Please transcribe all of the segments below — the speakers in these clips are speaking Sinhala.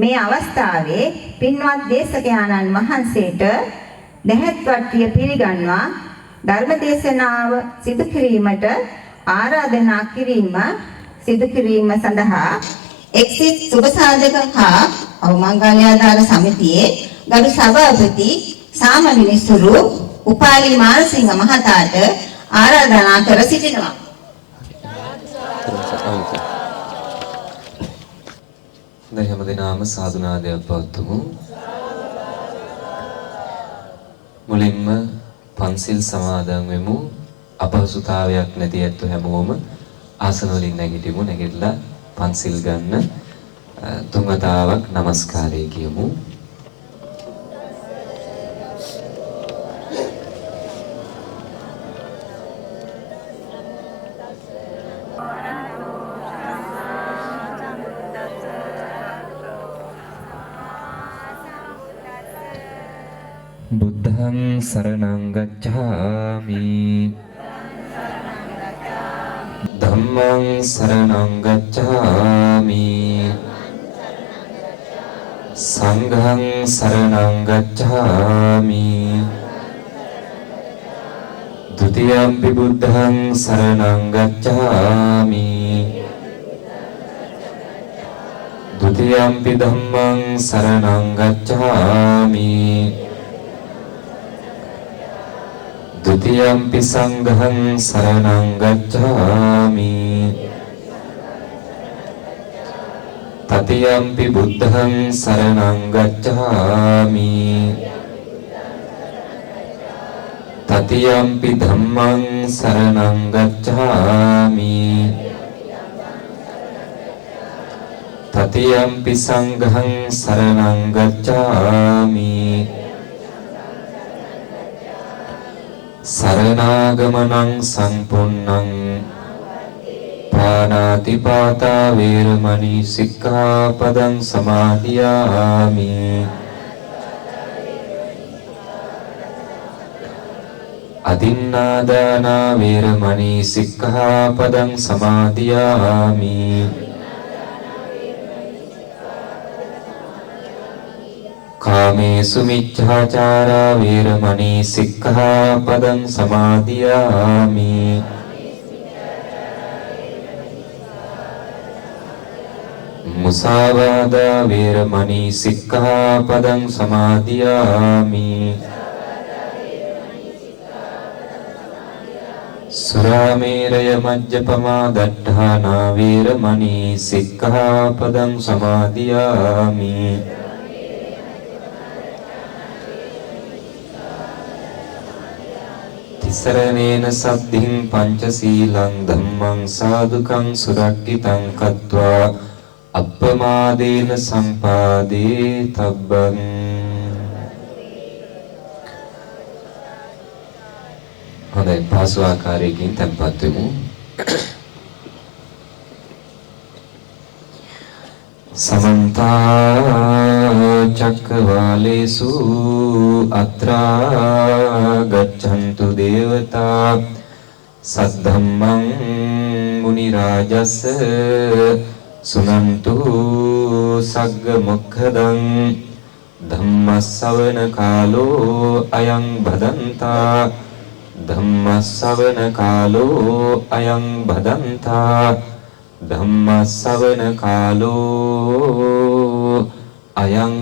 මේ අවස්ථාවේ පින්වත් දේශකයාණන් වහන්සේට දැහැත් වට්ටිය පිළිගන්වා ධර්ම දේශනාව සිදු කිරීමට ආරාධනා සිදු කිරීම සඳහා එක්සිත් සුබසාධක හා අවමංගල්‍යාදාන සමිතියේ ගරු සභාපති සාමවිනිසුරු උපාලි මානසිංහ මහතාට ආරාධනා කර සිටිනවා. දැන් හැමදෙනාම සාදුනාදයක් පවත්වමු. මුලින්ම පන්සිල් සමාදන් වෙමු. අපහසුතාවයක් නැති ඇත්තෝ හැමෝම ආසන වලින් නැගිටිමු. නැගිටලා පන්සිල් ගන්න තුන් වතාවක් নমස්කාරය කියමු. බුද්ධං සරණං ගච්ඡාමි ධම්මං සරණං ගච්ඡාමි සංඝං සරණං ගච්ඡාමි ဒုတိယံ පි බුද්ධං සරණං ගච්ඡාමි ဒုတိယံ පි ධම්මං සරණං ගච්ඡාමි ဒုတိယံ පි සංඝං සරණං ගච්ඡාමි တတိယံ පි බුද්ධං සරණං ගච්ඡාමි တတိယံ පි ධම්මං සරණං ගච්ඡාමි တတိယံ පි සංඝං සරණං ගච්ඡාමි සරණාගමනං සම්පුන්නං පාණාතිපාතා වේරමණී සික්ඛාපදං සමාදියාමි අදින්නාදානා වේරමණී සික්ඛාපදං සමාදියාමි කාමේසු මිච්ඡාචාරා වේරමණී සික්ඛාපදං සමාදියාමි මුසාවාදා වේරමණී සික්ඛාපදං සමාදියාමි සුරාමේරය මජ්ජපමා දට්ඨානා වේරමණී සික්ඛාපදං සමාදියාමි සරණේන සද්ධින් පංචශීලං ධම්මං සාදුකං සුරක්ඛිතං කତ୍වා අප්පමාදේන සම්පාදේ තබ්බං හොඳයි පාසු ආකාරයකින් tempත් වෙමු समन्ता चक्रवालेषु अत्रा गच्छन्तु देवता सद्धम्मं मुनिराजस् सुनन्तु सग्गमुखदं धम्मස්සවන කාලෝ අයං භදන්තා ධම්මස්සවන කාලෝ අයං භදන්තා ධම්මස්සවන කාලෝ අයං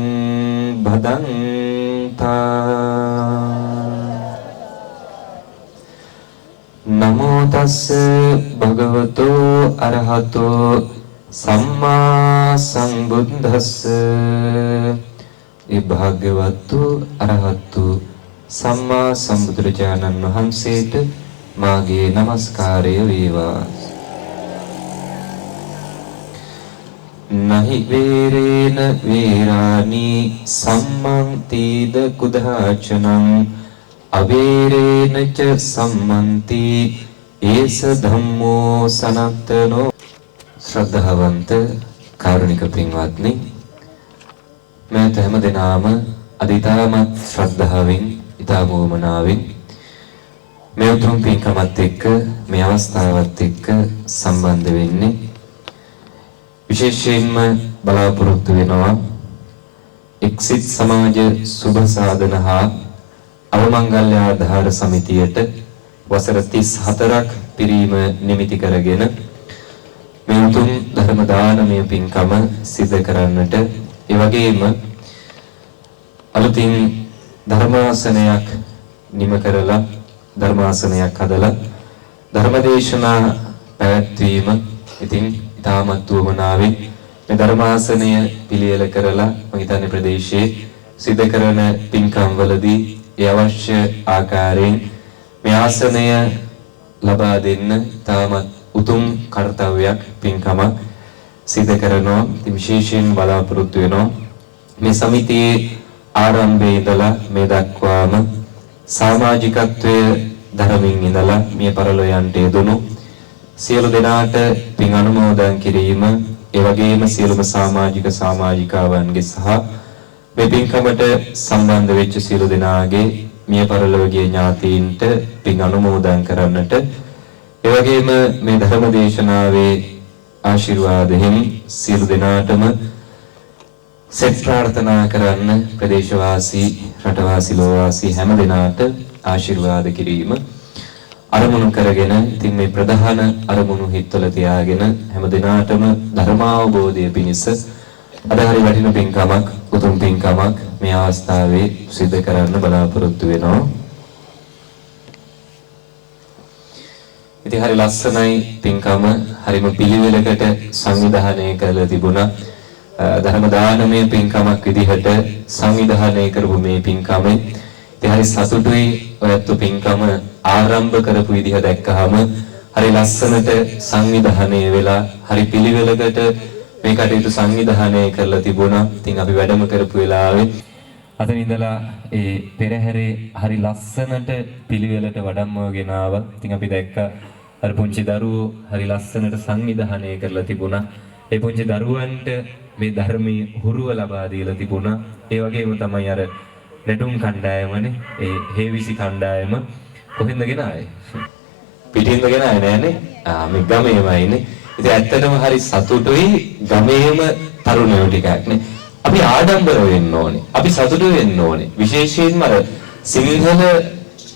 භදන්තා නමෝ තස්ස භගවතෝ අරහතෝ සම්මා සම්බුද්දස්ස ඒ භාග්‍යවතු අරහතු සම්මා සම්බුදුරජාණන් වහන්සේට මාගේ නමස්කාරය වේවා. නහි වේරේන වේරානි සම්මන්තිද කුදාචනං අවේරේන ච සම්මන්ති ඒස ධම්මෝ සනත්තනෝ. ශ්‍රද්ධාවන්ත කාරුණික පින්වත්නි, මේ හැම දිනම අදිතාමත් ශ්‍රද්ධාවෙන් ඉතාම උවමනාවෙන් මේ උතුම් පින්කමත් එක්ක මේ අවස්ථාවත් එක්ක සම්බන්ධ වෙන්නේ. විශේෂයෙන්ම බලාපොරොත්තු වෙනවා එක්සිත් සමාජ සුභ සාධන හා අවමංගල්‍ය ආධාර සමිතියට වසර 34ක් පිරීම නිමිති කරගෙන මේ උතුම් ධර්ම දානමය පින්කම සිදු කරන්නට ඒ වගේම අලුතින් ධර්මාසනයක් නිම කරලා ධර්මාසනයක් හදලා ධර්මදේශනා පැවැත්වීම ඉතින් ඉතාමත් වමනාවෙන් මේ ධර්මාසනය පිළියෙල කරලා මම හිතන්නේ ප්‍රදේශයේ සිදු කරන පින්කම් වලදී ඒ අවශ්‍ය ආකාරයෙන් මේ ආසනය ලබා දෙන්න ඉතාමත් උතුම් කාර්යයක් පින්කමක් සිදු කරනවා. ඉතින් විශේෂයෙන් බලාපොරොත්තු වෙනවා මේ සමිතියේ ආරම්භයේ ඉඳලා මේ දක්වාම සමාජිකත්වයේ ධර්මයෙන් ඉඳලා මිය පරලෝ යන්ට යෙදුණු සියලු දෙනාට පින් අනුමෝදන් කිරීම ඒ වගේම සියලුම සමාජිකාවන්ගේ සහ මේ පින්කමට සම්බන්ධ වෙච්ච සියලු දෙනාගේ මිය පරලෝකීය ඥාතීන්ට පින් අනුමෝදන් කරන්නට ඒ වගේම මේ ධර්ම දේශනාවේ ආශිර්වාදයෙන් සියලු දෙනාටම සෙත් ප්‍රාර්ථනා කරන්න ප්‍රදේශවාසී රටවාසී ලෝවාසී හැම දෙනාට ආශිර්වාද කිරීම අරමුණු කරගෙන ඉතින් මේ ප්‍රධාන අරමුණු හිතවල තියාගෙන හැම දිනාටම ධර්මාවබෝධය පිණිස අද හරි වටින පින්කමක් උතුම් පින්කමක් මේ අවස්ථාවේ සිදු කරන්න බලාපොරොත්තු වෙනවා. ඉතින් හරි ලස්සනයි පින්කම හරිම පිළිවෙලකට සංවිධානය කරලා තිබුණා. ධර්ම දානමය පින්කමක් විදිහට සංවිධානය කරපු මේ පින්කමේ ඉතින් හරි සතුටුයි ඔයත් පින්කම ආරම්භ කරපු විදිහ දැක්කහම හරි ලස්සනට සංවිධානය වෙලා හරි පිළිවෙලකට මේ කටයුතු සංවිධානය කරලා තිබුණා. ඉතින් අපි වැඩම කරපු වෙලාවේ අතන ඉඳලා ඒ පෙරහැරේ හරි ලස්සනට පිළිවෙලට වඩම්මවගෙන ආවා. ඉතින් අපි දැක්ක අර පුංචි දරුවෝ හරි ලස්සනට සංවිධානය කරලා තිබුණා. ඒ පුංචි දරුවන්ට මේ ධර්මයේ හුරුව ලබා දීලා තිබුණා. ඒ වගේම තමයි අර නැටුම් කණ්ඩායමනේ ඒ හේවිසි කණ්ඩායම කොහෙන්ද ගෙන ආයේ? පිටින්ද ගෙන ආයේ නෑනේ. මේ ගමේමයිනේ. ඉතින් ඇත්තටම හරි සතුටුයි ගමේම තරුණයෝ ටිකක් නේ. අපි ආඩම්බර වෙන්න ඕනේ. අපි සතුටු වෙන්න ඕනේ. විශේෂයෙන්ම අර සිංහල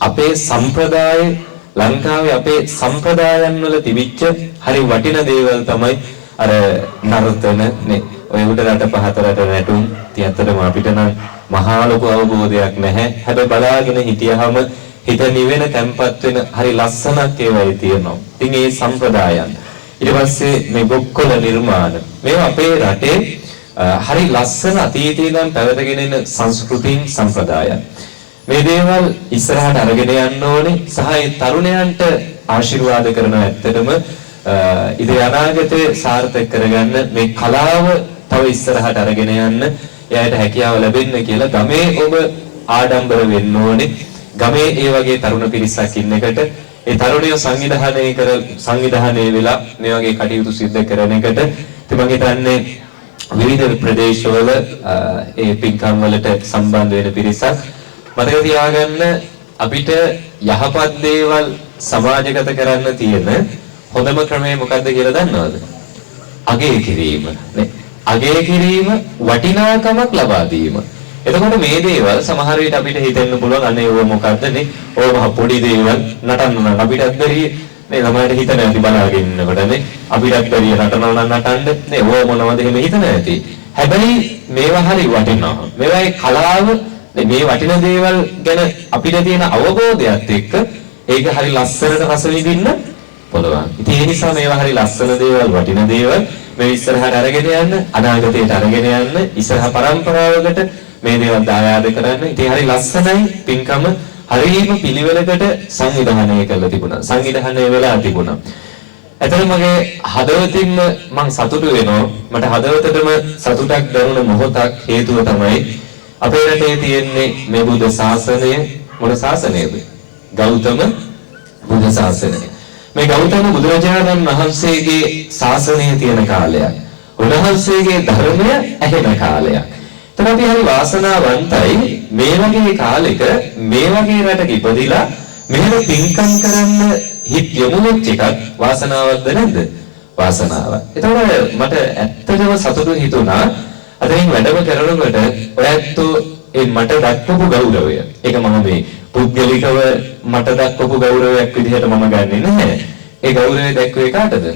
අපේ සම්ප්‍රදායේ ලංකාවේ අපේ සම්ප්‍රදායන් වල තිබිච්ච හරි වටින දේවල් තමයි අර නර්තන නේ. ඔය උඩ රට පහත රට නැටුම්. ඉතින් ඇත්තටම අපිට නම් මහා ලොකු අවබෝධයක් නැහැ. හැබැයි බලාගෙන හිටියහම හිත නිවෙන තැම්පත් වෙන හරි ලස්සනක් ඒවායි තියෙනවා. ඉතින් ඒ සම්ප්‍රදායන් ඊට පස්සේ මේ බොක්කොල නිර්මාණ මේවා අපේ රටේ හරි ලස්සන අතීතයේ ඉඳන් පැවතගෙන එන සංස්කෘතින් සම්ප්‍රදායන්. මේ දේවල් ඉස්සරහට අරගෙන යන්න ඕනේ සහ ඒ තරුණයන්ට ආශිර්වාද කරනවා. ඇත්තටම ඉතින් අනාගතේ සාර්ථක කරගන්න මේ කලාව තව ඉස්සරහට අරගෙන යන්න එයාට හැකියාව ලැබෙන්න කියලා ගමේ ඔබ ආඩම්බර වෙන්න ඕනේ. ගමේ ඒ වගේ තරුණ පිරිසක් ඉන්න එකට ඒ තරුණයෝ සංවිධානය වෙලා මේ වගේ කටයුතු සිදු කරන එකට ඉතින් මම හිතන්නේ විවිධ ප්‍රදේශවල ඒ පින්කම් වලට සම්බන්ධ වෙන පිරිසක් මතක තියාගන්න අපිට යහපත් දේවල් සමාජගත කරන්න තියෙන හොඳම ක්‍රමය මොකක්ද කියලා දන්නවද? අගය කිරීම නේ. අගය කිරීම වටිනාකමක් ලබා දීම. එතකොට මේ දේවල් සමහර විට අපිට හිතෙන්න පුළුවන් අනේ ඕව මොකද්ද නේ? ඕව මහ පොඩි දේවල් නටන්න නම් අපිටත් බැරි නේ. ළමයිට හිත නැති බලාගෙන ඉන්නකොට නේ අපිටත් බැරි නටනවා නම් නටන්න නේ. ඕව මොනවද එහෙම හිත නැති. හැබැයි මේවා හරි වටිනවා. මේවායි කලාව මේ වටින දේවල් ගැන අපිට තියෙන අවබෝධයත් එක්ක ඒක හරි ලස්සනට රස විඳින්න පුළුවන්. ඉතින් ඒ නිසා මේවා හරි ලස්සන දේවල් වටින දේවල් මේ ඉස්සරහට අරගෙන යන්න අනාගතයට අරගෙන යන්න ඉස්සරහ පරම්පරාවකට මේ දේවල් දායාද කරන්න. ඉතින් හරි ලස්සනයි පින්කම හරියම පිළිවෙලකට සංවිධානය කරලා තිබුණා. සංවිධානය වෙලා තිබුණා. ඇත්තටම මගේ හදවතින්ම මම සතුටු වෙනවා. මට හදවතටම සතුටක් දැනුණ මොහොතක් හේතුව තමයි අපේ රටේ තියෙන්නේ මේ බුද්ධ ශාසනය. මොන ශාසනයද? ගෞතම බුද්ධ ශාසනය. මේ ගෞතම බුදුරජාණන් වහන්සේගේ ශාසනය තියෙන කාලයක්. උන්වහන්සේගේ ධර්මය ඇහෙන කාලයක්. එතන අපි හරි වාසනාවන්තයි මේ වගේ කාලෙක මේ වගේ රටක ඉපදිලා මෙහෙම පින්කම් කරන්න හිත යොමු වෙච්ච එකක් වාසනාවක්ද නැද්ද? වාසනාවක්. එතකොට මට ඇත්තටම සතුටු හිතුණා අතනින් වැඩම කරනකොට ඔයත් ඒ මට දක්වපු ගෞරවය. ඒක මම මේ පුද්ගලිකව මට දක්වපු ගෞරවයක් විදිහට මම ගන්නෙ නැහැ. ඒ ගෞරවය දැක්වේ කාටද?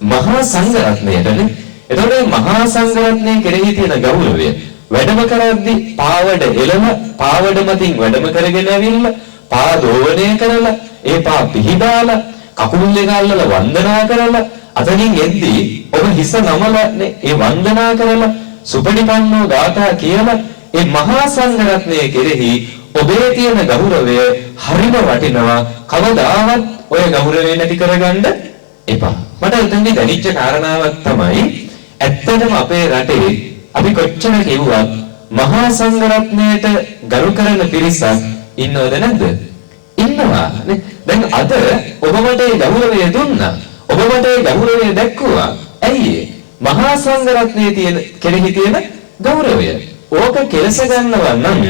මහා සංඝරත්නයටනේ. එතකොට මහා සංඝරත්නය කෙරෙහි තියෙන ගෞරවය වැඩම කරද්දී පාවඩ එළම පාවඩ මතින් වැඩම කරගෙන ඇවිල්ලා පා දෝවණය කරලා ඒ පා පිහිදාලා කකුල් දෙක අල්ලලා වන්දනා කරලා අතනින් එද්දී ඔබ හිස නමලානේ ඒ වන්දනා කරලා සුපටිපන්නෝ ගාථා කියලා ඒ මහා සංඝරත්නය කෙරෙහි ඔබේ තියෙන ගෞරවය හරිම වටිනවා. කවදාවත් ඔය ගෞරවය නැති කරගන්න එපා. මට උතෙන්දී දැනෙච්ච කාරණාවක් තමයි ඇත්තටම අපේ රටේ අපි කොච්චර කිව්වත් මහා සංඝරත්නයට ගරු කරන පිරිසක් ඉන්නවද නැද්ද? ඉන්නවා නේ. දැන් අද ඔබ මට ඒ ගෞරවය දුන්නා. ඔබ මට ඒ ගෞරවය දැක්වුවා. ඇයි මහා සංඝරත්නයේ තියෙන කෙරෙහි තියෙන ගෞරවය. ඕක කෙලස ගන්නවා නම්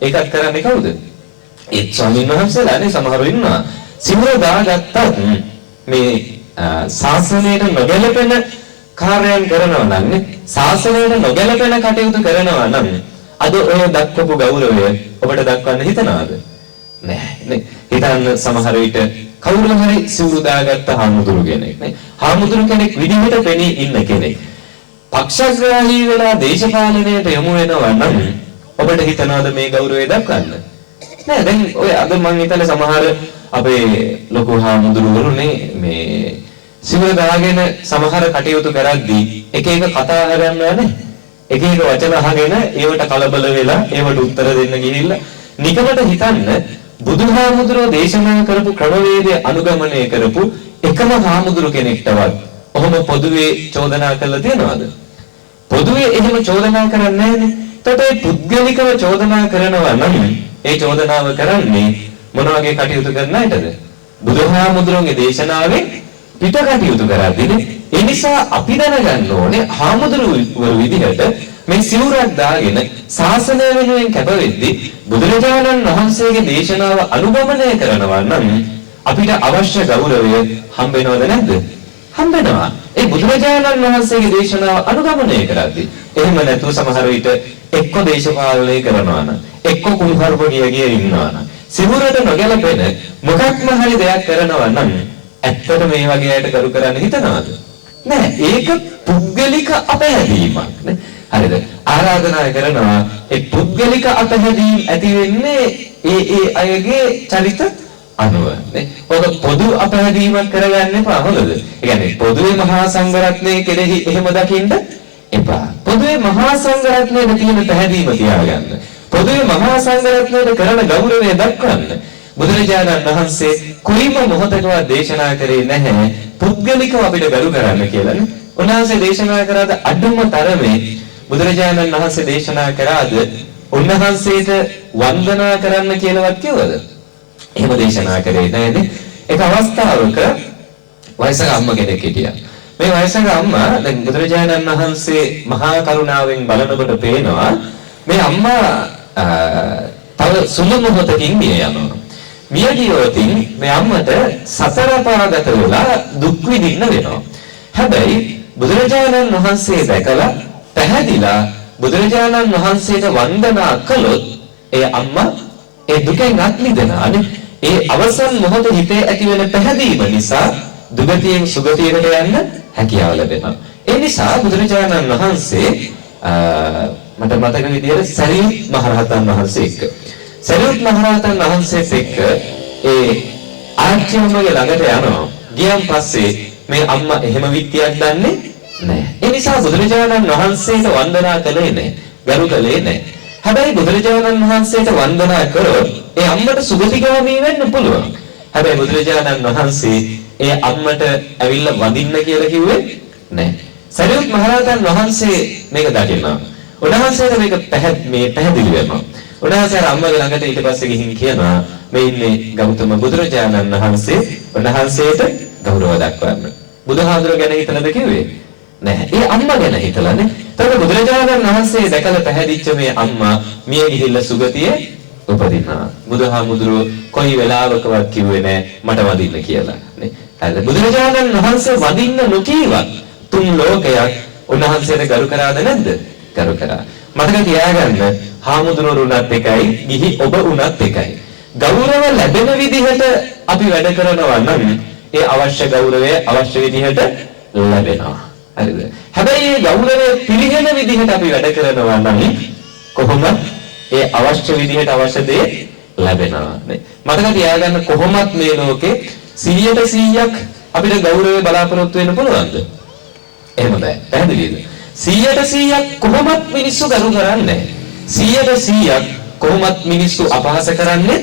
ඒකත් කරන්නේ කවුද? ඒ ස්වාමීන් වහන්සේලානේ සමහරව ඉන්නවා. සිවුර දාගත්තත් මේ ශාසනයට නොගැලපෙන කාර්යයන් කරනවා නම් ශාසනයට නොගැලපෙන කටයුතු කරනවා නම් අද ඔය දක්වපු ගෞරවය ඔබට දක්වන්න හිතනවාද? නැහැ. හිතන්න සමහර විට කවුරු හරි සිවුරු දාගත්ත හාමුදුරු කෙනෙක් නේ. හාමුදුරු කෙනෙක් විදිහට පෙනී ඉන්න කෙනෙක්. පක්ෂග්‍රාහී වෙලා දේශපාලනයට යොමු වෙනවා නම් ඔබට හිතනවාද මේ ගෞරවය දක්වන්න? නෑ. දැන් ඔය අද මම හිතන්නේ සමහර අපේ ලොකු හාමුදුරුවරුනේ මේ සිවුර දාගෙන සමහර කටයුතු කරද්දී එක එක කතා හරයන්නවා නේ. එක එක වචන අහගෙන ඒවට කලබල වෙලා ඒවට උත්තර දෙන්න ගිහිල්ලා නිකමට හිතන්න බුදුහාමුදුරුවෝ දේශනා කරපු ක්‍රමවේදය අනුගමනය කරපු එකම හාමුදුරු කෙනෙක්ටවත් ඔහොම පොදුවේ චෝදනා කළා තියනවද? පොදුවේ එහෙම චෝදනා කරන්නේ නැහැනේ. එතකොට පුද්ගලිකව චෝදනා කරනවා නම් ඒ චෝදනාව කරන්නේ මොන වගේ කටයුතු කරන අයටද? බුදුහාමුදුරුවෝගේ දේශනාවෙන් පිට කටයුතු කරද්දී ඒ නිසා අපි දැනගන්න ඕනේ හාමුදුරුවෝ විදිහට මේ සිවුරක් දාගෙන ශාසනය වෙනුවෙන් කැප වෙද්දී බුදුරජාණන් වහන්සේගේ දේශනාව අනුගමනය කරනවා නම් අපිට අවශ්‍ය ගෞරවය හම්බ වෙනවද නැද්ද? හම්බ වෙනවා. ඒ බුදුරජාණන් වහන්සේගේ දේශනාව අනුගමනය කරද්දී එහෙම නැතුව සමහර විට එක්ක දේශපාලනය කරනවා නම් එක්ක කුණුහරුප ගිය ඉන්නවා නම් සිවුරට නොගැලපෙන මොකක්ම හරි දෙයක් කරනවා නම් ඇත්තට මේ වගේ අයට කරු කරන්න හිතනවාද? නෑ. ඒක පුද්ගලික අපහැදීමක් නේ. හරිද? ආරාධනා කරනවා ඒ පුද්ගලික අපහැදීම් ඇති වෙන්නේ ඒ අයගේ චරිත අනුව නේ. ඔබ පොදු අපහැදීමක් කරගන්න එපා. හොඳද? ඒ කියන්නේ පොදුවේ මහා සංඝරත්නයේ කෙරෙහි එහෙම දකින්න එපා. පොදුවේ මහා සංඝරත්නයේ තියෙන පැහැදීම තියාගන්න. පොදුවේ මහා සංඝරත්නයට කරන ගෞරවය දක්වන්න. බුදුරජාණන් වහන්සේ කොයිම මොහොතකවත් දේශනා කරේ නැහැ පුද්ගලිකව අපිට ගරු කරන්න කියලානේ. උන්වහන්සේ දේශනා කරාද අඩුම තරමේ බුදුරජාණන් වහන්සේ දේශනා කරාද උන්වහන්සේට වන්දනා කරන්න කියලාවත් කිව්වද? එහෙම දේශනා කරේ නැහැනේ. ඒක අවස්ථාවක වයසක අම්ම කෙනෙක් හිටියා. මේ වයසක අම්මා දැන් බුදුරජාණන් වහන්සේ මහා කරුණාවෙන් බලනකොට පේනවා මේ අම්මා තව සුළු මොහොතකින් මිය යනවා. මිය ගියොතින් මේ අම්මට සතර පාගත වෙලා දුක් විඳින්න වෙනවා. හැබැයි බුදුරජාණන් වහන්සේ දැකලා පැහැදිලා බුදුරජාණන් වහන්සේට වන්දනා කළොත් ඒ අම්මා ඒ දුකෙන් අත් මිදෙනානේ. ඒ අවසන් මොහොත හිතේ ඇති වෙන පැහැදීම නිසා දුගතියෙන් සුගතියකට යන්න හැකියාව ලැබෙනවා. ඒ නිසා බුදුරජාණන් වහන්සේ මට මතක විදියට සරියුත් මහරහතන් වහන්සේ එක්ක සරියුත් මහරහතන් වහන්සේත් එක්ක ඒ ආච්චිමගේ ළඟට යනවා. ගියන් පස්සේ මේ අම්මා එහෙම විත්‍යක් දන්නේ නැහැ. ඒ නිසා බුදුරජාණන් වහන්සේට වන්දනා කළේ නැහැ. ගරු කළේ නැහැ. හැබැයි බුදුරජාණන් වහන්සේට වන්දනා කරොත් ඒ අම්මට සුගතිගාමී වෙන්න පුළුවන්. හැබැයි බුදුරජාණන් වහන්සේ ඒ අම්මට ඇවිල්ලා වඳින්න කියලා කිව්වේ නැහැ. සරියුත් මහරහතන් වහන්සේ මේක දකිනවා. උන්වහන්සේට මේක පැහැදිලි වෙනවා. උන්වහන්සේ අම්මගේ ළඟට ඊට පස්සේ ගිහින් කියනවා මේ ඉන්නේ ගෞතම බුදුරජාණන් වහන්සේ උන්වහන්සේට ගෞරව දක්වන්න. බුදුහාමුදුරුවෝ ගැන හිතලාද කිව්වේ? නැහැ. ඒ අම්මා ගැන හිතලානේ. එතකොට බුදුරජාණන් වහන්සේ දැකලා පැහැදිච්ච මේ අම්මා මිය ගිහිල්ලා සුගතියේ උපදිනවා. බුදුහාමුදුරුවෝ කොයි වෙලාවකවත් කිව්වේ නැහැ මට වදින්න කියලා නේ. හරිද? බුදුරජාණන් වහන්සේ වදින්න නොකීවත් තුන් ලෝකයක් උන්වහන්සේට ගරු කරාද නැද්ද? කරු කරා. මතක තියාගන්න හාමුදුරුවරුන්වත් එකයි, ගිහි ඔබ උනත් එකයි. ගෞරව ලැබෙන විදිහට අපි වැඩ කරනවා නම් ඒ අවශ්‍ය ගෞරවය අවශ්‍ය විදිහට ලැබෙනවා. හරිද? හැබැයි මේ ගෞරවය පිළිහෙන විදිහට අපි වැඩ කරනවා නම් කොහොමද ඒ අවශ්‍ය විදිහට අවශ්‍ය දේ ලැබෙනවා නේ. මතක තියාගන්න කොහොමත් මේ ලෝකේ 100% අපිට ගෞරවය බලාපොරොත්තු වෙන්න පුළුවන්ද? එහෙම බෑ. පැහැදිලිද? 100% කොහොමත් මිනිස්සු ගරු කරන්නේ නැහැ. 100% කොහොමත් මිනිස්සු අපහාස කරන්නේ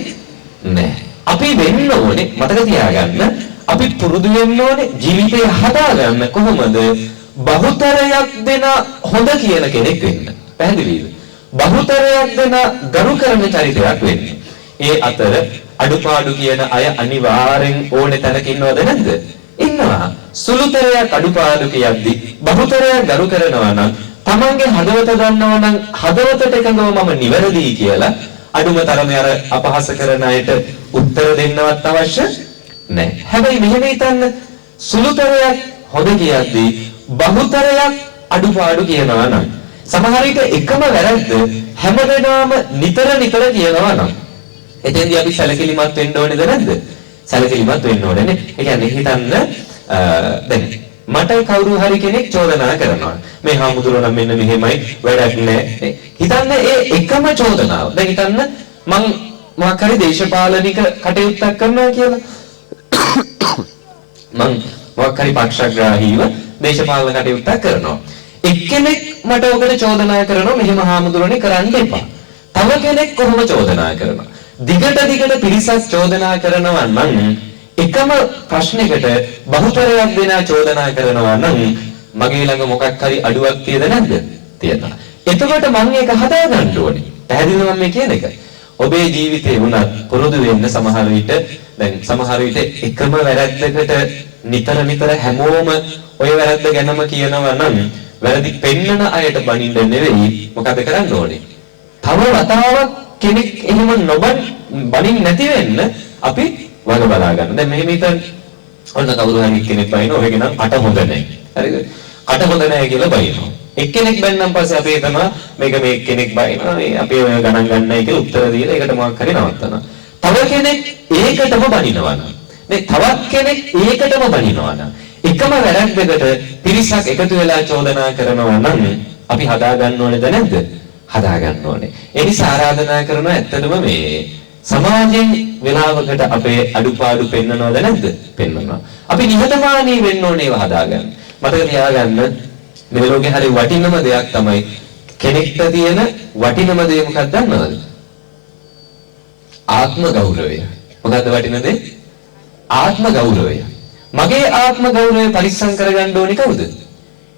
නැහැ. අපි වෙන්න ඕනේ මතක තියාගන්න අපි පුරුදු වෙන්න ඕනේ ජීවිතය හදාගන්න කොහොමද බහුතරයක් දෙන හොඳ කියන කෙනෙක් වෙන්න. පැහැදිලිද? බහුතරයක් දෙන ගරු කරන චරිතයක් වෙන්න. ඒ අතර අඩුපාඩු කියන අය අනිවාර්යෙන් ඕනේ තැනක ඉන්නවද නැද්ද? ඉන්නවා. සුළුතරයක් අඩුපාඩු කියද්දි බහුතරයක් ගරු කරනවා නම් තමන්ගේ හදවත දන්නවා නම් හදවතට එකඟව මම නිවැරදි කියලා අඩුම තරමේ අර අපහාස කරන අයට උත්තර දෙන්නවත් අවශ්‍ය නැහැ. හැබැයි මෙහෙම හිතන්න සුළුතරයක් හොඳ කියද්දී බහුතරයක් අඩුපාඩු කියනවා නම් සමහර විට එකම වැරද්ද හැමදෙනාම නිතර කියනවා නම් එතෙන්දී අපි සැලකිලිමත් වෙන්න ඕනේද නැද්ද? සැලකිලිමත් වෙන්න ඕනේ නේ. ඒ කියන්නේ හිතන්න දැන් මට කවුරු හරි කෙනෙක් චෝදනා කරනවා. මේ හාමුදුරුවෝ නම් මෙන්න මෙහෙමයි වැඩක් නැහැ. හිතන්න ඒ එකම චෝදනාව. දැන් හිතන්න මං මොකක් හරි දේශපාලනික කටයුත්තක් කරනවා කියලා. මං මොකක් හරි පක්ෂග්‍රාහීව දේශපාලන කටයුත්තක් කරනවා. එක්කෙනෙක් මට ඔකට චෝදනා කරනවා මෙහෙම හාමුදුරුවනේ කරන්න එපා. තව කෙනෙක් කොහොම චෝදනා කරනවා. දිගට පිරිසක් චෝදනා කරනවා නම් එකම ප්‍රශ්නයකට බහුතරයක් දෙනා චෝදනා කරනවා නම් මගේ ළඟ මොකක් හරි අඩුවක් තියෙද නැද්ද? තියෙනවා. එතකොට මම ඒක හදා ගන්න ඕනේ. පැහැදිලිද මම කියන එක? ඔබේ ජීවිතේ වුණත් පුරුදු වෙන්න සමහර විට දැන් සමහර විට එකම වැරද්දකට නිතර හැමෝම ඔය වැරද්ද ගැනම කියනවා නම් වැරදි පෙන්නන අයට බනින්න නෙවෙයි මොකද කරන්න ඕනේ? තව වතාවක් කෙනෙක් එහෙම බනින්න නැති වෙන්න අපි වග බලා ගන්න. දැන් මෙහෙම හිතන්න. ඔන්න කවුරු හරි කෙනෙක් බයිනෝ ඔයගේ නම් අට හොඳ නැහැ. හරිද? අට හොඳ නැහැ කියලා බයිනෝ. එක්කෙනෙක් බැන්නම් පස්සේ අපි හිතනවා මේක මේ කෙනෙක් බයිනවා. මේ අපි ඔය ගණන් ගන්නයි කියලා උත්තර දීලා ඒකට මොකක් හරි නවත්තනවා. තව කෙනෙක් ඒකටම බනිනවා නම්. මේ තවත් කෙනෙක් ඒකටම බනිනවා නම්. එකම වැරද්දකට පිරිසක් එකතු වෙලා චෝදනා කරනවා නම් අපි හදා ගන්න ඕනේද නැද්ද? හදා ගන්න ඕනේ. ඒ නිසා ආරාධනා කරනවා ඇත්තටම මේ සමාජයෙන් වෙලාවකට අපේ අඩුපාඩු පෙන්නනවද නැද්ද? පෙන්නනවා. අපි නිහතමානී වෙන්න ඕනේ ඒව හදාගන්න. මතක තියාගන්න මේ ලෝකේ හරි වටිනම දෙයක් තමයි කෙනෙක්ට තියෙන වටිනම දේ මොකක්ද දන්නවද? ආත්ම ගෞරවය. මොකක්ද වටින දේ? ආත්ම ගෞරවය. මගේ ආත්ම ගෞරවය පරිස්සම් කරගන්න ඕනේ කවුද?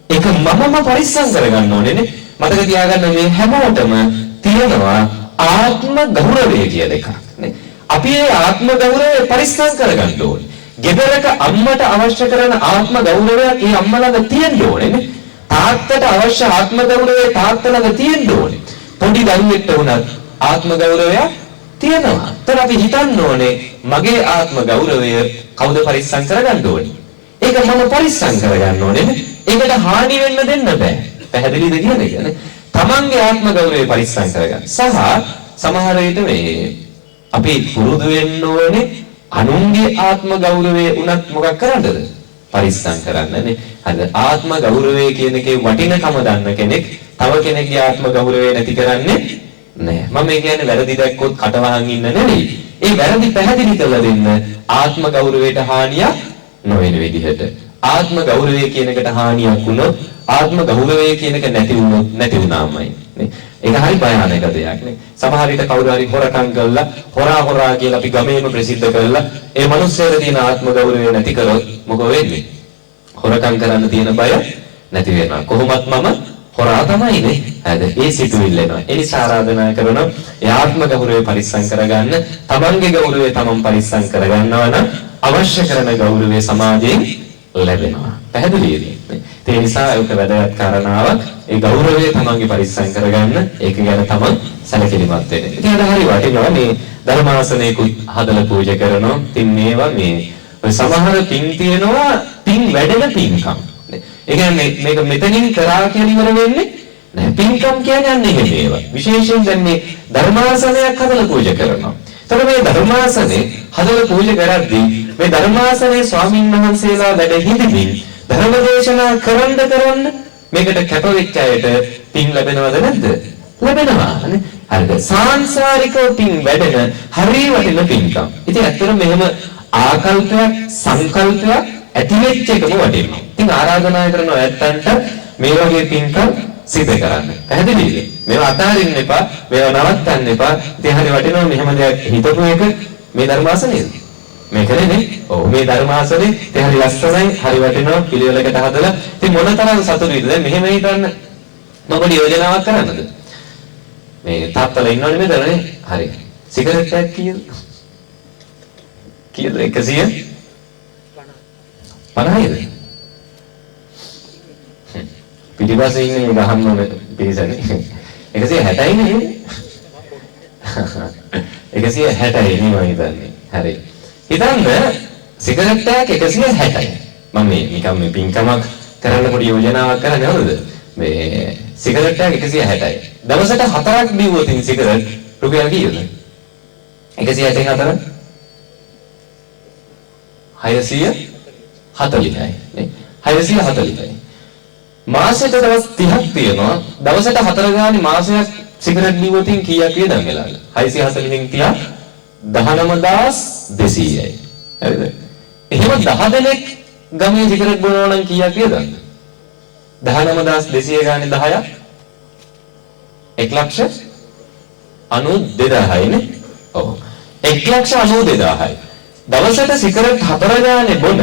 ඒක මමම පරිස්සම් කරගන්න ඕනේ නේ. මතක තියාගන්න මේ හැමෝටම තියෙනවා ආත්ම ගෞරවය කියලා එකක් නේ. අපි ඒ ආත්ම ගෞරවය පරිස්සම් කරගන්න ඕනේ. ගෙදරක අම්මට අවශ්‍ය කරන ආත්ම ගෞරවයක් ඒ අම්මා ළඟ තියෙන්න ඕනේ නේ. තාත්තට අවශ්‍ය ආත්ම ගෞරවය තාත්තා ළඟ තියෙන්න ඕනේ. පොඩි දරුවෙක්ට උනත් ආත්ම ගෞරවයක් තියෙනවා. ඒතර අපි හිතන්න ඕනේ මගේ ආත්ම ගෞරවය කවුද පරිස්සම් කරගන්න ඕනේ? ඒක මම පරිස්සම් කරගන්න ඕනේ නේ. ඒකට හානි වෙන්න දෙන්න බෑ. පැහැදිලිද කියන එක නේ? තමන්ගේ ආත්ම ගෞරවය පරිස්සම් කරගන්න. සහ සමහර විට මේ අපි පුරුදු වෙන්න ඕනේ අනුන්ගේ ආත්ම ගෞරවය උනත් මොකක් කරන්නද? පරිස්සම් කරන්න නේ. හරිද? ආත්ම ගෞරවය කියන එකේ වටිනකම දන්න කෙනෙක් තව කෙනෙක්ගේ ආත්ම ගෞරවය නැති කරන්නේ නැහැ. මම කියන්නේ වැරදි දැක්කොත් කටවහන් ඉන්න නෙවෙයි. ඒ වැරදි පැහැදිලි කරලා දෙන්න ආත්ම ගෞරවයට හානියක් නොවන විදිහට. ආත්ම ගෞරවය කියන එකට හානියක් වුණොත් ආත්ම ගෞරවය කියන එක නැති වුණොත් නැති වුණාමයි නේ. ඒක හරි භයානක දෙයක් නේ. සමහර විට කවුරු හරි හොරකම් කළා හොරා කියලා අපි ගමේම ප්‍රසිද්ධ කරලා ඒ මිනිස්සුන්ට තියෙන ආත්ම ගෞරවය නැති කරොත් මොකෝ වෙන්නේ? හොරකම් කරන්න තියෙන බය නැති වෙනවා. කොහොමත් මම හොරා තමයි නේ. හරිද? ඒ සිතුවිල්ල එනවා. ඒ නිසා ආරාධනා කරනවා ඒ ආත්ම ගෞරවය පරිස්සම් කරගන්න. තමන්ගේ ගෞරවය තමන් පරිස්සම් කරගන්නවා නම් අවශ්‍ය කරන ගෞරවය සමාජයෙන් ලැබෙනවා. පැහැදිලිද? ඒ නිසා ඒක වැදගත් කාරණාවක්. ඒ ගෞරවය තමන්ගේ පරිස්සම් කරගන්න. ඒක ගැන තමන් සැලකිලිමත් වෙන්න. ඉතින් අද හරි වටිනවා මේ ධර්මාසනයකුත් හදලා පූජා කරනවා. ඉතින් මේවා මේ සමහර පින් තියෙනවා පින් වැඩෙන පින්කම්. ඒ කියන්නේ මේක මෙතනින් කරා කියලා ඉවර වෙන්නේ නෑ. පින්කම් කියන්නේ අන්නේ මේවා. විශේෂයෙන් දැන් මේ ධර්මාසනයක් හදලා පූජා කරනවා. එතකොට මේ ධර්මාසනේ හදලා පූජා කරද්දී මේ ධර්මාසනේ ස්වාමීන් වහන්සේලා වැඩ හිඳිමින් ධර්මදේශනා කරන්න මේකට කැපවෙච්ච අයට පින් ලැබෙනවද නැද්ද? ලැබෙනවා නේ. හරිද? සාංශාරිකව පින් වැඩෙන හරිය වටින පින්කම්. ඉතින් ඇත්තටම මෙහෙම ආකල්පයක් සංකල්පයක් ඇති වෙච්ච එකම වටිනවා. ඉතින් ආරාධනා කරනවා ඇත්තන්ට මේ වගේ පින්කම් සිදු කරන්න. පැහැදිලිද? මේවා අතාරින්න එපා, මේවා නවත්තන්න එපා. ඉතින් හරිය වටිනවා මෙහෙම දෙයක් හිතපු එක මේ ධර්මාසනයේද? මේකනේ. ඔව් මේ ධර්මාසනේ ඉතින් හරි ලස්සනයි, හරි වටිනවා පිළිවෙලකට හදලා. ඉතින් මොනතරම් සතුටුයිද? දැන් මෙහෙම හිතන්න මොකද යෝජනාවක් කරන්නද? මේ තාත්තලා ඉන්නවනේ මෙතනනේ. හරි. සිගරට් එකක් කීයද? 150යිද? පිටිපස්සේ ඉන්නේ ගහන්න ඕන පිරිසනේ. 160යි නේ. 160යි නේ මම හිතන්නේ. හරි. හිතන්න සිගරට් එකක් 160යි. මම මේ නිකම් මේ පින්කමක් කරන්න පොඩි යෝජනාවක් කරන්නේ නේද? මේ සිගරට් එකක් 160යි. දවසට 4ක් බිව්වොත් සිගරට් රුපියල් කීයද? 164 640යි නේ. 640යි. මාසෙට දවස් 30ක් තියෙනවා. දවසට 4 ගානේ මාසයක් සිගරට් බිව්වොත් කීයක් වේදන් වෙලාද? 640න් 30 19200යි. හරිද? එහෙම 10 දෙනෙක් ගමේ සිගරට් බොනවා නම් කීයක් වේදන්ද? 19200 ගානේ 10ක් 1,92,000යි නේ. ඔව්. 1,92,000යි. දවසට සිගරට් 4 ගානේ බොන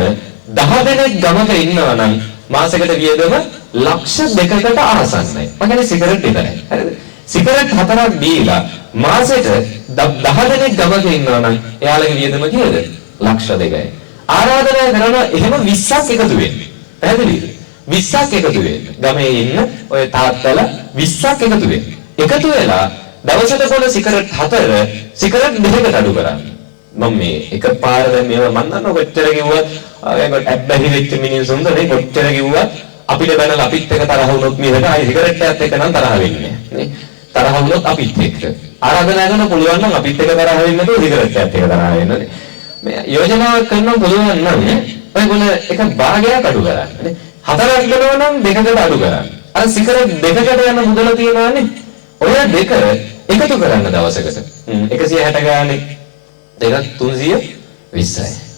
10 දෙනෙක් ගමක ඉන්නවා නම් මාසෙකට වියදම 2,00,000කට ආසන්නයි. මම කියන්නේ සිගරට් විතරයි. හරිද? සිගරට් 4ක් බීලා මාසෙට 10 දෙනෙක් ගමක ඉන්නවා නම් එයාලගේ වියදම කීයද? 2,00,000යි. ආරාධනා කරනවා එහෙම 20ක් එකතු වෙන්න. පැහැදිලිද? 20ක් එකතු වෙන්න. ගමේ ඉන්න ඔය තාත්තලා 20ක් එකතු වෙන්න. එකතු වෙලා දවසට බොන සිගරට් 4 සිගරට් 2කට අඩු කරන්න. මම මේ එකපාර දැන් මේවා මන් දන්නව කොච්චර කිව්වත් ඒකට ඇබ්බැහි වෙච්ච මිනිස්සුන්ද නේ කොච්චර කිව්වත් අපිට බැලලා අපිත් එක තරහ වුණොත් මේකට ආයි සිගරට් එකත් එක්ක නම් තරහ වෙන්නේ නේ. තරහ වුණොත් අපිත් එක්ක. ආරාධනා කරන පුළුවන් නම් අපිත් එක්ක තරහ වෙන්නේ නැතුව සිගරට් එකත් එක්ක තරහ වෙන්න නේ. මේ යෝජනාවක් කරන්න පුළුවන් නම් ඔයගොල්ලෝ එක භාගයක් අඩු කරන්න නේ. 4ක් ගලව නම් 2කට අඩු කරන්න. අර සිගරට් 2කට යන මුදල තියනවානේ. ඔය දෙක එකතු කරන්න දවසකට. 160 ගානේ දෙක 320යි.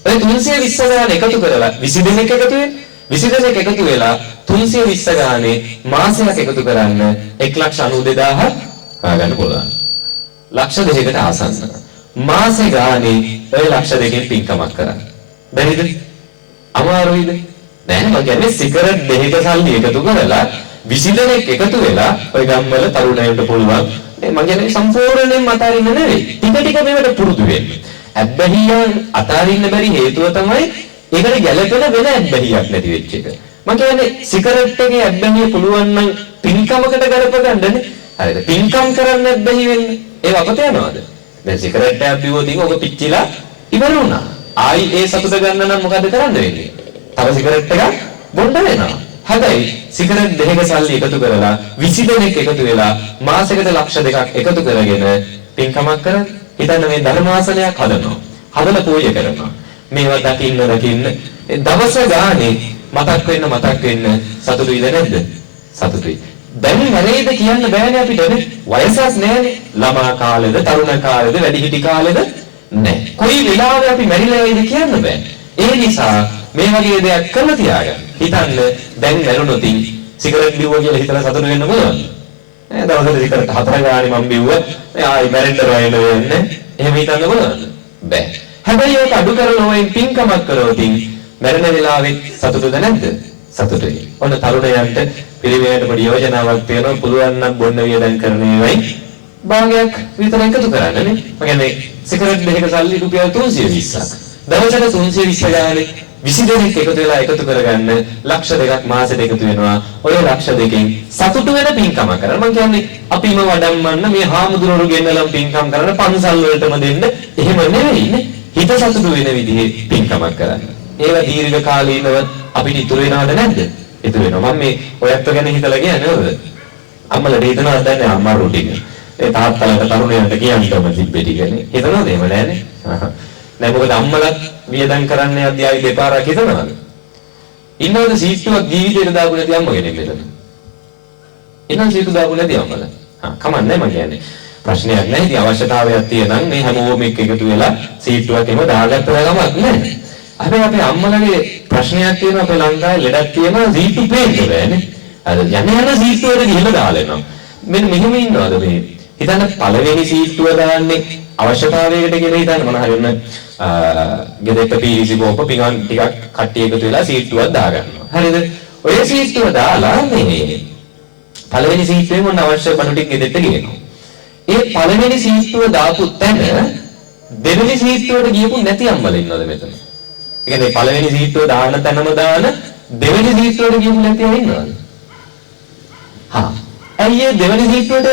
ඔය 320 ගාන එකතු කරලා 20 දෙනෙක් එකතු වෙන්නේ. 20 දෙනෙක් එකතු වෙලා 320 ගානේ මාසයක් එකතු කරන්න 1,92,000 හොයාගන්න පුළුවන්. 2,00,000කට ආසන්න. මාසේ ගානේ ඔය 2,00,000කින් පින්කමක් කරන්න. බැරිද? අමාරුයිද? නෑ මම කියන්නේ සිගරට් දෙකක සල්ලි එකතු කරලා 20 දෙනෙක් එකතු වෙලා ඔය ගම්වල තරුණයන්ට පුළුවන්. මම කියන්නේ සම්පූර්ණයෙන්ම අතාරින්න නෙවෙයි. ටික ටික මේවට පුරුදු වෙන්න. ඇබ්බැහියන් අතාරින්න බැරි හේතුව තමයි ඒකට ගැළපෙන වෙන ඇබ්බැහියක් නැති වෙච්ච එක. මම කියන්නේ සිගරට් එකේ ඇබ්බැහිය පුළුවන් නම් පින්කමකට ගලප ගන්නනේ. හරිද? පින්කම් කරන්න ඇබ්බැහි වෙන්න. ඒක අපත යනවාද? දැන් සිගරට් එකක් බිව්වොත් ඔක පිච්චිලා ඉවර වුණා. ආයි ඒ සතුට ගන්න නම් මොකද කරන්න වෙන්නේ? තව සිගරට් එකක් බොන්න වෙනවා. හැබැයි සිගරට් දෙකක සල්ලි එකතු කරලා 20 දෙනෙක් එකතු වෙලා මාසෙකට 2,00,000ක් එකතු කරගෙන පින්කමක් කරන්නේ. හිතන්න මේ ධර්මාසනයක් හදනවා. හදලා පූජා කරනවා. මේවා දකින්න දවස ගානේ මතක් වෙන්න සතුටුයිද නැද්ද? සතුටුයි. දැන් නැරෙයිද කියන්න බෑනේ අපිට නේ. වයසක් නැහැනේ. ළමා කාලෙද, තරුණ කාලෙද, වැඩිහිටි කාලෙද නැහැ. කොයි වෙලාවෙ අපි මැරිලා වෙයිද කියන්න බෑ. ඒ නිසා මේ වගේ දෙයක් කරලා තියාගන්න. හිතන්න දැන් මැරුණොත් සිගරට් බිව්වා කියලා හිතලා සතුටු වෙන්න පුළුවන්ද? දවසට සිගරට් 4 ගානේ මම බිව්වා. ආයි මැරෙන්න වෙන්නේ. එහෙම හිතන්න පුළුවන්ද? බෑ. හැබැයි ඒක අඩු කරලා ඔයෙන් පින්කමක් කරොත් මැරෙන වෙලාවෙත් සතුටුද නැද්ද? සතුටුයි. ඔන්න තරුණයන්ට පිළිවෙලට පොඩි යෝජනාවක් තියෙනවා. පුළුවන් නම් බොන්න වියදම් කරන ඒවායි භාගයක් විතර එකතු කරන්න නේ. මම කියන්නේ සිගරට් දෙකක සල්ලි රුපියල් 320ක්. දවසට 320 ගානේ 20 දෙනෙක් එකතු වෙලා එකතු කරගන්න 2,00,000ක් මාසෙට එකතු වෙනවා. ඔය 2,00,000කින් සතුටු වෙන පින්කම කරන්න. මම කියන්නේ අපිම වඩම්මන්න මේ හාමුදුරුවෝ ගෙන්නලම් පින්කම් කරන්න පන්සල් වලටම දෙන්න. එහෙම නෙවෙයිනේ. හිත සතුටු වෙන විදිහේ පින්කමක් කරන්න. ඒවා දීර්ඝ කාලීනව අපිට ඉතුරු වෙනවද නැද්ද? ඉතුරු වෙනවා. මම මේ ඔයත් ගැන හිතලා කියන්නේ නේද? අම්මලට හිතනවා දැන් අම්මා රුටින්. ඒ තාත්තලාට තරුණයන්ට කියන්නම තිබ්බේ ටිකනේ. හිතනවද එහෙම නෑනේ. නෑ මොකද අම්මලත් වියදම් කරන්න යද්දී ආයි දෙපාරක් හිතනවාද? ඉන්නවද සීට්ටුවක් ජීවිතේට දාපු නැති අම්ම කෙනෙක් මෙතන? ඉන්න සීට්ටු දාපු නැති අම්මලා. කමන්නේ මම කියන්නේ. ප්‍රශ්නයක් නැහැ. ඉතින් අවශ්‍යතාවයක් තියෙනනම් මේ හැමෝම එක්ක එකතු වෙලා සීට්ටුවක් එම දාගත්ත ගමක් නැහැ. හැබැයි අපේ අම්මලගේ ප්‍රශ්නයක් තියෙනවා අපේ ලංකාවේ ලෙඩක් තියෙනවා සීට්ටු පේන්න බෑනේ. අර යන සීට්ටුවට ගිහිල්ලා දාලා එනවා. මෙන්න මෙහෙම ඉන්නවද මේ? හිතන්න පළවෙනි සීට්ටුව දාන්නේ අවශ්‍යතාවයකට කියලා හිතන්න මොන හරි ඔන්න ගෙදරට පීරිසි කෝප පිඟන් ටිකක් කට්ටිය එකතු වෙලා සීට්ටුවක් දාගන්නවා. හරිද? ඔය සීට්ටුව දාලා මේ පළවෙනි සීට්ටුවේ මොන අවශ්‍ය බඩු ටික ගෙදරට ගේනවා. ඒ පළවෙනි සීට්ටුව දාපු තැන දෙවෙනි සීට්ටුවට ගියපු නැති අම්මලා ඉන්නවද මෙතන? ඒ කියන්නේ පළවෙනි සීට්ටුව දාන තැනම දාන දෙවෙනි සීට්ටුවට ගියපු නැති අය ඉන්නවද? ඇයි දෙවෙනි සීට්ටුවට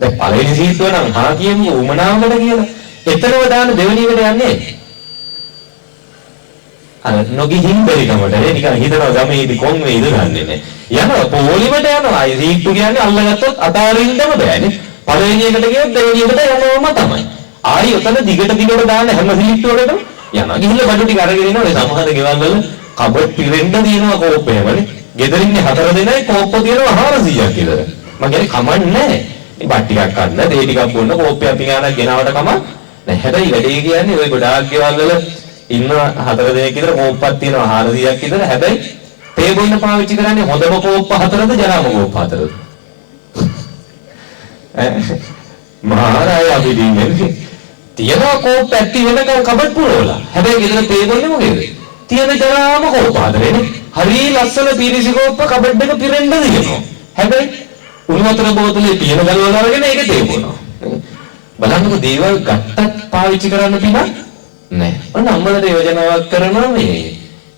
දැන් පළවෙනි සීට්ටුව නම් කියමු උමනාවකට කියලා. එතරම් දාන දෙවෙනි එකට යන්නේ. අර නොගිහින් බැරිකමට නිකන් හිතනවා ගමේදී කොන් වේද දන්නේ නැහැ. යනවා පොලිමට යනවා. ඒ සීට්ටු කියන්නේ අල්ලගත්තොත් අතාරින්නම බෑනේ. පළවෙනි එකට ගියොත් දෙවෙනි එකට යනවම තමයි. ආයි උතන දිගට දාන හැම සීට්ටුවකටම යනවා. ගිහිල්ලා බඩු ටික අරගෙන එනවා. ඒ සමහර ගෙවල් වල කබඩ් පිරෙන්න දිනනවා කෝප්පේමනේ. ගෙදරින්නේ 4 දෙනයි කෝප්ප තියෙනවා 400ක් විතර. මම කියන්නේ කමන්නේ නැහැ. මේ බත් ටිකක් ගන්න, දේ ටිකක් බොන්න, කෝප්පයක් පිඟානක් ගෙනාවට කමක් නැහැ. හැබැයි වැඩේ කියන්නේ ওই ගොඩාක් ගෙවල් වල ඉන්න 4 දෙනෙක් විතර කෝප්පක් තියෙනවා 400ක් විතර. හැබැයි තේ බොන්න පාවිච්චි කරන්නේ හොඳම කෝප්ප 4ද ජරාම කෝප්ප 4ද? මහාරාය අභිදින්නේ තියනවා කෝප්ප ඇටි වෙනකන් කබඩ් පුරවලා. හැබැයි ගෙදර තේ බොන්නේ මොකේද? තියෙන ජරාම කෝප්ප 4නේ. හරි ලස්සන පීරිසි කෝප්ප කබඩ් එක පිරෙන්න දිනනවා. හැබැයි උණු වතුර බෝතලේ පියන ගලවලා අරගෙන ඒක තේ බොනවා. බලන්නකො දේවල් ගත්තත් පාවිච්චි කරන්න පිනක් නැහැ. ඔන්න අම්මලට යෝජනාවක් කරනවා මේ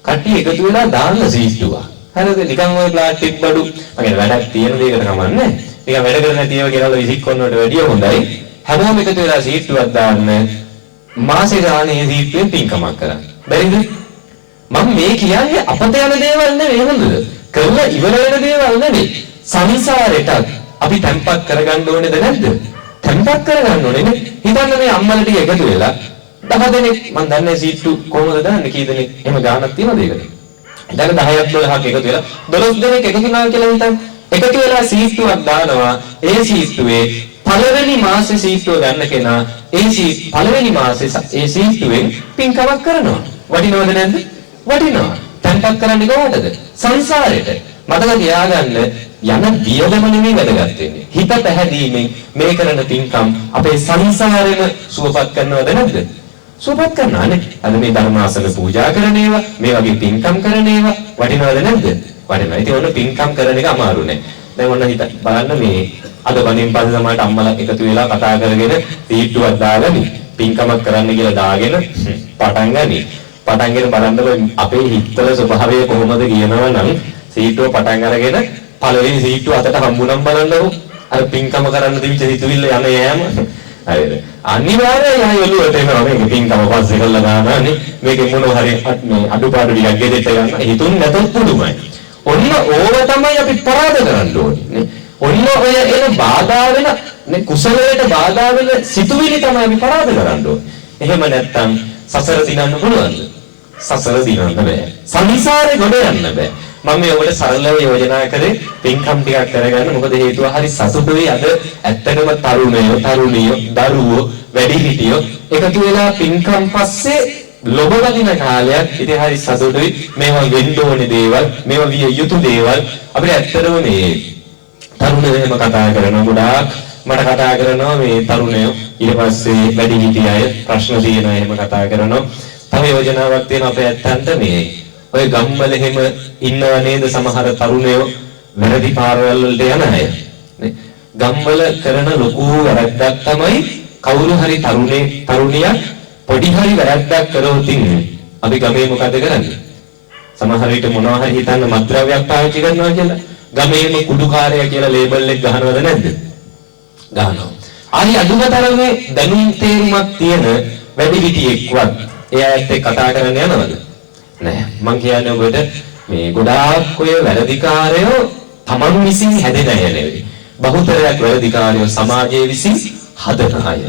කට්ටිය එකතු වෙලා දාන්න සීට්ටුවක්. හරිද? නිකන් ওই ප්ලාස්ටික් බඩු මගේ වැඩක් තියෙන දෙයකට කමන්නේ. නිකන් වැඩ කරන තියව ගෙනල්ලා විසික්කොන්නට වැඩිය හොඳයි. හැමෝම එකතු වෙලා සීට්ටුවක් දාන්න. මාසේ ගානේ සීට්ටුවෙන් පින්කමක් කරන්න. බැරිද? මම මේ කියන්නේ අපත යන දේවල් නෙවෙයි හොඳද? කරලා ඉවර වෙන දේවල් නෙවෙයි. සංසාරෙට අපි තැම්පත් කරගන්න ඕනේද නැද්ද? තැම්පත් කරගන්න ඕනේ නේ. හිතන්න මේ අම්මලා ටික එකතු වෙලා 10 දෙනෙක් මම දන්නේ සීට්ටු කොහොමද දාන්නේ කී දෙනෙක් එහෙම ගානක් තියෙනවද ඒකට? දැන් 10ක් 12ක් එකතු වෙලා 12 දෙනෙක් එකතු වෙනවා කියලා හිතන්න. එකතු වෙලා සීට්ටුවක් දානවා. ඒ සීට්ටුවේ පළවෙනි මාසේ සීට්ටුව ගන්න කෙනා පළවෙනි මාසේ ඒ සීට්ටුවෙන් පින්කමක් කරනවා. වටිනවද නැද්ද? වටිනවා. තැම්පත් කරන්නේ කොහොමද? සංසාරෙට. මතක තියාගන්න යන වියදම නෙමෙයි වැදගත් වෙන්නේ. හිත පැහැදීමෙන් මේ කරන පින්කම් අපේ සංසාරෙම සුවපත් කරනවද නැද්ද? සුවපත් කරනවානේ. අද මේ ධර්මාසන පූජා කරන ඒවා, මේ වගේ පින්කම් කරන ඒවා වටිනවද නැද්ද? වටිනවා. ඉතින් ඔන්න පින්කම් කරන එක අමාරු නෑ. දැන් ඔන්න හිත බලන්න මේ අද වනින් පස්සේ තමයි අම්මලා එකතු වෙලා කතා කරගෙන සීට්ටුවක් දාගනි. පින්කමක් කරන්න කියලා දාගෙන පටන් ගනි. පටන්ගෙන බලන්නකො අපේ හිතවල ස්වභාවය කොහොමද කියනවා නම් සීට්ටුව පටන් අරගෙන පළවෙනි සීට්ටුව අතට හම්බුනම් බලන්නකො අර පින්කම කරන්න තිබිච්ච හිතවිල්ල යන යෑම හරිද අනිවාර්යයෙන් යන ඔළුවට එනවා මේක පින්කම පස්සේ කරලා දානනේ මේකේ මොනවා හරි මේ අඩුපාඩු ටිකක් ගෙදෙට ගන්න හිතුන් නැතොත් පුදුමයි ඔන්න ඕව තමයි අපි පරාද කරන්න ඕනේ නේ ඔන්න ඔය එන බාධා වෙන නේ කුසලයට බාධා වෙන සිතුවිලි තමයි අපි පරාද කරන්න ඕනේ එහෙම නැත්තම් සසර දිනන්න පුළුවන්ද? සසර දිනන්න බෑ. සංසාරේ ගොඩ යන්න බෑ. මම මේ ඔබට සරලව යෝජනා කරේ පින්කම් ටිකක් කරගන්න. මොකද හේතුව හරි සතුටුයි අද ඇත්තටම තරුණයෝ, තරුණියෝ, දරුවෝ, වැඩිහිටියෝ එකතු වෙලා පින්කම් පස්සේ ලොබ වදින කාලයක්. ඉතින් හරි සතුටුයි. මේවා වෙන්න ඕනේ දේවල්, මේවා විය යුතු දේවල්. අපිට ඇත්තටම මේ තරුණයෝ එහෙම කතා කරනවා ගොඩාක්. මට කතා කරනවා මේ තරුණයෝ ඊට පස්සේ වැඩිහිටි අය ප්‍රශ්න තියෙනවා එහෙම කතා කරනවා. තව යෝජනාවක් තියෙනවා අපේ ඇත්තන්ට මේ ඔය ගම්වල එහෙම ඉන්නව නේද සමහර තරුණයෝ වැරදි පාරවල් වලට යන අය. නේ ගම්වල කරන ලොකු වැරද්දක් තමයි කවුරු හරි තරුණියක් පොඩි හරි වැරද්දක් කරොත් අපි ගමේ මොකද කරන්නේ? සමහර විට මොනවා හරි හිතන්න මත්ද්‍රව්‍යයක් පාවිච්චි කරනවා කියලා ගමේම කුඩුකාරය කියලා ලේබල් එක ගහනවද නැද්ද? ගහනවා. ආනි අදුමතරමේ දැනුම් තේරුමක් තියෙන වැඩිහිටියෙක්වත් එයාට කතා කරන්න යනවද? නෑ. මං කියන්නේ ඔබට මේ ගොඩාක් ඔය වැරදිකාරයෝ තමන් විසින් හැදෙන අය නෙවෙයි. බහුතරයක් වැරදිකාරයෝ සමාජයේ විසින් හදන අය.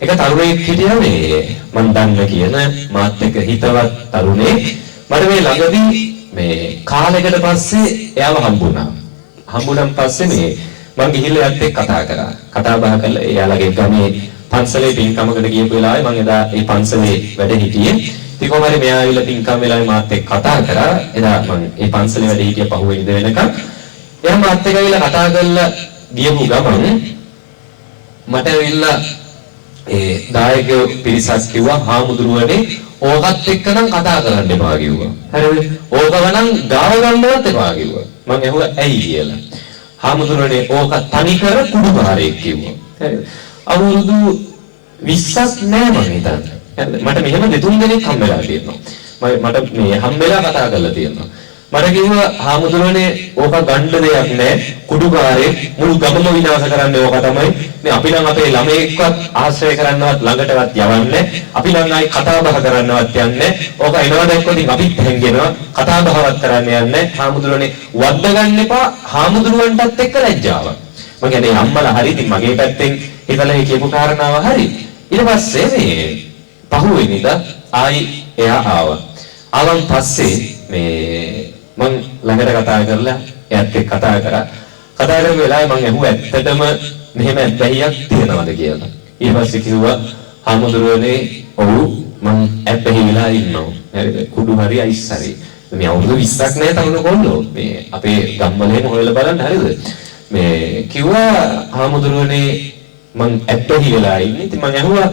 එක තරුණයෙක් හිටියා මේ මන් දන්න කියන මාත් එක්ක හිතවත් තරුණයෙක්. මට මේ ළඟදී මේ කාලයකට පස්සේ එයාව හම්බුණා. හම්බුනන් පස්සේ මේ මං ගිහිල්ලා එයාත් එක්ක කතා කරා. කතා බහ කළා. එයාලගේ ගමේ පන්සලේ පින්කමකට ගියපු වෙලාවේ මං එදා ඒ පන්සලේ වැඩ හිටියේ. ඉතින් කොහොම හරි මෙයා ඇවිල්ලා පින්කම් වෙලාවේ මාත් එක්ක කතා කරා. එදා මං ඒ පන්සලේ වැඩ හිටිය පහුවෙන් ඉඳ වෙනකන් එයා මාත් එක්ක ඇවිල්ලා කතා කරලා ගියපු ගමන් මට ඇවිල්ලා ඒ දායකයෝ පිරිසක් කිව්වා හාමුදුරුවනේ ඕකත් එක්ක නම් කතා කරන්න එපා කිව්වා. හරිද? ඕකව නම් ගාව ගන්නවත් එපා කිව්වා. මං ඇහුවා ඇයි කියලා. හාමුදුරුවනේ ඕක තනිකර කුඩුකාරයෙක් කිව්වා. හරිද? අවුරුදු 20ක් නෑ මම හිතන්නේ. හරිද? මට මෙහෙම දෙතුන් දෙනෙක් හම්බෙලා තියෙනවා. මට මේ හම්බෙලා කතා කරලා තියෙනවා. මට කිව්වා හාමුදුරුවනේ ඕක ගන්න දෙයක් නෑ. කුඩුකාරයෙක් මුළු ගමම විනාශ කරන්නේ ඕක තමයි. මේ අපි නම් අපේ ළමයෙක්වත් ආශ්‍රය කරන්නවත් ළඟටවත් යවන්නේ. අපි නම් ආයි කතා බහ කරන්නවත් යන්නේ. ඕක එනවා දැක්කොත් අපිත් හැංගෙනවා. කතා බහවත් කරන්න යන්නේ. හාමුදුරුවනේ වද්ද ගන්න එපා. හාමුදුරුවන්ටත් එක්ක ලැජ්ජාවක්. මම කියන්නේ අම්මලා හරි ඉතින් මගේ පැත්තෙන් හිතලා කියපු කාරණාව හරි. ඊට පස්සේ මේ පහුවෙනිදා ආයි එයා ආවා. ආවන් පස්සේ මේ මං ළඟට කතා කරලා එයාත් එක්ක කතා කරා. කතා කරපු වෙලාවේ මං ඇහුවා ඇත්තටම මෙහෙම ඇබ්බැහියක් තියනවද කියලා. ඊට පස්සේ කිව්වා හාමුදුරුවනේ ඔව් මං ඇබ්බැහි වෙලා ඉන්නවා. හරිද? කුඩු හරි අයිස් හරි. මේ අවුරුදු 20ක් නෑ තරුණ කොල්ලෝ. මේ අපේ ගම්වලේම හොයලා බලන්න හරිද? මේ කිව්වා හාමුදුරුවනේ මං ඇබ්බැහි වෙලා ඉන්නේ. ඉතින් මං ඇහුවා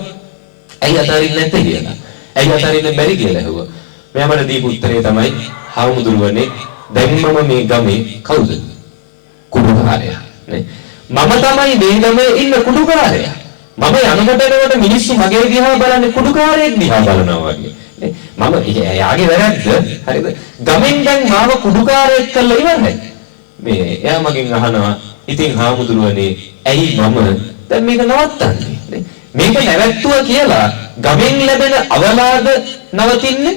ඇයි අතාරින්නේ නැත්තේ කියලා. ඇයි අතාරින්න බැරි කියලා ඇහුවා. මෙයා මට දීපු උත්තරේ තමයි හාමුදුරුවනේ දැන් මම මේ ගමේ කවුද? කුඩුකාරයා නේ. මම තමයි මේ ගමේ ඉන්න කුඩුකාරයා. මම යනකොට එනකොට මිනිස්සු මගේ දිහා බලන්නේ කුඩුකාරයෙක් දිහා බලනවා වගේ නේ. මම එයාගේ වැරද්ද හරිද? ගමෙන් දැන් මාව කුඩුකාරයෙක් කරලා ඉවරයි. මේ එයා මගෙන් අහනවා ඉතින් හාමුදුරුවනේ ඇයි මම දැන් මේක නවත්තන්නේ නේ? මේක නැවැත්තුවා කියලා ගමෙන් ලැබෙන අවලාද නවතින්නේ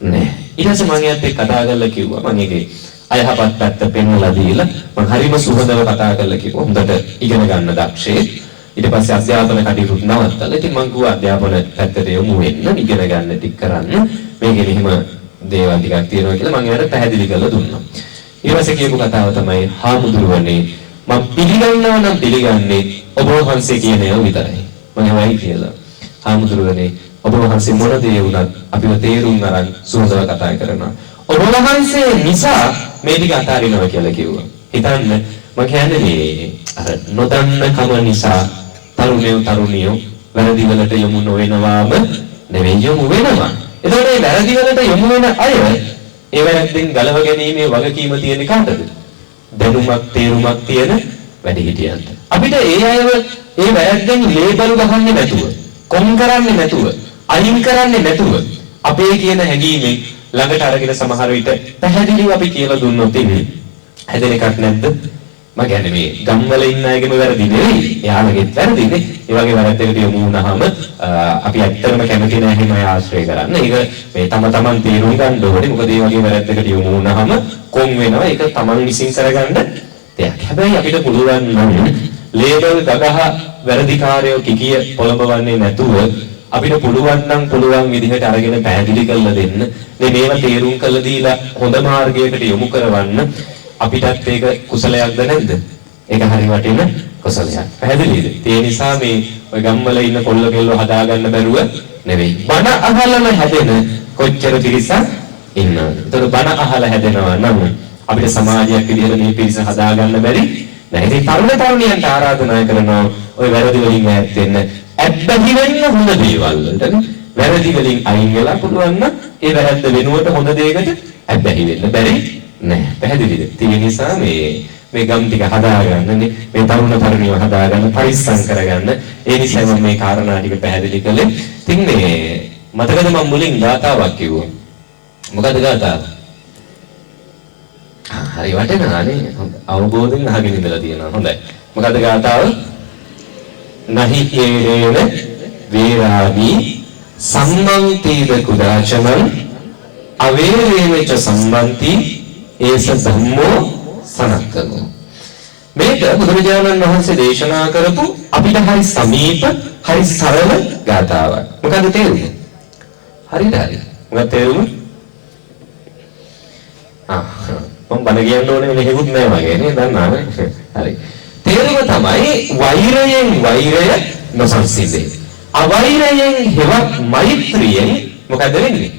නෑ. ඊට පස්සේ මම එයාත් එක්ක කතා කරලා කිව්වා මම ඒකේ අයහපත් පැත්ත පෙන්වලා දීලා මම හරිම සුහදව කතා කරලා කිව්වා හොඳට ඉගෙන ගන්න දක්ෂයෙක්. ඊට පස්සේ අධ්‍යාපන කටයුතු නවත්තලා ඉතින් මම කිව්වා අධ්‍යාපන පැත්තට යමු වෙන්න ඉගෙන ගන්න ටික කරන්න මේකේ මෙහිම දේවල් ටිකක් තියෙනවා කියලා මම එයාට පැහැදිලි කරලා දුන්නා. ඊට පස්සේ කියපු කතාව තමයි හාමුදුරුවනේ මම පිළිගන්නවා නම් පිළිගන්නේ ඔබ වහන්සේ කියන ඒවා විතරයි. මම ඒවයි කියලා. හාමුදුරුවනේ ඔබ වහන්සේ මොන දේ වුණත් අපිව තේරුම් අරන් සුහදව කතා කරනවා. ඔබ වහන්සේ නිසා මේ ටික අතාරිනවා කියලා කිව්වා. හිතන්න මම කියන්නේ මේ අර නොදන්න කම නිසා තරුණියෝ වැරදි වලට යොමු නොවෙනවාම නෙවෙයි යොමු වෙනවා. එතකොට මේ වැරදි වලට යොමු වෙන අය ඒ වැරද්දෙන් ගලව ගැනීමේ වගකීම තියෙන කාටද? දැනුමක් තේරුමක් තියෙන වැඩිහිටියන්ට. අපිට ඒ අයව ඒ වැරද්දෙන් ලේබල් ගහන්නේ නැතුව, කොම් කරන්නේ නැතුව, අයින් කරන්නේ නැතුව අපේ කියන හැඟීමෙන් ළඟට අරගෙන සමහර විට පැහැදිලිව අපි කියලා දුන්නොත් ඉන්නේ හැදෙන එකක් නැද්ද? මම කියන්නේ මේ ගම්වල ඉන්න අයගේම වැරදි නෙවෙයි. එයාලගෙත් වැරදිනේ. ඒ වගේ වැරද්දකට යොමු වුණාම අපි ඇත්තටම කැමති නැහැ එහෙම ආශ්‍රය කරන්න. ඒක මේ තමන් තීරුම් ගන්න ඕනේ. මොකද මේ වගේ වැරද්දකට යොමු වුණාම කොන් වෙනවා. ඒක තමන් විසින් කරගන්න දෙයක්. හැබැයි අපිට පුළුවන් නම් ලේබල් ගගහ වැරදිකාරයෝ කිකිය පොළඹවන්නේ නැතුව අපිට පුළුවන් නම් පුළුවන් විදිහට අරගෙන පැහැදිලි කරලා දෙන්න. මේවා තීරුම් කරලා දීලා හොඳ මාර්ගයකට යොමු කරවන්න අපිටත් ඒක කුසලයක්ද නැද්ද? ඒක හරි වටින කුසලයක්. පැහැදිලිද? ඒ නිසා මේ ඔය ගම්වල ඉන්න කොල්ල කෙල්ල හදාගන්න බැරුව නෙවෙයි. බණ අහලම හැදෙන කොච්චර පිරිසක් ඉන්නවද? ඒතකොට බණ අහලා හැදෙනවා නම් අපිට සමාජයක් විදිහට මේ පිරිස හදාගන්න බැරි නෑ. ඉතින් තරුණියන්ට ආරාධනා කරනවා ඔය වැරදි වලින් ඈත් වෙන්න. ඇබ්බැහි වෙන්න හොඳ දේවල් වලට වැරදි වලින් අයින් වෙලා පුළුවන් නම් ඒ වැරද්ද වෙනුවට හොඳ දෙයකට ඇබ්බැහි වෙන්න බැරි නෑ. පැහැදිලිද? ඒ නිසා මේ ගම් ටික හදාගන්න මේ තරුණියව හදාගන්න පරිස්සම් කරගන්න. ඒ නිසා මම මේ කාරණා ටික පැහැදිලි කළේ. ඉතින් මේ මතකද මම මුලින් ගාතාවක් කිව්වා. මොකද ගාතාව? හරි වටිනානේ. අවබෝධයෙන් අහගෙන ඉඳලා තියෙනවා. හොඳයි. මොකද ගාතාව? නහි හේරේන වේරාමි සම්මන්තේද කුදාචනං අවේරේච සම්බන්ති ඒස ධම්මෝ සනත්තනෝ. මේක බුදුරජාණන් වහන්සේ දේශනා කරපු අපිට හරි සමීප හරි සරල ගාථාවක්. මොකද තේරුම? හරිද? මොකද තේරුම? මම බණ කියන්න ඕනේ නෙහෙකුත් නෑ වගේ නේ දන්නානේ. හරි. තේරුම තමයි වෛරයෙන් වෛරය නොසන්සිඳේ. අවෛරයෙන් හෙවත් මෛත්‍රියෙන් මොකද වෙන්නේ?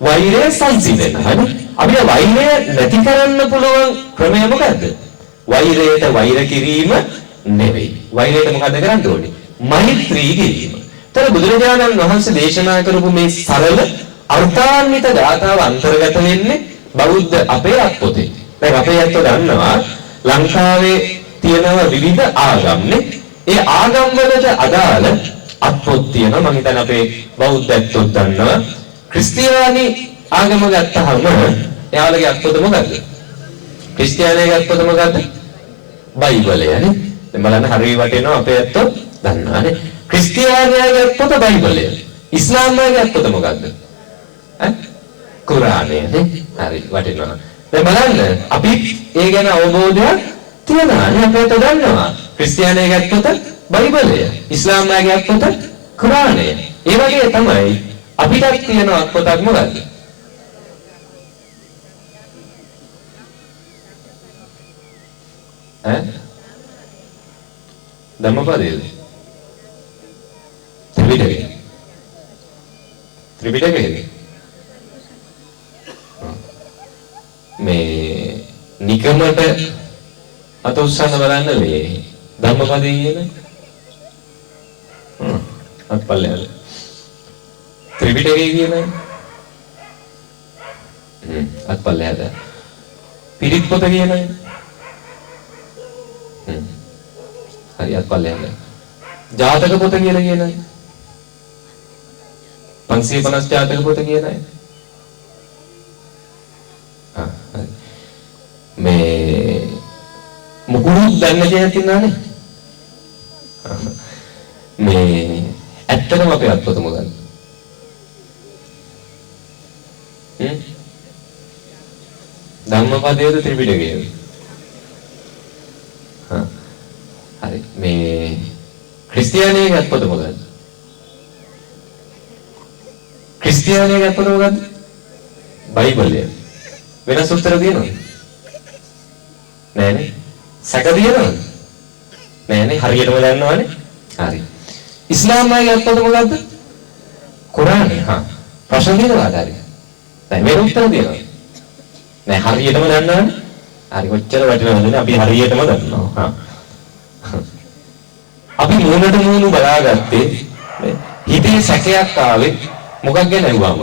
වෛරය සංසිඳෙන. හරි. අපිට වෛරය නැති කරන්න පුළුවන් ක්‍රමය මොකද්ද? වෛරයට වෛර කිරීම නෙවෙයි. වෛරයට මොකද කරන්න ඕනේ? මෛත්‍රී කිරීම. තර බුදුරජාණන් වහන්සේ දේශනා කරපු මේ සරල අර්ථාන්විත ගාථාව අන්තර්ගත වෙන්නේ බෞද්ධ අපේ අත්පොතේ. දැන් අපේ අත්පොත දන්නවා ලංකාවේ තියෙනවා විවිධ ආගම්නේ. ඒ ආගම් වලට අදාළ අත්පොත් තියෙනවා. මම හිතන්නේ අපේ බෞද්ධ අත්පොත් දන්නවා. ක්‍රිස්තියානි ආගම ගත්තහම එයාලගේ අත්පොත මොකද්ද? ක්‍රිස්තියානිගේ අත්පොත මොකද්ද? බයිබලයනේ. දැන් බලන්න හරිය වටේනවා අපේ අත්පොත් දන්නවානේ. ක්‍රිස්තියානිගේ අත්පොත බයිබලය. ඉස්ලාම්ගේ අත්පොත මොකද්ද? කුරානය නේ. හරි වටිනවා. දැන් බලන්න අපි ඒ ගැන අවබෝධයක් තියනවානේ. අපේ අත දන්නවා. ක්‍රිස්තියානිගේ අත්පොත බයිබලය. ඉස්ලාම්ගේ අත්පොත කුරානය. ඒ වගේ තමයි අපිටත් තියෙන අත්පොතක් මොකද්ද? ධම්මපදයේද? ත්‍රිපිටකය. ත්‍රිපිටකයේද? මේ නිකමට අත උස්සන්න බලන්න මේ ධම්මපදයේ කියන අත්පල්ලේ ත්‍රිපිටකය කියන්නේ අත්පල්ලයට පිරිත් පොත කියන්නේ හරි අත්පල්ලයට ජාතක පොත කියලා කියන්නේ 550 ජාතක පොත කියන්නේ හරි මේ මුකුත් දන්නේ කියලා තියනවානේ මේ ඇත්තටම අපේ අත්පොත මොකක්ද? ධම්මපදයේද ත්‍රිපිටකයේද? හරි මේ ක්‍රිස්තියානිගේ අත්පොත මොකද්ද? ක්‍රිස්තියානිගේ අත්පොත මොකද්ද? බයිබලය. වෙනස් උත්තර දෙනවද? නෑනේ. සැක දෙනවද? නෑනේ. හරියටම දන්නවනේ. හරි. ඉස්ලාම්ගේ අත්පොත මොකද්ද? කුරානය. ප්‍රශ්න දෙනවද හරි? දැන් මේ උත්තර දෙනවා. නෑ හරියටම දන්නවනේ. හරි කොච්චර වටිනවද නේ අපි හරියටම දන්නවා. අපි මූණට මූණ බලාගත්තේ හිතේ සැකයක් ආවේ මොකක් ගැන ඇහුවාම?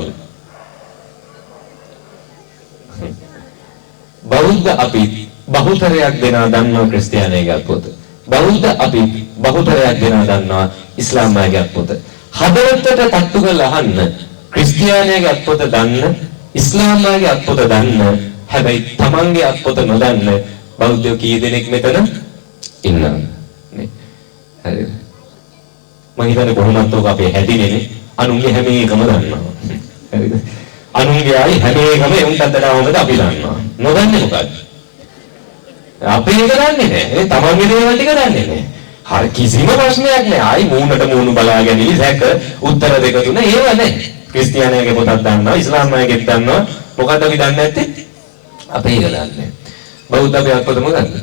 බෞද්ධ අපි බහුතරයක් දෙනා දන්නවා ක්‍රිස්තියානිගේ අත්පොත. බෞද්ධ අපි බහුතරයක් දෙනා දන්නවා ඉස්ලාම්ගේ අත්පොත. හදවතට තට්ටු කරලා අහන්න ක්‍රිස්තියානිගේ අත්පොත දන්න ඉස්ලාම්ගේ අත්පොත දන්න හැබැයි තමන්ගේ අත්පොත නොදන්න බෞද්ධයෝ කී දෙනෙක් මෙතන ඉන්නවා නේ හරිද මම හිතන්නේ කොහොමද ඔක අපේ හැදිනේ අනුන්ගේ හැම එකම දන්නවා හරිද අනුන්ගේ ආයි හැම එකම උන්ට අතට හොඳට අපි දන්නවා නොදන්නේ මොකද්ද අපේ එක දන්නේ නැහැ තමන්ගේ දේවල් ටික දන්නේ නැහැ හරි කිසිම ප්‍රශ්නයක් නැහැ ආයි මූණට මූණ බලාගෙන ඉඳක උත්තර දෙක තුන ඒව නැහැ ක්‍රිස්තියානිගේ පොතක් දන්නවා ඉස්ලාම්යගේ දන්නවා මොකද්ද අපි දන්නේ නැත්තේ අපේ එක දන්නේ බෞද්ධ අපේ අත්පොත මොකද්ද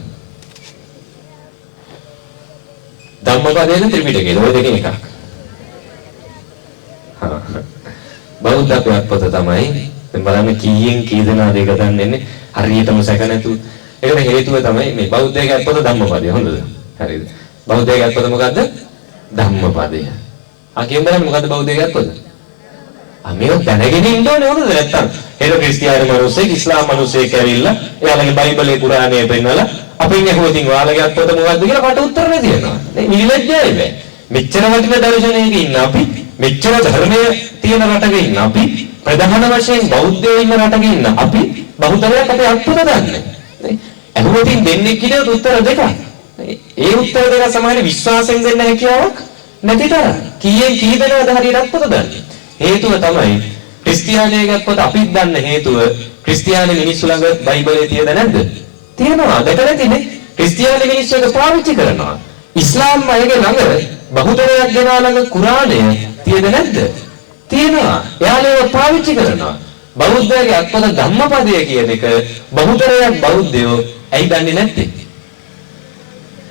ධම්මපදයේද ත්‍රිපිටකයේද ඔය දෙකෙන් එකක් බෞද්ධ අපේ අත්පොත තමයි දැන් බලන්න කීයෙන් කී දෙනාද ඒක දන්නේ නැහැ හරියටම සැක නැතුව ඒකට හේතුව තමයි මේ බෞද්ධයේ අත්පොත ධම්මපදය හොඳද හරිද බෞද්ධයේ අත්පොත මොකද්ද ධම්මපදය කියමු බලන්න මොකද්ද බෞද්ධයේ අත්පොත මේක දැනගෙන ඉන්න ඕනේ හොඳද නැත්තම් ඒක ක්‍රිස්තියානි මිනිස්සෙක් ඉස්ලාම් මිනිස්සෙක් ඇවිල්ලා එයාලගේ බයිබලයේ කුරානයේ පෙන්නලා අපින් ඇහුවොතින් ඔයාලගේ අත්පොත මොකද්ද කියලා කට උත්තර දෙනවා නේ නිලජ්ජයි බෑ මෙච්චර වටින දර්ශනයක ඉන්න අපි මෙච්චර ධර්මයේ තියෙන රටක ඉන්න අපි ප්‍රධාන වශයෙන් බෞද්ධයෝ ඉන්න රටක ඉන්න අපි බහුතරයක් අපේ අත්පොත දන්නේ නේ ඇහුවොතින් දෙන්නේ කියලා උත්තර දෙකක් ඒ උත්තර දෙක සමාන විශ්වාසයෙන් දෙන්න හැකියාවක් නැති තරම් කීයෙන් කී දෙනාද හරියට අත්පොත දන්නේ හේතුව තමයි ක්‍රිස්තියානිය ගත්තොත් අපිත් දන්න හේතුව ක්‍රිස්තියානි මිනිස්සු ළඟ බයිබලයේ තියෙද නැද්ද? තියෙනවා. දැකලා තියෙන්නේ. ක්‍රිස්තියානි මිනිස්සු ඒක පාවිච්චි කරනවා. ඉස්ලාම් අයගේ ළඟ බහුතරයක් දෙනා ළඟ කුරානය තියෙද නැද්ද? තියෙනවා. එයාලා ඒක පාවිච්චි කරනවා. බෞද්ධයාගේ අත්පොත ධම්මපදය කියන එක බහුතරයක් බෞද්ධයෝ ඇයි දන්නේ නැත්තේ?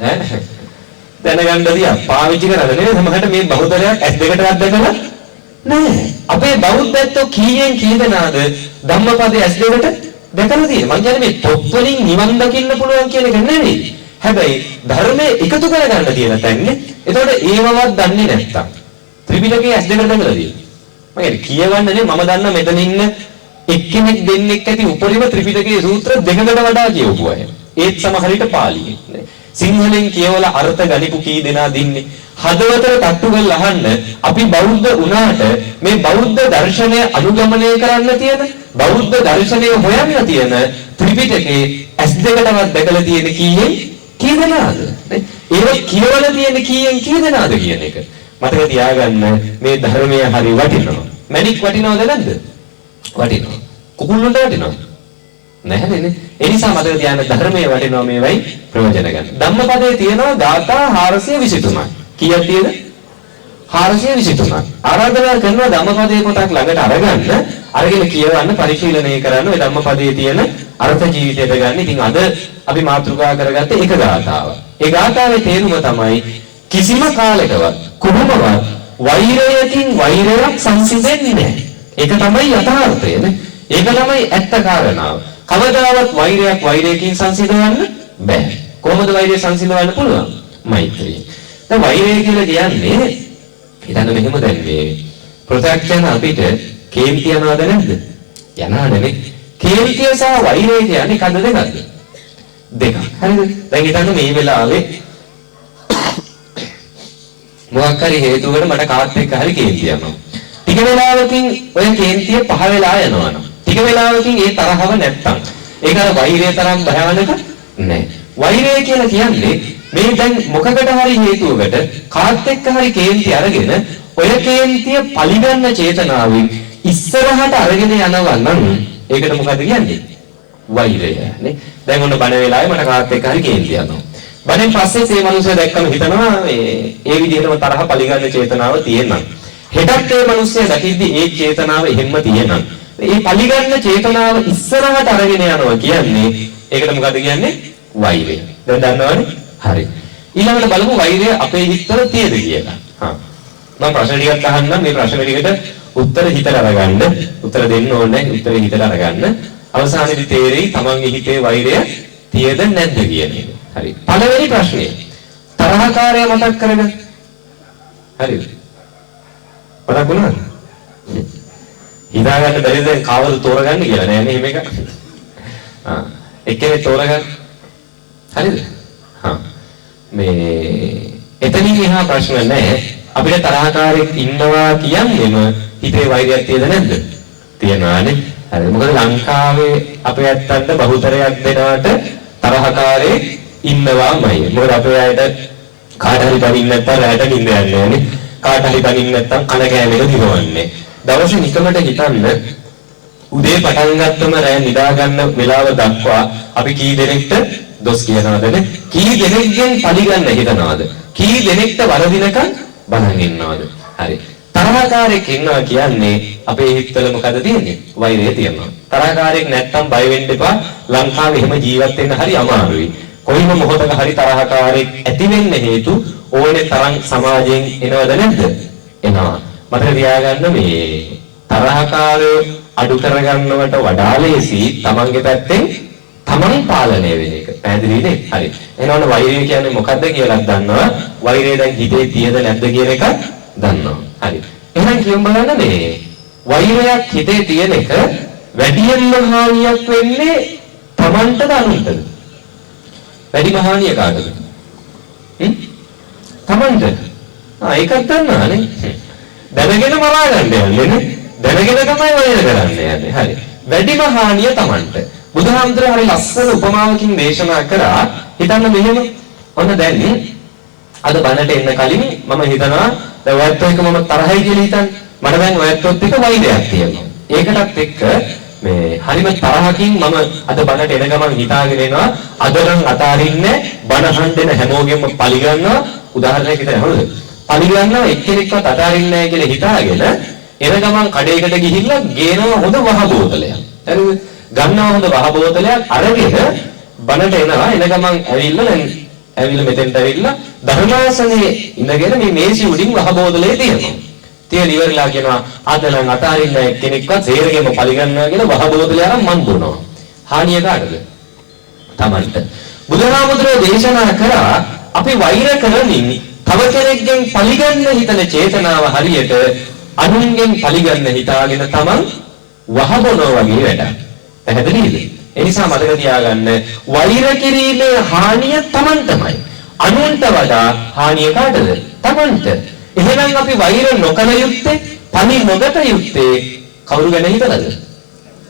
ඈ දැනගන්න දියා පාවිච්චි කරන්නේ නෙවෙයි සමහරට මේ බහුතරයක් ඇස් දෙකටවත් දැකලා නෑ. අපේ බෞද්ධත්වෝ කීයෙන් කී දෙනාද ධම්මපදයේ ඇස් දෙකට දැකලා තියෙන්නේ. මං කියන්නේ මේ පොත් වලින් නිවන් දකින්න පුළුවන් කියන එක නෙවෙයි. හැබැයි ධර්මයේ එකතු කරගන්න තියෙන තැන්නේ. ඒතකොට ඒවවත් දන්නේ නැත්තම් ත්‍රිපිටකයේ ඇස් දෙකට දැකලා තියෙන්නේ. මම කියවන්නේ මම දන්න මෙතන ඉන්න එක්කෙනෙක් දෙන්නෙක් ඇති උපරිම ත්‍රිපිටකයේ සූත්‍ර දෙකකට වඩා කියවපු අය. ඒත් සමහර විට පාලියේ. සිංහලෙන් කියවලා අර්ථ ගනිපු කී දෙනා දින්නේ. හදවතට තට්ටු කරලා අහන්න අපි බෞද්ධ වුණාට මේ බෞද්ධ දර්ශනය අනුගමනය කරන්න තියෙන බෞද්ධ දර්ශනය හොයන්න තියෙන ත්‍රිපිටකේ ඇස් දෙකටවත් දැකලා තියෙන කීයෙන් කී දෙනාද? ඒක කියවලා තියෙන කීයෙන් කී දෙනාද කියන එක. මතක තියාගන්න මේ ධර්මය හරි වටිනවා. මැණික් වටිනවද නැද්ද? වටිනවා. කුකුල්ලුන්ට වටිනවද? නැහැ නේ. ඒ නිසා මතක තියාගන්න ධර්මයේ වටිනවා මේවයි ප්‍රයෝජන ගන්න. ධම්මපදයේ තියෙනවා ගාථා 423ක්. කීයක් තියෙද? 423ක්. ආරාධනා කරනවා ධම්මපදයේ පොතක් ළඟට අරගෙන කියවන්න පරිශීලනය කරන්න ඔය ධම්මපදයේ තියෙන අර්ථ ජීවිතයට ගන්න. ඉතින් අද අපි මාතෘකා කරගත්තේ එක ගාථාවක්. ඒ ගාථාවේ තේරුම තමයි කිසිම කාලයකවත් කොහොමවත් වෛරයකින් වෛරයක් සංසිඳෙන්නේ නැහැ. ඒක තමයි යථාර්ථය නේ. ඒක තමයි ඇත්ත කාරණාව. කවදාවත් වෛරයකින් සංසිඳවන්න බෑ. කොහොමද වෛරය සංසිඳවන්න පුළුවන්? මෛත්‍රිය. දැන් වෛරය කියලා කියන්නේ හිතන්න මෙහෙම දැන් මේ ප්‍රත්‍යක්ෂණ අපිට කේන්ති යනවද නැද්ද? යනවනේ. කේන්තිය සහ වෛරය කියන්නේ කඳ දෙකක්ද? දෙකක්. හරිද? දැන් හිතන්න මේ වෙලාවේ මොකක් හරි හේතුවකට මට කාත් එක්ක හරි කේන්ති යනවා. ටික වෙලාවකින් ඔය කේන්තිය පහ වෙලා යනවා. ටික වෙලාවකින් ඒ තරහව නැත්තම් ඒක අර වෛරය තරම් භයානක නෑ. වෛරය කියලා කියන්නේ මේ දැන් මොකකට හරි හේතුවකට කාත් එක්ක හරි කේන්ති අරගෙන ඔය කේන්තිය පරිගන්න චේතනාවෙන් ඉස්සරහට අරගෙන යනවා නම් ඒකට මොකද කියන්නේ? වෛරය නේ. දැන් ඔන්න බණ වෙලාවේ මට කාත් එක්ක හරි කේන්ති යනවා. බණෙන් පස්සේ මේ මනුස්සයා දැක්කම හිතනවා ඒ විදිහටම තරහ පරිගන්න චේතනාව තියෙනවා. හෙටත් ඒ මනුස්සයා දකිද්දි ඒ චේතනාව එහෙම්ම තියෙනවා. මේ පරිගන්න චේතනාව ඉස්සරහට අරගෙන යනවා කියන්නේ ඒකට මොකද කියන්නේ? වෛරය. දැන් දන්නවනේ? හරි. ඊළඟට බලමු වෛරය අපේ හිතවල තියෙද කියලා. මම ප්‍රශ්න ටිකක් අහන්නම්. මේ ප්‍රශ්න ටිකට උත්තර හිතලා අරගන්න. උත්තර දෙන්න ඕනේ. උත්තර හිතලා අරගන්න. අවසානයේදී තේරෙයි තමන්ගේ හිතේ වෛරය තියෙද නැද්ද කියන එක. හරි. පළවෙනි ප්‍රශ්නේ. තරහකාරය මතක් කරගන්න. හරිද? මතක් වුණාද? හිතාගන්න බැරිද දැන් කවුද තෝරගන්න කියලා නෑ නේ මේක. එක්කෙනෙක් තෝරගන්න. හරිද? මේ එතනින් එහා ප්‍රශ්න නැහැ. අපිට තරහකාරයෙක් ඉන්නවා කියන්නේම හිතේ වෛරයක් තියෙද නැද්ද? තියෙනවානේ. හරි. මොකද ලංකාවේ අපේ ඇත්තන්ට බහුතරයක් දෙනාට තරහකාරයෙක් ඉන්නවාමයි. මොකද අපේ අයට කාට හරි බනින්න නැත්නම් රැට නිින්ද යන්නේ නැනේ. කාට හරි බනින්න නැත්නම් කන කෑමක දිවවන්නේ. දවසේ නිකමට හිතන්න උදේ පටන් ගත්තම රැ නිදා ගන්න වෙලාව දක්වා අපි කී දෙනෙක්ට දොස් කියනවද? කී දෙනෙක්ගෙන් පරිගන්න හිතනවද? කී දෙනෙක්ට වරදිනකන් බලන් ඉන්නවද? හරි. තරහකාරයෙක් ඉන්නවා කියන්නේ අපේ හිතවල මොකද තියෙන්නේ? වෛරය තියෙනවා. තරහකාරයෙක් නැත්තම් බය වෙන්න එපා. ලංකාවේ එහෙම ජීවත් වෙන්න හරි අමාරුයි. කොයිම මොහොතක හරි තරහකාරයෙක් ඇති වෙන්න හේතු ඕනේ තරම් සමාජයෙන් එනවද නැද්ද? එනවා. මතක තියාගන්න මේ තරහකාරය අඩු කරගන්නවට වඩා ලේසි තමන්ගේ පැත්තෙන් තමන් පාලනය වෙන එක. පැහැදිලිද? හරි. එහෙනම් වෛරය කියන්නේ මොකද්ද කියලා දන්නවා. වෛරය දැන් හිතේ තියෙද නැද්ද කියන එක දන්නවා. හරි. එහෙනම් කියමු බලන්න මේ වෛරයක් හිතේ තියෙන එක වැඩියෙන්ම හානියක් වෙන්නේ තමන්ටද අනුන්ටද? වැඩිම හානිය කාටද? තමන්ට. ඒකත් දන්නවනේ. දැනගෙන මරා ගන්න යන්නේ නේ. දැනගෙන තමයි වෛර කරන්න යන්නේ. හරි. වැඩිම හානිය තමන්ට. බුදුහාමුදුරුවෝ හරි ලස්සන උපමාවකින් දේශනා කරා. හිතන්න මෙහෙම. ඔන්න දැන් අද බණට එන්න කලින් මම හිතනවා දැන් ඔයත් එක්ක මම තරහයි කියලා හිතන්නේ. මට දැන් ඔයත් එක්ක වෛරයක් තියෙනවා. ඒකටත් එක්ක මේ හරිම තරහකින් මම අද බණට එන ගමන් හිතාගෙන එනවා අද නම් අතාරින්නේ බණ අහන්න හැමෝගෙම පරිගන්නවා උදාහරණයක් විතර හොඳද පරිගන්නවා එක්කෙනෙක්වත් අතාරින්නේ නැහැ කියලා හිතාගෙන එන ගමන් කඩේකට ගිහිල්ලා ගේනවා හොඳ වහ බෝතලයක් හරිද ගන්නවා හොඳ වහ බෝතලයක් අරගෙන බණට එනවා එන ගමන් ඇවිල්ලා මෙතෙන්ට ඇවිල්ලා ධර්මාසනයේ ඉඳගෙන මේ මේසි උඩින් වහ බෝතලේ තියෙනවා තියලා ඉවරලා කියනවා අද නම් අතාරින්න කෙනෙක්වත් සේරගෙම පරිගන්නවා කියලා වහ බෝතලේ අරන් මන් බොනවා. හානිය කාටද? තමන්ට. බුදුහාමුදුරේ දේශනා කරා අපි වෛර කරමින් තව කෙනෙක්ගෙන් පරිගන්න හිතන චේතනාව හරියට අනුන්ගෙන් පරිගන්න හිතාගෙන තමන් වහ බොනවා වගේ වැඩක්. පැහැදිලිද? ඒ නිසා මතක තියාගන්න වෛර කිරීමේ හානිය තමන්ටමයි. අනුන්ට වඩා හානිය කාටද? තමන්ට. එහෙනම් අපි වෛර නොකළ යුත්තේ, පණි නොගත යුත්තේ කවුරු ගැන හිතලාද?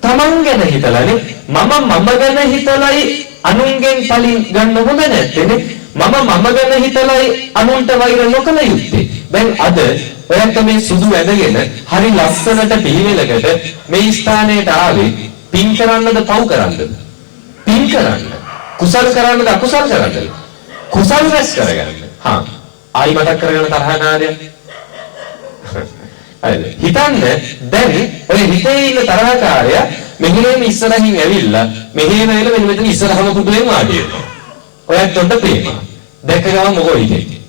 තමන් ගැන හිතලානේ. මම ගැන හිතලයි අනුන්ගෙන් පණි ගන්න හොඳ නැත්තේනේ. මම ගැන හිතලයි අනුන්ට වෛර නොකළ යුත්තේ. දැන් අද ඔයත් මේ සුදු ඇඳගෙන හරි ලස්සනට පිළිවෙලකට මේ ස්ථානයට ආවේ පින් කරන්නද පව් කරන්නද? පින් කරන්න. කුසල් කරන්නද අකුසල් කරන්නද? කුසල් රැස් කරගන්න. හා ආයි මතක් කරගන්න තරහකාරය. හරිද? හිතන්න දැන් ඔය හිතේ ඉන්න තරහකාරය මෙහෙම ඉස්සරහින් ඇවිල්ලා මෙහෙම වෙලා මෙන්න මෙතන ඉස්සරහම පුටුවේ වාඩි වෙනවා. ඔයත් උඩ ප්‍රේම. දැක ගමන් මොකෝ හිතේ?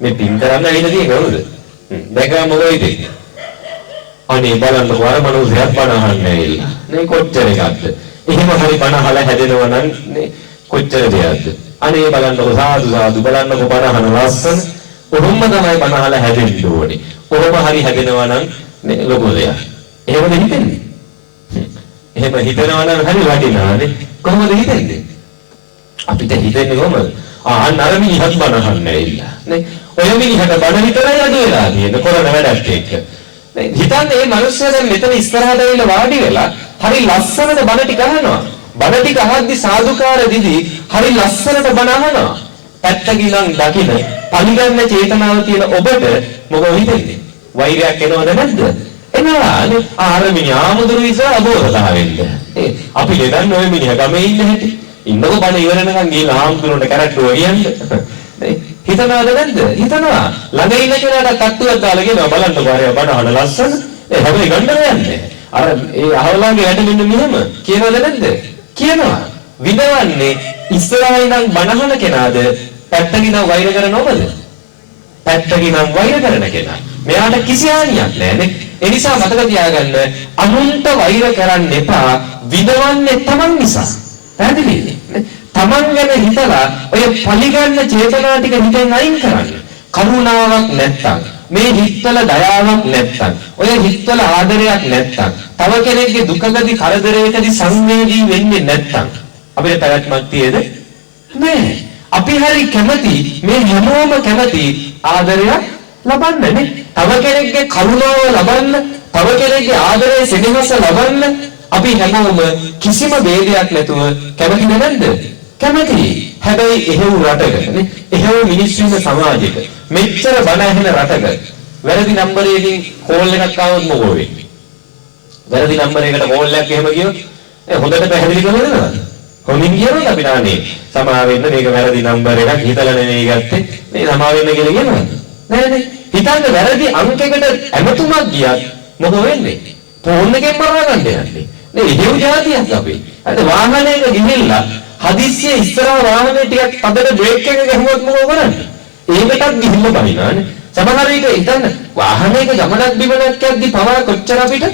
මේ පින් කරන්න ඇවිල්ලා තියෙන්නේ කවුද? දැක ගමන් මොකෝ හිතේ? අනේ බලන්න වර මනුස්සයෙක් බණ අහන්න ඇවිල්ලා. නේ කොච්චර එකක්ද? එහෙම හරි බණ අහලා හැදෙනවා නම් නේ කොච්චර දෙයක්ද? අනේ බලන්නකො සාදු සාදු බලන්නකො බණ අහන ලස්සන. කොහොම තමයි බණ අහලා හැදෙන්න ඕනේ. කොහොම හරි හැදෙනවා නම් නේ ලොකු දෙයක්. එහෙමද හිතෙන්නේ? එහෙම හිතනවා නම් හරි වටිනානේ. කොහොමද හිතෙන්නේ? අපිට හිතෙන්නේ කොහොමද? අර මිනිහත් බණ අහන්න ඇවිල්ලා. නේ ඔය මිනිහට බණ විතරයි අද වෙලා තියෙන්නේ කරන වැඩක් එක්ක. නේ හිතන්නේ මේ මිනිස්සයා දැන් මෙතන ඉස්සරහට ඇවිල්ලා වාඩි වෙලා හරි ලස්සනට බණ ටික අහනවා. බණ ටික අහද්දි සාදුකාර දිදී හරි ලස්සනට බණ අහනවා. පැත්තකින් දකින්න පරිගන්න චේතනාව තියෙන ඔබට මොකද හිතෙන්නේ? වෛරයක් එනවද නැද්ද? එනවා. ආර මිනිහාමුදුරු ඉස්සර අබෝධතාවෙන්න. අපි දෙන්න ඔය මිනිහා ගමේ ඉන්න හැටි. ඉන්නකො බණ ඉවරනකම් ගිහලා ආමුදුරුන්ට කරට්ටුව කියන්නේ. හිතනවද නැද්ද? හිතනවා. ළඟ ඉන්න කෙනාට කට්ටුවක් දාලා කියනවා බලන්නකො අර බණ අහන ලස්සන. හැබැයි ගන්න යන්නේ. අර ඒ අහවලාගේ වැඩ මෙන්න මෙහෙම කියනවද නැද්ද? කියනවා. විඳවන්නේ ඉස්සරහින් ඉඳන් බණ අහන කෙනාද පැත්තකින් වෛර කරන ඔබද? පැත්තකින් වෛර කරන කෙනා. මෙයාට කිසි හානියක් නැහැ. ඒ නිසා මතක තියාගන්න අනුන්ට වෛර කරන්න එපා. විඳවන්නේ තමන් නිසා. පැහැදිලිද? තමන් ගැන හිතලා ඔය පරිගන්න චේතනා ටික හිතෙන් අයින් කරන්න. කරුණාවක් නැත්තම්, මේ හිතවල දයාවක් නැත්තම්, ඔය හිතවල ආදරයක් නැත්තම්, තව කෙනෙක්ගේ දුකකදී කරදරයකදී සංවේදී වෙන්නේ නැත්තම් අපිට පැවැත්මක් තියෙද? නෑ. අපි හරි කැමති මේ හැමෝම කැමති ආදරයක් ලබන්නනේ. තව කෙනෙක්ගේ කරුණාව ලබන්න, තව කෙනෙක්ගේ ආදරය සෙනෙහස ලබන්න අපි හැමෝම කිසිම ભેදයක් නැතුව කැමති නැද්ද? කැමතියි. හැබැයි එහෙව් රටක නේ එහෙව් මිනිස්සු ඉන්න සමාජයක මෙච්චර බණ ඇහෙන රටක වැරදි නම්බරයකින් කෝල් එකක් ආවොත් මොකෝ වෙන්නේ? වැරදි නම්බරයකට කෝල් එකක් එහෙම ගියොත් හොඳට පැහැදිලි කරලා දෙනවද? හොඳින් කියනවද අපි නානේ සමා වෙන්න මේක වැරදි නම්බර එකක් හිතලා නෙවෙයි ගත්තේ මේ සමා වෙන්න කියලා කියනවද? නෑනේ. හිතන්න වැරදි අංකයකට ඇමතුමක් ගියත් මොකෝ වෙන්නේ? ෆෝන් එකෙන් මරා ගන්න යන්නේ. නේ එහෙම જાතියක් අපි. අද වාහනයක ගිහිල්ලා හදිස්සියේ ඉස්සරහ වාහනේ ටිකක් පදට බ්‍රේක් එක ගහුවොත් මොකෝ කරන්නේ? ඒකටත් ගිහිල්ලා බනිනානේ. සමහර විට හිතන්න වාහනයක ගමනක් බිමනක් යද්දි පවා කොච්චර අපිට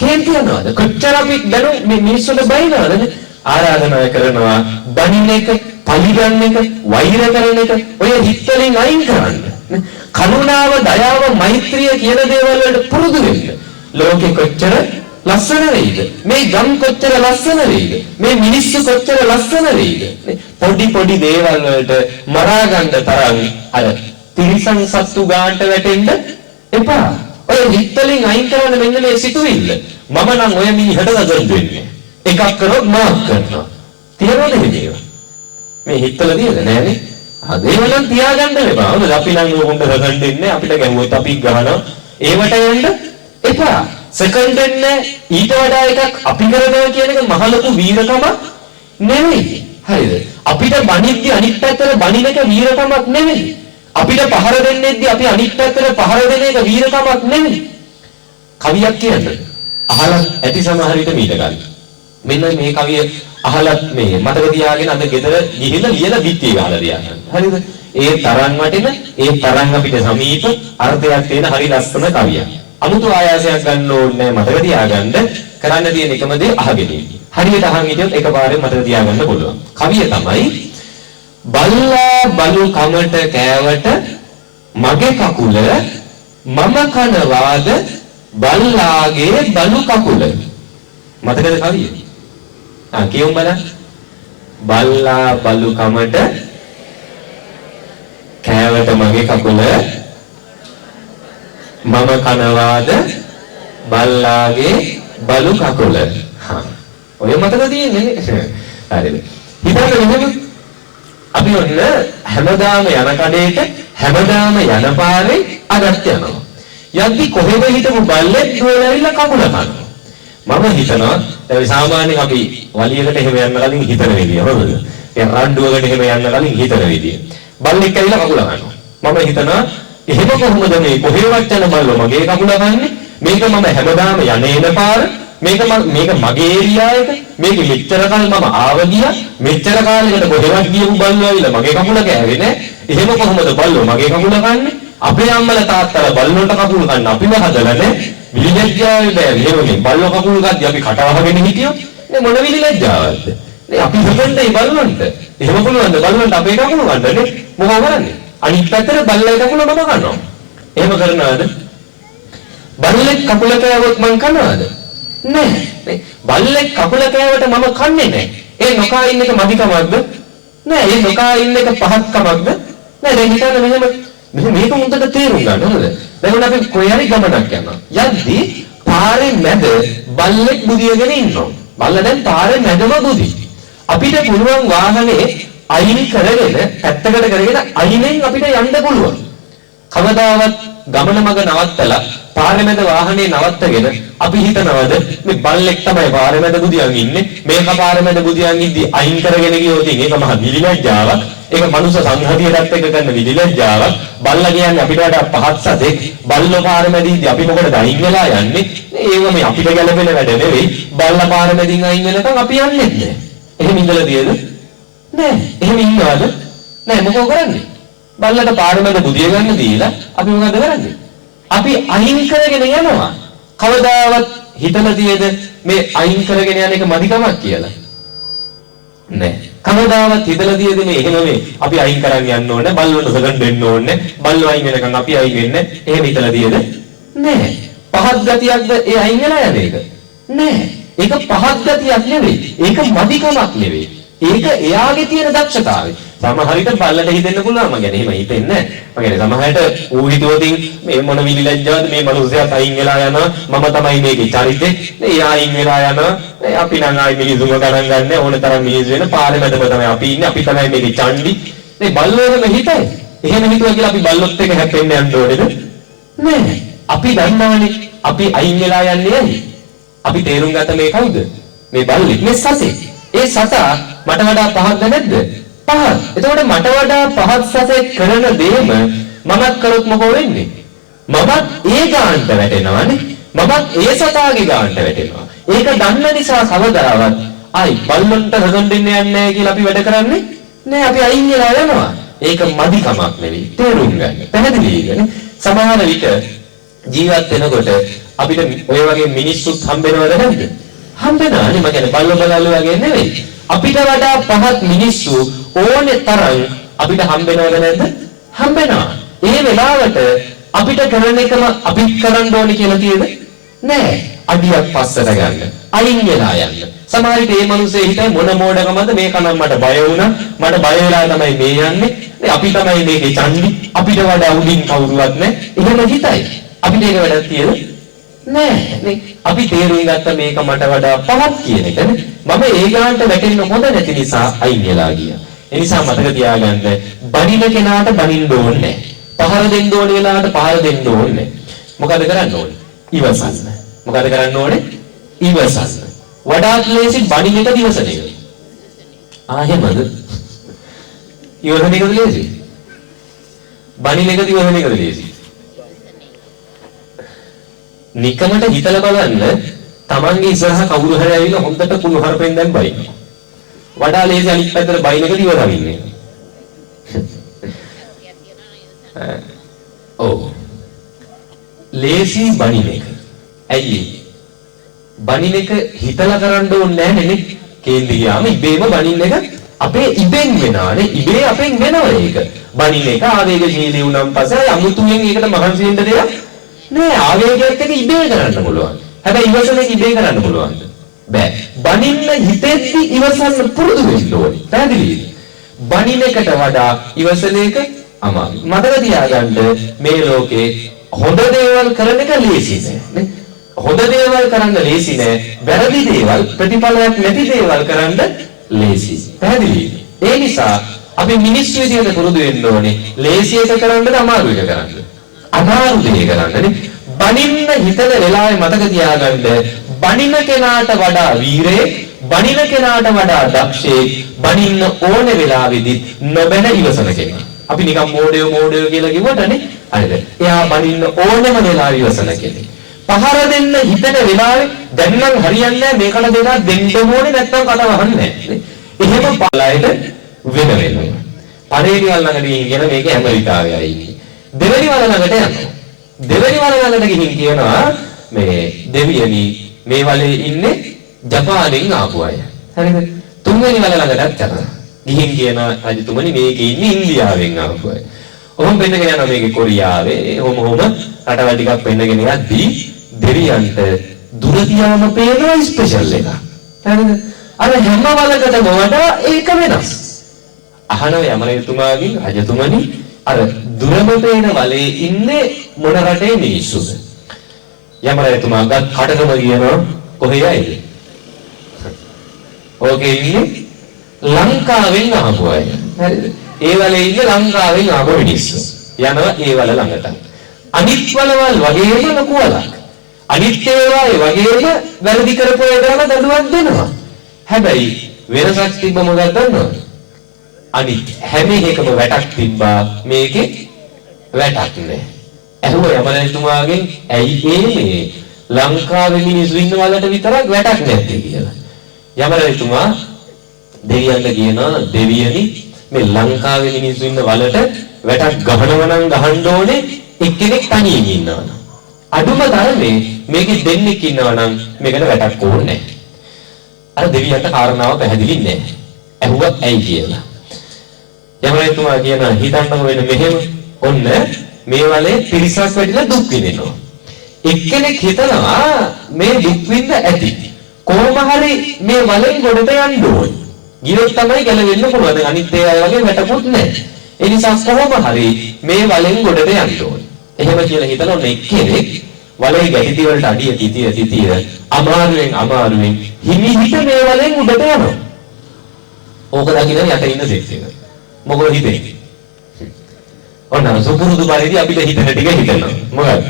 කේන්ති යනවද? කොච්චර අපි දැනු මේ මිනිස්සුන්ට බයිනවද? ආරාධනා කරනවා බනින එක, පරිගන්න එක, වෛර කරන එක ඔය හිතවලින් අයින් කරන්න. කරුණාව, දයාව, මෛත්‍රිය කියන දේවල් වලට පුරුදු වෙන්න. ලෝකෙ කොච්චර ලස්සන වෙයිද? මේ ගම් කොච්චර ලස්සන වෙයිද? මේ මිනිස්සු කොච්චර ලස්සන වෙයිද? පොඩි පොඩි දේවල් වලට මරා ගන්න තරම් අර තිරිසන් සත්තු ගානට වැටෙන්න එපා. ඔය හිතවලින් අයින් කරන්න මෙන්න මේ සිතුවිල්ල. මම නම් ඔය මිනිහට නගන් දෙන්නේ. එකක් කරොත් මාක් කරනවා. තියනවද මේක? මේ හිතවල තියෙද නෑනේ? ඒවනම් තියාගන්න එපා. හොඳද? අපි නම් උඹට නගන් දෙන්නේ අපිට ගැහුවොත් අපි ගහනවා. ඒවට යන්න එපා. සෙකන්ඩ් වෙන්නේ ඊට වඩා එකක් අපි කරනවා කියන එක මහ ලොකු වීරකමක් නෙමෙයි. හරිද? අපිට බණිද්දි අනිත් පැත්තට බණින එක වීරකමක් නෙමෙයි. අපිට පහර දෙන්නෙද්දි අපි අනිත් පැත්තට පහර දෙන එක වීරකමක් නෙමෙයි. කවියක් කියන්නේ අහලා ඇති සමහර විට මීට ගන්න. මෙන්න මේ කවිය අහලත් මේ මතක තියාගෙන අද ගෙදර ගිහිල්ලා ලියලා පිටිය ගහලා තියාගන්න. හරිද? ඒ තරම් වටින, ඒ තරම් අපිට සමීප අර්ථයක් තියෙන හරි ලස්සන කවියක්. අමුතු ආයාසයක් ගන්න ඕනේ නැහැ මතක තියාගන්න. කරන්න තියෙන එකම දේ අහගෙන ඉන්න. හරියට අහන් හිටියොත් එකපාරෙන් මතක තියාගන්න පුළුවන්. කවිය තමයි බල්ලා බලු කමට කෑවට මගේ කකුල මම කනවාද බල්ලාගේ බලු කකුල. මතකද කවිය? කියමු බලන්න. බල්ලා බලු කමට කෑවට මගේ කකුල මම කනවාද බල්ලාගේ බලු කකුල. ඔය මතක තියෙන්නේ හරිද? හිතන්න මෙහෙම අපි ඔන්න හැමදාම යන කඩේට හැමදාම යන පාරේ අගත් යනවා. යද්දි කොහෙද හිටපු බල්ලෙක් දුවලා කකුල කනවා. මම හිතනවා ඒ සාමාන්‍යයෙන් අපි වලියකට එහෙම යන්න කලින් හිතන විදිය හොඳද? ඒ රණ්ඩුවකට එහෙම යන්න කලින් හිතන විදිය. බල්ලෙක් ඇවිල්ලා කකුල කනවා. මම හිතනවා එහෙම කොහොමද මේ කොහෙවත් යන බල්ලෝ මගේ කකුල කන්නේ? මේක මම හැමදාම යන්නේ පාර මේක මගේ ඒරියා එක මේක මෙච්චර කල් මම ආව ගියා මෙච්චර කාලයකට කොහෙවත් ගියපු බල්ලෝ ඇවිල්ලා මගේ කකුල කෑවේ නෑ. එහෙම කොහොමද බල්ලෝ මගේ කකුල කන්නේ? අපේ අම්මලා තාත්තලා බල්ලොන්ට කකුල් කන්න අපිම හදලා නෑ. විලිලැජ්ජාවේ බෑ. එහෙමනේ බල්ලෝ කකුල් ගද්දි අපි කට වහගෙන හිටියෝ. නේ මොන විලිලැජ්ජාවක්ද? නේ අපි හිතන්නේ බල්ලොන්ට. එහෙම පුළුවන්ද බල්ලොන්ට අපේ කකුල ගන්නනේ? මොකද කරන්නේ? අනිත් පැත්තට බල්ලේ කකුල මම කනවා. එහෙම කරනවද? බල්ලෙක් කකුල කෑවොත් මං කනවද? නෑ. බල්ලෙක් කකුල කෑවට මම කන්නේ නෑ. ඒ නොකා ඉන්න එක මදිකමක්ද? නෑ. ඒ නොකා ඉන්න එක පහත්කමක්ද? නෑ. දැන් හිතන්න මෙහෙම මේක හොඳට තේරුම් ගන්න හොඳද? දැන් අපි කොහේ හරි ගමනක් යනවා. යද්දි පාරේ මැද බල්ලෙක් බුදියගෙන ඉන්නවා. බල්ලා දැන් පාරේ මැදම බුදි. අපිට පුළුවන් වාහනේ අයින් කරගෙන පැත්තකට කරගෙන අයිනෙන් අපිට යන්න පුළුවන්. කවදාවත් ගමන මග නවත්තලා පාරේ මැද වාහනේ නවත්තගෙන අපි හිතනවද මේ බල්ලෙක් තමයි පාරේ මැද බුදියන් ඉන්නේ මේක පාරේ මැද බුදියන් ඉද්දි අයින් කරගෙන ගියොත් ඒක මහ විලිලැජ්ජාවක්. ඒක මනුෂ්‍ය සංහතියටත් එක්ක කරන විලිලැජ්ජාවක්. බල්ලා කියන්නේ අපිට වඩා පහත් සතෙක්. බල්ලෝ පාරේ මැදින්දී අපි මොකටද අයින් වෙලා යන්නේ? ඒව මේ අපිට ගැළපෙන වැඩ නෙවෙයි. බල්ලා පාරේ මැදින් අයින් වෙනකන් අපි යන්නේ නැහැ. එහෙම ඉඳලා තියද? නෑ. එහෙම ඉන්නවද? නෑ. මොකෝ කරන්නේ? බල්ලට පාරේ මැද බුදිය ගන්න දීලා අපි මොකද කරන්නේ? අපි අයින් කරගෙන යනවා. කවදාවත් හිතලා තියද මේ අයින් කරගෙන යන එක මදිකමක් කියලා? නෑ. කවදාවත් හිතලා තියද මේ එහෙම මේ අපි අයින් කරන් යන්න ඕනේ බල්ලොන්ට සෙකන්ඩ් දෙන්න ඕනේ බල්ලෝ අයින් වෙනකන් අපි අයින් වෙන්නේ එහෙම හිතලා තියද? නෑ. පහත් ගතියක්ද ඒ අයින් වෙලා යන එක? නෑ. ඒක පහත් ගතියක් නෙවෙයි. ඒක මදිකමක් නෙවෙයි. ඒක එයාගේ තියෙන දක්ෂතාවය. සමහර විට බල්ලට හිතෙන්න පුළුවන් මම කියන්නේ එහෙම හිතෙන්නේ නැහැ. මම කියන්නේ සමහරට ඌ හිතුවොතින් මේ මොන විලිලැජ්ජාවද මේ මිනිස්සයාත් අයින් වෙලා යනවා මම තමයි මේකේ චරිතේ. නේ එයා අයින් වෙලා යනවා. නේ අපි නම් ආයි මිනිසුම ගණන් ගන්න ඕන තරම් මිනිස්සු වෙන පාරේ මැදම තමයි අපි ඉන්නේ. අපි තමයි මේකේ චණ්ඩි. නේ බල්ලෝම හිතයි. එහෙම හිතුවා කියලා අපි බල්ලොත් එක්ක හැප්පෙන්න යන්න ඕනේද? නෑ. අපි දන්නවනේ අපි අයින් වෙලා යන්නේ ඇයි? අපි තේරුම් ගත්ත මේ කවුද? මේ බල්ලෙක් මේ සතේ. ඒ සතා මට වඩා පහත්ද නැද්ද? පහත්. එතකොට මට වඩා පහත් සතෙක් කරන දේම මමත් කරොත් මොකෝ වෙන්නේ? මමත් ඒ ගානට වැටෙනවානේ. මමත් ඒ සතාගේ ගානට වැටෙනවා. ඒක දන්න නිසා කවදාවත් ආයි බල්ලන්ට හදන්න දෙන්නේ නැහැ කියලා අපි වැඩ කරන්නේ නෑ. අපි අයින් වෙලා යනවා. ඒක මදිකමක් නෙවෙයි. තේරුම් ගන්න. පැහැදිලිද? සමහර විට ජීවත් වෙනකොට අපිට ඔය වගේ මිනිස්සුත් හම්බෙනවද නැද්ද? හම්බෙනවානේ. මම කියන්නේ බල්ලෝ බලල්ලෝ වගේ නෙවෙයි. අපිට වඩා පහත් මිනිස්සු ඕනේ තරම් අපිට හම්බෙනවද නැද්ද? හම්බෙනවා. ඒ වෙලාවට අපිට කරන එකම අපි කරන්න ඕනේ කියලා තියෙද? නෑ. අඩියක් පස්සට ගන්න. අයින් වෙලා යන්න. සමහර විට මේ මිනිස්සේ හිතේ මොන මෝඩකමද මේක නම් මට බය වුණා. මට බය වෙලා තමයි මේ යන්නේ. අපි තමයි මේකේ චණ්ඩි. අපිට වඩා උඩින් කවුරුවත් නෑ. එහෙම හිතයි. අපිට ඒක වැඩක් තියෙද? නෑ. නේ අපි තේරුම් ගත්ත මේක මට වඩා පහත් කියන එකනේ. මම ඒ ගානට වැටෙන්න හොඳ නැති නිසා අයින් වෙලා ගියා. ඒ නිසා මතක තියාගන්න බනින කෙනාට බනින්න ඕනේ නෑ. පහර දෙන්න ඕනේ වෙලාවට පහර දෙන්න ඕනේ නෑ. මොකද කරන්න ඕනේ? ඉවසන්න. මොකද කරන්න ඕනේ? ඉවසන්න. වඩාත් ලේසි බණින එක දිවසන එක. එහෙමද? ඉවසන එකද ලේසි? බණින එක දිවසන එකද ලේසි? නිකමට හිතලා බලන්න තමන්ගේ ඉස්සරහ කවුරු හරි ඇවිල්ලා හොඳට කුණුහරුපෙන් දැන් බයි. වඩා ලේසි අනිත් පැත්තට බයින එක දිවසමින්නේ. ඔව්. ලේසි බණින එක. ඇයි? බණින එක හිතලා කරන්න ඕනේ නැහැ නේ. කේන්ද්‍ර ගියාම ඉබේම බණින එක අපේ ඉබෙන් වෙනානේ. ඉබේ අපෙන් වෙනවා ඒක. බණින එක ආවේගශීලී වුණාන් පස්සේ අමුතුවෙන් ඒකට මහන්සි වෙන්න දෙයක් නෑ. ආවේගයත් එක්ක ඉබේ කරන්න පුළුවන්. හැබැයි ඉවසන එක ඉබේ කරන්න පුළුවන්ද? බෑ. බණින්න හිතෙද්දි ඉවසන්න පුරුදු වෙන්න ඕනේ. පැහැදිලිද? බණින එකට වඩා ඉවසන එක අමාරුයි. මතක තියාගන්න මේ ලෝකේ හොඳ දේවල් කරන එක ලේසි නෑ. හොඳ දේවල් කරන්න ලේසි නෑ. වැරදි දේවල් ප්‍රතිඵලයක් නැති දේවල් කරන්න ලේසි. පැහැදිලිද? ඒ නිසා අපි මිනිස්සු විදියට පුරුදු වෙන්න ඕනේ. ලේසි එක කරන්නද අමාරු එක කරන්නද? අමාරු දේ කරන්නනේ. බණින්න හිතන වෙලාවේ මතක තියාගන්න බණින කෙනාට වඩා වීරයෙක්, බණින කෙනාට වඩා දක්ෂයෙක්, බණින්න ඕන වෙලාවෙදි නොබැන ඉවසන කෙනෙක්. අපි නිකන් මෝඩයෝ කියලා කිව්වටනේ. හරිද? එයා බණින්න ඕනම වෙලාවෙ ඉවසන කෙනෙක්. පහර දෙන්න හිතන වෙලාවේ දැන් නම් හරියන්නේ නැහැ මේකට දෙකක් දෙන්න ඕනේ නැත්නම් කට වහන්නේ නැහැ. එහෙම බලයට වෙන වෙනවා. පළවෙනිවල් ළඟට ගිහින් මේක ඇමරිකාවේ ඉන්නේ. දෙවෙනි වල ළඟට යනවා. දෙවෙනි වල ළඟට ගිහින් කියනවා මේ දෙවියනි මේ වලේ ඉන්නේ ජපානයෙන් ආපු අය. හරිද? තුන්වෙනි වල ළඟටත් යනවා. ගිහින් කියනවා රජතුමනි මේකේ ඉන්නේ ඉන්දියාවෙන් ආපු අය. ඔහොම පෙන්නගෙන යනවා මේකේ කොරියාවේ. ඔහොම රටවල් ටිකක් පෙන්නගෙන යද්දී දෙවියන්ට දුර තියාම පේනවා ස්පෙෂල් එකක්. හරිද? අර හැම වලකටම වඩා ඒක වෙනස්. අහනවා යමරජතුමාගෙන් රජතුමනි අර දුරම පේන වලේ ඉන්නේ මොන රටේ මිනිස්සුද? යමරජතුමා ගත් කඩකම කියනවා කොහේ යයිද? ඕකේ ඉන්නේ ලංකාවෙන් ආපු අය. හරිද? ඒ වලේ ඉන්නේ ලංකාවෙන් ආපු මිනිස්සු. යනවා ඒ වල ළඟට. අනිත් වලවල් වගේම ලොකු වලක්. අනිත් ඒවායේ වගේම වැරදි කරපු ඒවාම දඬුවම් දෙනවා. හැබැයි වෙනසක් තිබ්බ මොකක්ද දන්නවද? අනිත් හැම එකම වැටක් තිබ්බා මේකේ වැටක් නෑ. ඇහුවා යමරජතුමාගෙන් ඇයි මේ ලංකාවේ මිනිස්සු ඉන්න වලට විතරක් වැටක් නැත්තේ කියලා. යමරජතුමා දෙවියන්ට කියනවා දෙවියනි මේ ලංකාවේ මිනිස්සු ඉන්න වලට වැටක් ගහනවා නම් ගහන්න ඕනේ එක්කෙනෙක් තනියෙන් ඉන්නවා. අඩුම තරමේ මේකේ දෙන්නෙක් ඉන්නවා නම් මේකට වැටක් ඕනේ නැහැ. අර දෙවියන්ට කාරණාව පැහැදිලි නෑ. ඇහුවා ඇයි කියලා. යමරජතුමා කියනවා හිතන්නකො වෙන මෙහෙම ඔන්න මේ වලේ පිරිසක් වැඩිලා දුක් විඳිනවා. එක්කෙනෙක් හිතනවා මේ දුක් විඳ ඇති. කොහොම හරි මේ වලෙන් ගොඩට යන්න ඕනේ. ගියොත් තමයි ගැලවෙන්න පුළුවන්. දැන් අනිත් ඒවා වගේ වැටකුත් නැහැ. ඒ නිසා කොහොම හරි මේ වලෙන් ගොඩට යන්න ඕනේ. එහෙම කියලා හිතලා ඔන්න එක්කෙනෙක් වලේ ගැටිති වලට අඩිය තිතිය අමාරුවෙන් හිමිහිට මේ වලෙන් උඩට යනවා. ඕක දකින්න යට ඉන්න සෙක්ස් එක. මොකද හිතෙන්නේ? ඔන්න සුපුරුදු පරිදි අපිට හිතන ටික හිතනවා. මොකද?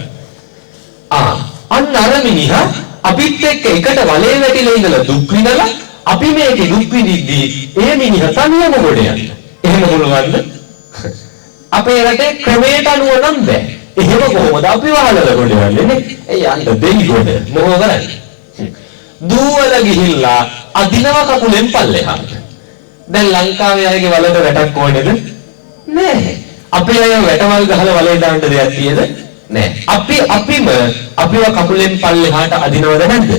අන්න අර මිනිහා අපිත් එක්ක එකට වලේ වැටිලා ඉඳලා දුක් විඳලා අපි මේකේ දුක් විඳිද්දී ඒ මිනිහා තනියම ගොඩ යන්න. එහෙම පුළුවන්ද? අපේ රටේ ක්‍රමයට අනුව නම් බෑ. එහෙම කොහොමද අපි වහලලා ගොඩ යන්නේ නේ? ඒ යන්න දෙයි ගොඩ. මොකෝ කරන්නේ? දුවල ගිහිල්ලා අදිනව කකුලෙන් පල්ලෙහාට. දැන් ලංකාවේ අයගේ වලට වැටක් ඕනේද? නෑ. අපේ අය වැටවල් ගහලා වලේ දාන්න දෙයක් තියෙද? නෑ. අපිව කකුලෙන් පල්ලෙහාට අදිනවද නැද්ද?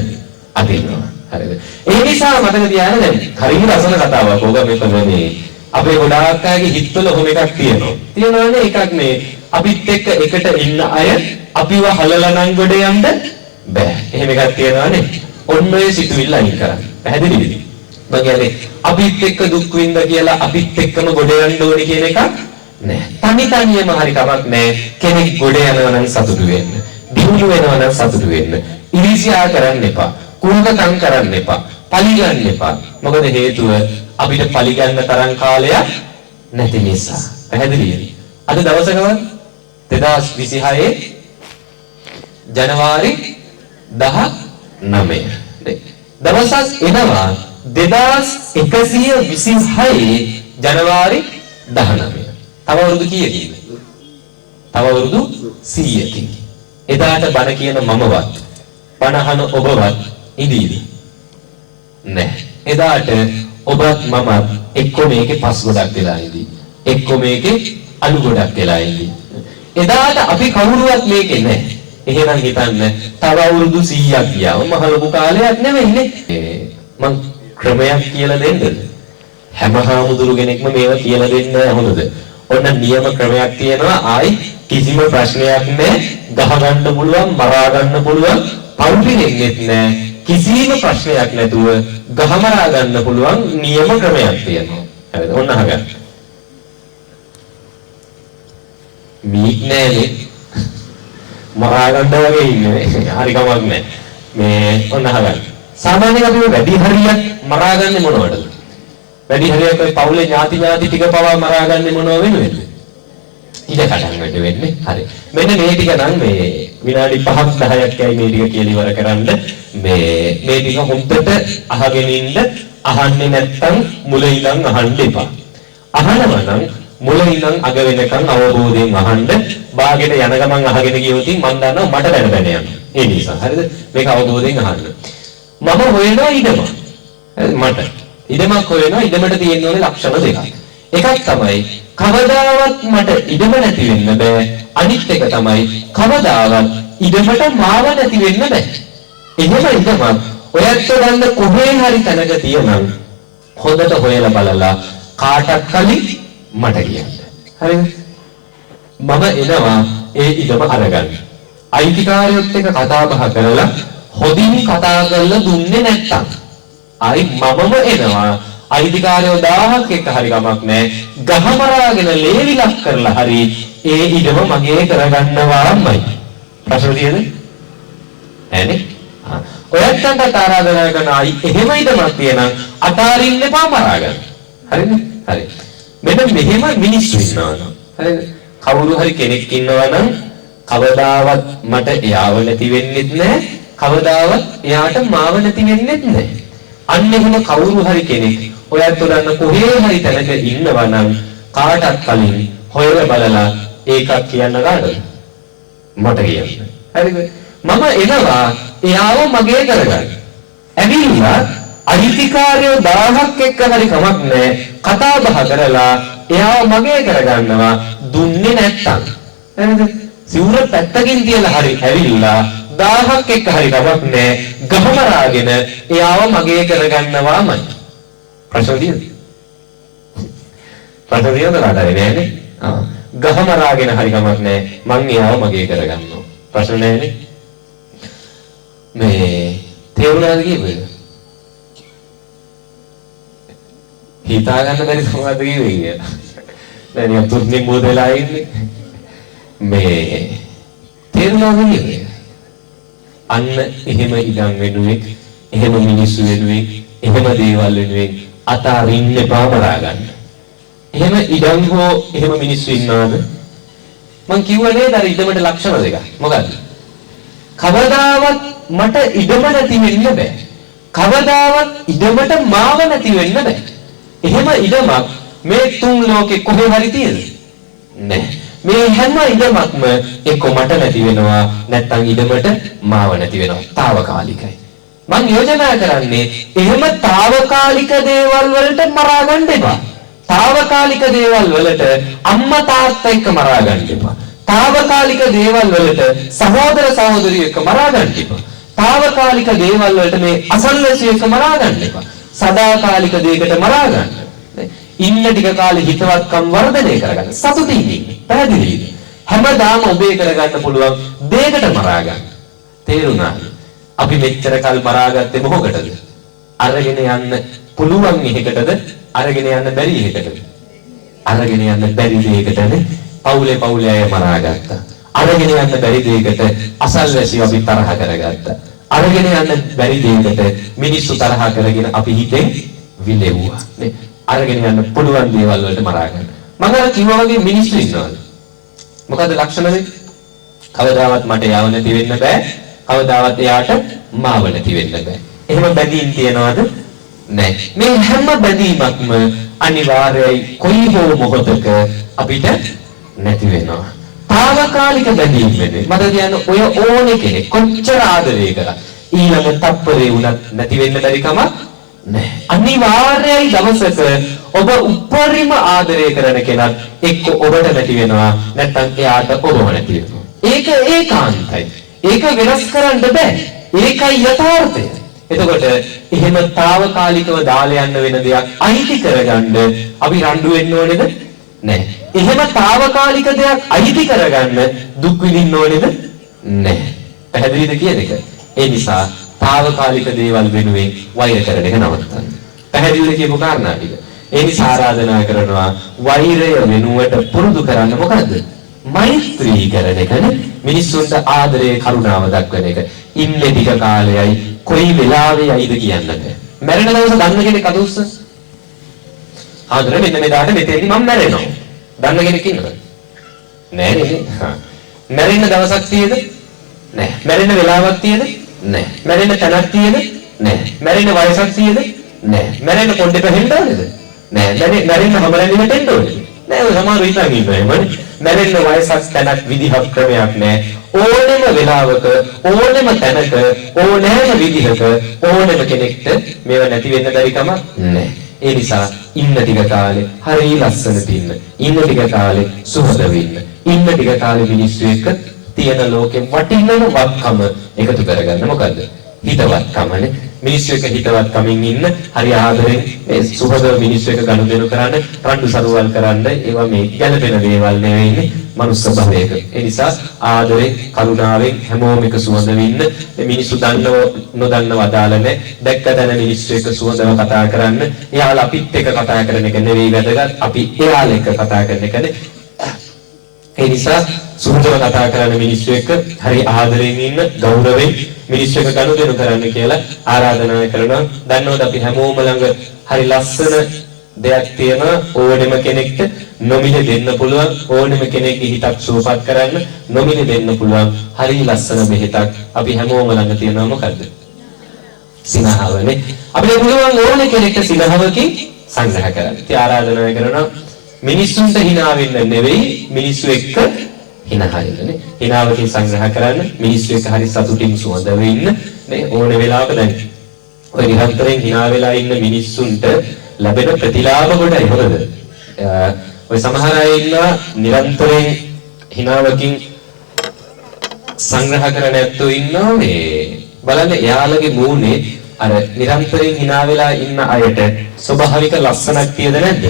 අදිනවා. හරිද? ඒ නිසා මතක තියාගන්න දැන් හරියට රසන කතාවක්. ඕක මේ අපේ ගොඩාක් අයගේ හිතවල ඔහොම එකක් තියෙනවා. තියෙනවනේ එකක් මේ අපිත් එක්ක එකට ඉන්න අය අපිව හලලා නම් ගොඩ යන්න බෑ. එහෙම එකක් තියෙනවනේ. ඔන්න ඔය සිතුවිල්ල අයින් කරන්න. පැහැදිලිද? මම කියන්නේ අපිත් එක්ක දුක් විඳ කියලා අපිත් එක්කම ගොඩ යන්න ඕනේ කියන එකක් නෑ. තනියම හරි කමක් නෑ. කෙනෙක් ගොඩ යනවා නම් සතුටු වෙන්න. දිනුන වෙනවා නම් සතුටු වෙන්න. ඉරිසියා කරන්න එපා. කුණකම් කරන්න එපා. පලි ගන්න එපා. මොකද හේතුව අපිට පලි ගන්න තරම් කාලයක් නැති නිසා. පැහැදිලිද? අද දවසකවත් 2026 ජනවාරි 19. දවසක් එනවා 2126 ජනවාරි 19. තව අවුරුදු කීයකින්ද? තව අවුරුදු 100කින්. එදාට බණ කියන මමවත් බණ අහන ඔබවත් ඉඳීවි. නෑ. එදාට ඔබත් මමත් එක්ක මේකේ පස් ගොඩක් වෙලා ඉඳී. එක්ක මේකේ අලු ගොඩක් වෙලා ඉඳී. එදාට අපි කවුරුවත් මේකේ නෑ. එහෙනම් හිතන්න තව අවුරුදු 100ක් ගියාම මහ ලොකු කාලයක් නෙවෙයිනේ. මං ක්‍රමයක් කියලා දෙන්නද? හැම හාමුදුරු කෙනෙක්ම මේවා කියලා දෙන්නේ නැහැ හොඳද? ඔන්න නියම ක්‍රමයක් තියෙනවා. ආයි කිසිම ප්‍රශ්නයක් නැහැ. ගහ ගන්න පුළුවන්, මරා ගන්න පුළුවන්, පවුපිනෙන්නෙත් නැහැ. කිසිම ප්‍රශ්නයක් නැතුව ගහ මරා ගන්න පුළුවන් නියම ක්‍රමයක් තියෙනවා. හරිද? ඔන්න අහගන්න. මීක් නෑනේ. මරා ගන්න වගේ ඉන්නේ. හරි කමක් නැහැ. මේ ඔන්න අහගන්න. සාමාන්‍යයෙන් අපි වැඩි හරියක් මරා ගන්නේ මොනවටද? වැඩි හරියක් ඔය පවුලේ ඥාති ටික පවා මරා ගන්නේ මොනව වෙනුවෙන්ද? ඉඩ කඩන් වැඩ වෙන්නේ. හරි. මෙන්න මේ ටික නම් මේ විනාඩි 5ක් 10ක් යයි මේ ටික කියලා ඉවර කරන්න. මේ ටික හොඳට අහගෙන ඉන්න. අහන්නේ නැත්නම් මුල ඉඳන් අහන්න එපා. අහනවා නම් මුල ඉඳන් අග වෙනකන් අවබෝධයෙන් අහන්න. බාගෙට යන ගමන් අහගෙන ගියොත් මම දන්නවා මට බැන යනවා. ඒ නිසා හරිද? මේක අවබෝධයෙන් අහන්න. මම හොයනවා ඉඩම. මට ඉඩමක් හොයනවා. ඉඩමට තියෙන ඕනේ ලක්ෂණ දෙකක්. එකක් තමයි කවදාවත් මට ඉඩම නැති වෙන්න බෑ. අනිත් එක තමයි කවදාවත් ඉඩමට මාව නැති වෙන්න බෑ. එහෙම ඉඩමක් ඔයත් ගන්න කොහේ හරි තැනක තියෙනම් හොඳට හොයලා බලලා කාටත් කලින් මට කියන්න. හරිද? මම එනවා ඒ ඉඩම අරගන්න. අයිතිකාරයොත් එක්ක කතා බහ කරලා හොදින් කතා කරලා දුන්නේ නැත්තම් ආයි මමම එනවා. අයිතිකාරයෝ 1000ක් එක්ක හරි ගමක් නැහැ. ගහමරාගෙන ලේවිලක් කරලා හරි ඒ ඉඩම මගේ කරගන්නවාමයි. ප්‍රශ්න තියෙද? ඇනේ? ඔයත්න්ට ආරාධනා කරන ආයි එහෙම ඉඩමක් තියෙනම් අතාරින්න එපා මරාගන්න. හරිද? හරි. මෙන්න මෙහෙම මිනිස්සු ඉන්නවා. හරිද? කවුරු හරි කෙනෙක් ඉන්නවා නම් කවදාවත් මට එයාව නැති වෙන්නෙත් නැහැ. කවදාවත් එයාට මාව නැති වෙන්නෙත් නැහැ. අන්න එහෙම කවුරු හරි කෙනෙක් ඔයත් උඩන්න කොහේ හරි තැනක ඉන්නවා නම් කාටත් කලින් හොයලා බලලා ඒකක් කියන්න ගන්නද? මට කියන්න. හරිද? මම එනවා එයාව මගේ කරගන්න. ඇවිල්ලා අයිතිකාරයෝ 1000ක් එක්ක හරි කමක් නැහැ. කතා බහ කරලා එයාව මගේ කරගන්නවා දුන්නේ නැත්තම්. හරිද? සිවුර පැත්තකින් තියලා හරි ඇවිල්ලා 1000ක් එක්ක හරි කමක් නැහැ. ගහමරාගෙන එයාව මගේ කරගන්නවාමයි. ප්‍රශ්න තියෙනවද? ප්‍රශ්න තියෙනවද කාටද නෑනේ? ගහමරාගෙන හරි කමක් නැහැ. මං එයාව මගේ කරගන්නවා. ප්‍රශ්න නෑනේ. මේ තේරුණාද කියුවේ? හිතා ගන්න බැරි සමහරද කියුවේ කියලා. දැන් නිකන් තුන්වෙනි මොදලා ඉන්නේ. මේ තේරුණාද කියුවේ? අන්න එහෙම ඉඳන් වෙනුවෙක්, එහෙම මිනිස්සු වෙනුවෙක්, එහෙම දේවල් වෙනුවෙක් අතාරින්න එපා මරා ගන්න. එහෙම ඉඳන් හෝ එහෙම මිනිස්සු ඉන්නවද? මං කිව්වා නේද අර ඉදමට ලක්ෂණ දෙකක්. මොකද්ද? කවදාවත් මට ඉඩම නැති වෙන්න බෑ. කවදාවත් ඉඩමට මාව නැති වෙන්න බෑ. එහෙම ඉඩමක් මේ තුන් ලෝකේ කොහේ හරි තියෙද? නැහැ. මේ හැම ඉඩමක්ම එක්ක මට නැති වෙනවා නැත්නම් ඉඩමට මාව නැති වෙනවා. తాවකාලිකයි. මම යෝජනා කරන්නේ එහෙම తాවකාලික දේවල් වලට මරා ගන්න එපා. తాවකාලික දේවල් වලට අම්මා තාත්තා එක්ක මරා ගන්න එපා. తాවකාලික දේවල් වලට සහෝදර සහෝදරියෝ එක්ක මරා ගන්න එපා. తాවකාලික දේවල් වලට මේ අසල්වැසියෝ එක්ක මරා ගන්න එපා. සදාකාලික දෙයකට මරා ගන්න. ඉන්න ටික කාලේ හිතවත්කම් වර්ධනය කරගන්න. සතුටින් ඉන්න. පැහැදිලිද? හැමදාම ඔබේ කරගන්න පුළුවන් දෙයකට මරා ගන්න. තේරුණාද? අපි මෙච්චර කල් මරාගත්තේ මොකකටද? අරගෙන යන්න පුළුවන් එකකටද? අරගෙන යන්න බැරි එකකටද? අරගෙන යන්න බැරි දෙයකටනේ. පවුලේ අය මරාගත්තා. අරගෙන යන්න බැරි දෙයකට අසල්වැසියෝ අපි තරහ කරගත්තා. අරගෙන යන්න බැරි දෙයකට මිනිස්සු තරහ කරගෙන අපි හිතේ විලෙව්වා. නේ? අරගෙන යන්න පුළුවන් දේවල් වලට මරා ගන්න. මම අර කිව්වා වගේ මිනිස්සු ඉන්නවද? මොකද්ද ලක්ෂණ දෙක? කවදාවත් මට යව නැති වෙන්න බෑ. කවදාවත් එයාට මාව නැති වෙන්න බෑ. එහෙම බැඳීම් තියනවාද? නැහැ. මේ හැම බැඳීමක්ම අනිවාර්යයි කොයි හෝ මොහොතක අපිට නැති වෙනවා. తాවකාලික බැඳීම් වෙන්නේ. මට කියන්න ඔය ඕනේ කෙනෙක් කොච්චර ආදරය කරා ඊළඟ තප්පරේ වුණත් නැති වෙන්න බැරි කමක් නැහැ. අනිවාර්යයි දවසක ඔබ උපරිම ආදරය කරන කෙනත් එක්ක ඔබට නැති වෙනවා නැත්නම් එයාට ඔබව නැති වෙනවා. ඒක ඒකාන්තයි. ඒක වෙනස් කරන්න බෑ. ඒකයි යථාර්ථය. එතකොට එහෙම తాවකාලිකව දාලා යන්න වෙන දෙයක් අයිති කරගන්න අපි රණ්ඩු වෙන්න ඕනේද? නැහැ. එහෙම తాවකාලික දෙයක් අයිති කරගන්න දුක් විඳින්න ඕනේද? නැහැ. පැහැදිලිද කියන එක? ඒ නිසා తాවකාලික දේවල් වෙනුවෙන් වෛර කරන එක නවත්තන්න. පැහැදිලිද කියපු කාරණා ටික? ඒ නිසා ආරාධනා කරනවා වෛරය වෙනුවට පුරුදු කරන්න මොකද්ද? මෛත්‍රී කරන එකනේ. මිනිස්සුන්ට ආදරේ කරුණාව දක්වන එක. ඉන්නේ ටික කාලයයි කොයි වෙලාවෙ යයිද කියන්න බෑ. මැරෙන දවස දන්න කෙනෙක් අද උස්ස. ආදරේ මෙන්න මෙදාට මෙතෙන්දි මම මැරෙනවා. දන්න කෙනෙක් ඉන්නවද? නෑ නේද? මැරෙන්න දවසක් තියෙද? නෑ. මැරෙන්න වෙලාවක් තියෙද? නෑ. මැරෙන්න තැනක් තියෙද? නෑ. මැරෙන්න වයසක් තියෙද? නෑ. මැරෙන්න පොඩ්ඩේ පැහෙන්න ඕනේද? නෑ. මැරෙන්න හැමලෙන්නේ හිටෙන්න ඕනේද? නෑ. ඔය සමහර විතරක් ඉන්නවා එහෙමනේ. මැරෙන්න වයසක් තැනක් විදිහක් ක්‍රමයක් නෑ. ඕනෙම වෙලාවක ඕනෙම තැනක ඕනෑම විදිහක ඕනෙම කෙනෙක්ට මේව නැති වෙන්න බැරි කමක් නෑ. ඒ නිසා ඉන්න ටික කාලේ හරිය ලස්සනට ඉන්න. ඉන්න ටික කාලේ සුහදව ඉන්න. ඉන්න ටික කාලේ මිනිස්සු එක්ක තියෙන ලෝකෙ වටිනම වත්කම එකතු කරගන්න. මොකද්ද? හිතවත්කමනේ. මිනිස්සු එක්ක හිතවත්කමින් ඉන්න, හරි ආදරෙන් මේ සුහදව මිනිස්සු එක්ක ගනුදෙනු කරන්න, රණ්ඩු සරුවල් කරන්න, ඒවා මේ ගැළපෙන දේවල් නෙවෙයිනේ මනුස්ස භවයක. ඒ නිසා ආදරෙන්, කරුණාවෙන් හැමෝම එක සුහදව ඉන්න. මේ මිනිස්සු දන්නව නොදන්නව අදාළ නැහැ. දැක්ක තැන මිනිස්සු එක්ක සුහදව කතා කරන්න. එයාලා අපිත් එක්ක කතා කරන එක නෙවෙයි වැදගත්. අපි එයාලා එක්ක කතා කරන එකනේ. ඒ නිසා සුහදව කතා කරන මිනිස්සු එක්ක හරි ආදරෙන් ඉන්න, ගෞරවයෙන් මිනිස්සු එක්ක ගනුදෙනු කරන්න කියලා ආරාධනා කරනවා. දන්නවද අපි හැමෝම ළඟ හරි ලස්සන දෙයක් තියෙන ඕනෙම කෙනෙක්ට නොමිලේ දෙන්න පුළුවන්, ඕනෙම කෙනෙක්ගේ හිතක් සුවපත් කරන්න නොමිලේ දෙන්න පුළුවන් හරි ලස්සන බෙහෙතක් අපි හැමෝම ළඟ තියෙනවා. මොකද්ද? සිනහවනේ. අපිට පුළුවන් ඕනෙ කෙනෙක්ට සිනහවකින් සංග්‍රහ කරන්න. ඉතින් ආරාධනා කරනවා මිනිස්සුන්ට hina වෙන්න නෙවෙයි මිනිස්සු එක්ක hina හරියන්නේ. hinaවකින් සංග්‍රහ කරන්න, මිනිස්සු එක්ක හරි සතුටින් සුවඳව ඉන්න. මේ ඕන වෙලාවක දැන් ඔය නිරන්තරයෙන් hina වෙලා ඉන්න මිනිස්සුන්ට ලැබෙන ප්‍රතිලාභ කොටයි හොඳද? ඔය සමහර අය ඉන්නවා නිරන්තරයෙන් hinaවකින් සංග්‍රහ කරන ඇත්තෝ ඉන්නවා. මේ බලන්න එයාලගේ මූණේ අර නිරන්තරයෙන් hina වෙලා ඉන්න අයට ස්වභාවික ලස්සනක් තියද නැද්ද?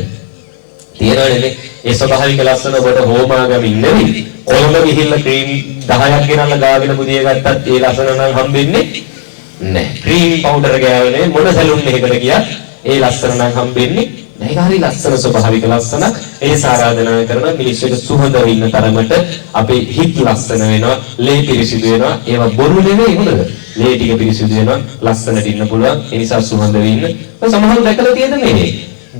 තියෙනවනේ. ඒ ස්වභාවික ලස්සන කොට හෝමාගමින් නෙවෙයි. කොළඹ ගිහිල්ලා ක්‍රීම් 10ක් ගෙනල්ලා ගාගෙන බුදිය ගත්තත් ඒ ලස්සන නම් හම්බෙන්නේ නැහැ. ක්‍රීම් පවුඩර් ගෑවනේ මොන සැලුන් එකකට ගියත් ඒ ලස්සන නම් හම්බෙන්නේ නැහැ. ඒක හරි ලස්සන ස්වභාවික ලස්සනක්. ඒ ආරාධනා කරන මිනිස්සුන්ට සුහදව ඉන්න තරමට අපේ හිත ලස්සන වෙනවා, ලේ පිරිසිදු වෙනවා. ඒවා බොරු නෙවෙයි හොඳද? ලේ ටික පිරිසිදු වෙනවා, ලස්සනට ඉන්න පුළුවන්. ඒ නිසා සුහදව ඉන්න. සමහරව දැකලා තියෙද මේ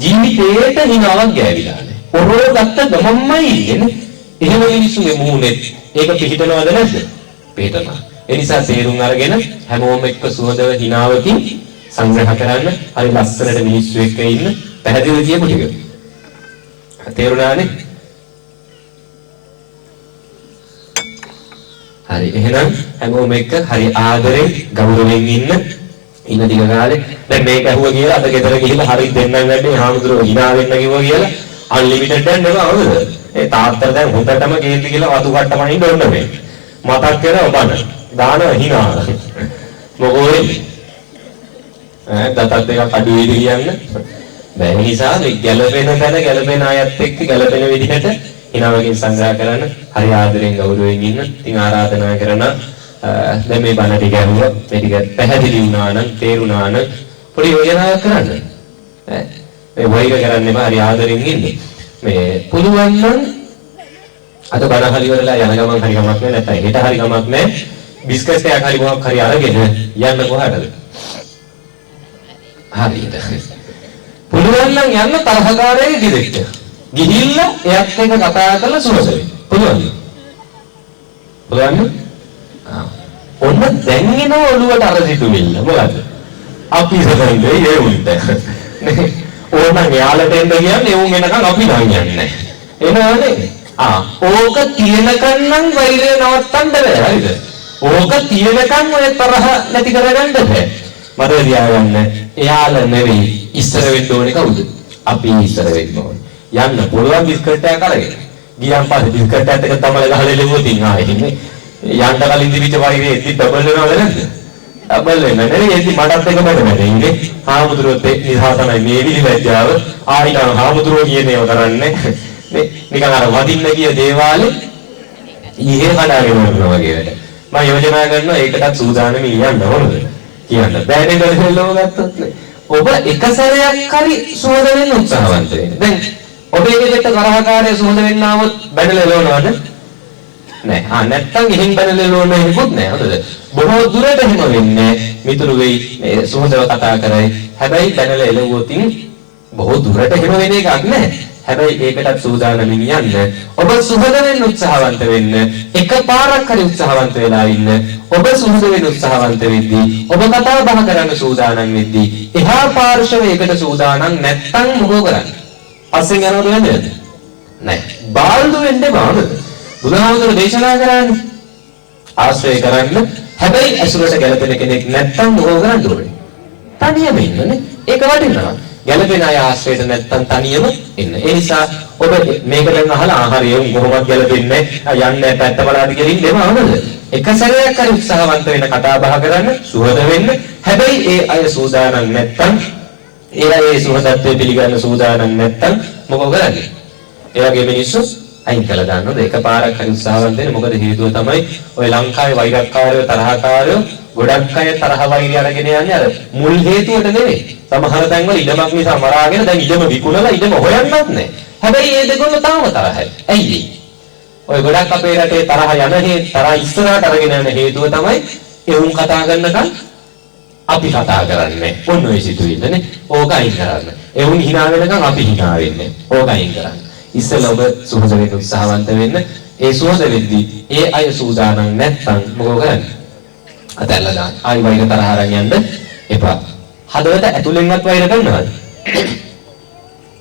ජීවිතේට හිනාවක් ගෑවිලා නැහැ. ඔරෝ ගත්ත ගමම්මයි ඉන්නේ. එහෙම මිනිස්සුගේ මූණෙත් ඒක පිළිහිටනවද නැද්ද? පිළිහිටනවා. ඒ නිසා තේරුම් අරගෙන හැමෝම එක්ක සුහදව හිනාවකින් සංග්‍රහ කරන්න, හරි ලස්සනට මිනිස්සු එක්ක ඉන්න. පැහැදිලිද කියපු ටික? තේරුණානේ? හරි. එහෙනම් හැමෝම එක්ක හරි ආදරෙන්, ගෞරවයෙන් ඉන්න ටික කාලේ දැන් මේක ඇහුවා කියලා අද ගෙදර ගිහිල්ලා හරි දෙන්නම් වැඩේ හාමුදුරුවෝ hina වෙන්න කිව්වා කියලා අන්ලිමිටඩ් දැන් නෙවෙයි හවුද? ඒ තාත්තට දැන් හොඳටම කේන්ති කියලා වතු කට්ටම අනින්න ඕන මේ. මතක් කරලා ඔබන දාන hina. මොකෝ වෙන්නේ? දතත් දෙකක් අඩු වෙයි කියන්නේ. දැන් ඒ නිසා මේ ගැළපෙන තැන ගැළපෙන අයත් එක්ක ගැළපෙන විදිහට hinaවකින් සංග්‍රහ කරන්න, හරි ආදරෙන් ගෞරවයෙන් ඉන්න. ඉතින් ආරාධනා කරනවා දැන් මේ බණ ටික අහුවා මේ ටික පැහැදිලි වුණා නම් තේරුණා නම් පොඩි යෝජනාවක් කරන්න. මේ වෛර කරන්නේ හරි ආදරෙන් ඉන්න. මේ පුළුවන් නම් අද බණ හරි වලලා යන ගමන් හරි ගමක් නැහැ නැත්නම් හෙට හරි ගමක් නැහැ. බිස්කට් එකක් හරි මොකක් හරි අරගෙන යන්න කොහටද? හරියට. පුළුවන් නම් යන්න තරහකාරයේ ගෙදරට. ගිහිල්ලා එයත් එක්ක කතා කරලා සුවසෙයි. පුළුවන්. පුළුවන්. ඔන්න දැන් එන ඔළුවට අර සිතුවිල්ල මොකද? අපි ඉස්සරහින්දේ ඒ උන්ට. ඕනනම් යාලට එන්න කියන්නේ උන් එනකන් අපි නම් යන්නේ. එනවනේ. ඕක තියෙනකන් නම් වෛරය නවත්තන්න බෑ හරිද? ඕක තියෙනකන් ඔය තරහ නැති කරගන්න බෑ. මට තියාගන්න එයාලා නෙවෙයි ඉස්සර වෙන්න ඕනේ කවුද? අපි ඉස්සර වෙන්න ඕනේ. යන්න පුළුවන් බිස්කට් එකක් අරගෙන. ගියන් පස්සේ බිස්කට් එකත් එක තමයි ගහලා ලෙවුවොත් ආයෙත් ඉන්නේ. යන්න කලින් දිවිච්ච වෛරය ඉතින් ඩබල් වෙනවද නැද්ද? ඩබල් වෙන නෙවෙයි ඉතින් මටත් එක බඩ ඉන්නේ. හාමුදුරුවෝ නිසා තමයි මේ විලිවැජ්ජාව ආයිනම් හාමුදුරුවෝ කියනේව කරන්නේ. මේ නිකන් අර වදින්න කිය දේවාලේ ඊහේ කඩාගෙන යනවා වගේ වැඩ. මම යෝජනා කරනවා ඒකටත් සූදානම් යන්න ඕනද කියන්න. බෑනේ ගලෙල්ලව ගත්තොත් නේ. ඔබ එක සැරයක් හරි සුවඳ වෙන්න උත්සාහවන්ත වෙන්න. දැන් ඔබේ ගෙදරට කරහකාරය සුවඳ වෙන්න ආවොත් බැනලා එලවනවද? නෑ. නැත්තම් එහෙන් බැනලා එලවන්න එහෙකුත් නෑ. හොඳද? බොහෝ දුරට එහෙම වෙන්නේ මිතුරු වෙයි මේ සුවඳව කතා කරයි. හැබැයි බැනලා එලවුවොතින් බොහෝ දුරට එහෙම වෙන එකක් නෑ. හැබැයි ඒකටත් සූදානමින් යන්න. ඔබ සුහද වෙන්න උත්සාහවන්ත වෙන්න. එකපාරක් හරි උත්සාහවන්ත වෙලා ඉන්න. ඔබ සුහද වෙන්න උත්සාහවන්ත වෙද්දී ඔබ කතා බහ කරන්න සූදානම් වෙද්දී එහා පාර්ශවයකට සූදානම් නැත්තම් මොකෝ කරන්නේ? පස්සෙන් යනවද වෙන්නේ? නැහැ. බාල්දු වෙන්නේ බාමද? බුදුහාමුදුරුවෝ දේශනා කරන්නේ ආශ්‍රය කරන්න. හැබැයි ඇසුරට ගැලපෙන කෙනෙක් නැත්තම් මොකෝ කරන්න ඕනේ? තනියම ඉන්නනේ. ඒක වටිනවා. ගැලපෙන අය ආශ්‍රයයට නැත්තම් තනියම ඉන්න. ඒ නිසා ඔබ මේක දැන් අහලා ආහාරය කොහොමද ගැලපෙන්නේ? යන්නේ පැත්ත බලාගෙන ඉන්න දෙමවද? එක සැරයක් හරි උත්සාහවන්ත වෙන්න කතා බහ කරන්න, සුහද වෙන්න. හැබැයි ඒ අය සූදානම් නැත්තම් ඒ අය සුහදත්වයේ පිළිගන්න සූදානම් නැත්තම් මොකෝ කරන්නේ? ඒ වගේ මිනිස්සු අයින් කළා දාන්නොත් එකපාරක් හරි උත්සාහවන්ත වෙන්න. මොකද හේතුව තමයි ඔය ලංකාවේ වෛරක්කාරයෝ තරහකාරයෝ ගොඩක් අය තරහ වෛරය අරගෙන යන්නේ අර මුල් හේතුවට නෙවෙයි. සමහර තැන්වල ඉඩමක් නිසා මරාගෙන දැන් ඉඩම විකුණලා ඉඩම හොයන්නත් නැහැ. හැබැයි ඒ දෙකොල්ල තාම තරහයි. ඇයි ඔය ගොඩක් අපේ රටේ තරහ යන තරහ ඉස්සරහට අරගෙන යන හේතුව තමයි එවුන් කතා කරනකම් අපි කතා කරන්නේ. ඔන්න ඔය සිතුවිල්ලනේ. ඕක අයින් කරන්න. එවුන් hina වෙනකම් අපි hina වෙන්නේ. ඕක අයින් කරන්න. ඉස්සෙල්ලා ඔබ සුහද වෙන්න උත්සාහවන්ත වෙන්න. ඒ සුහද වෙද්දී ඒ අය සූදානම් නැත්තම් මොකෝ කරන්නේ? අතල්ලා දාන්න. ආයි වෛර තරහ අරන් යන්න එපා. හදවත ඇතුලෙන්වත් වෛර කරනවද?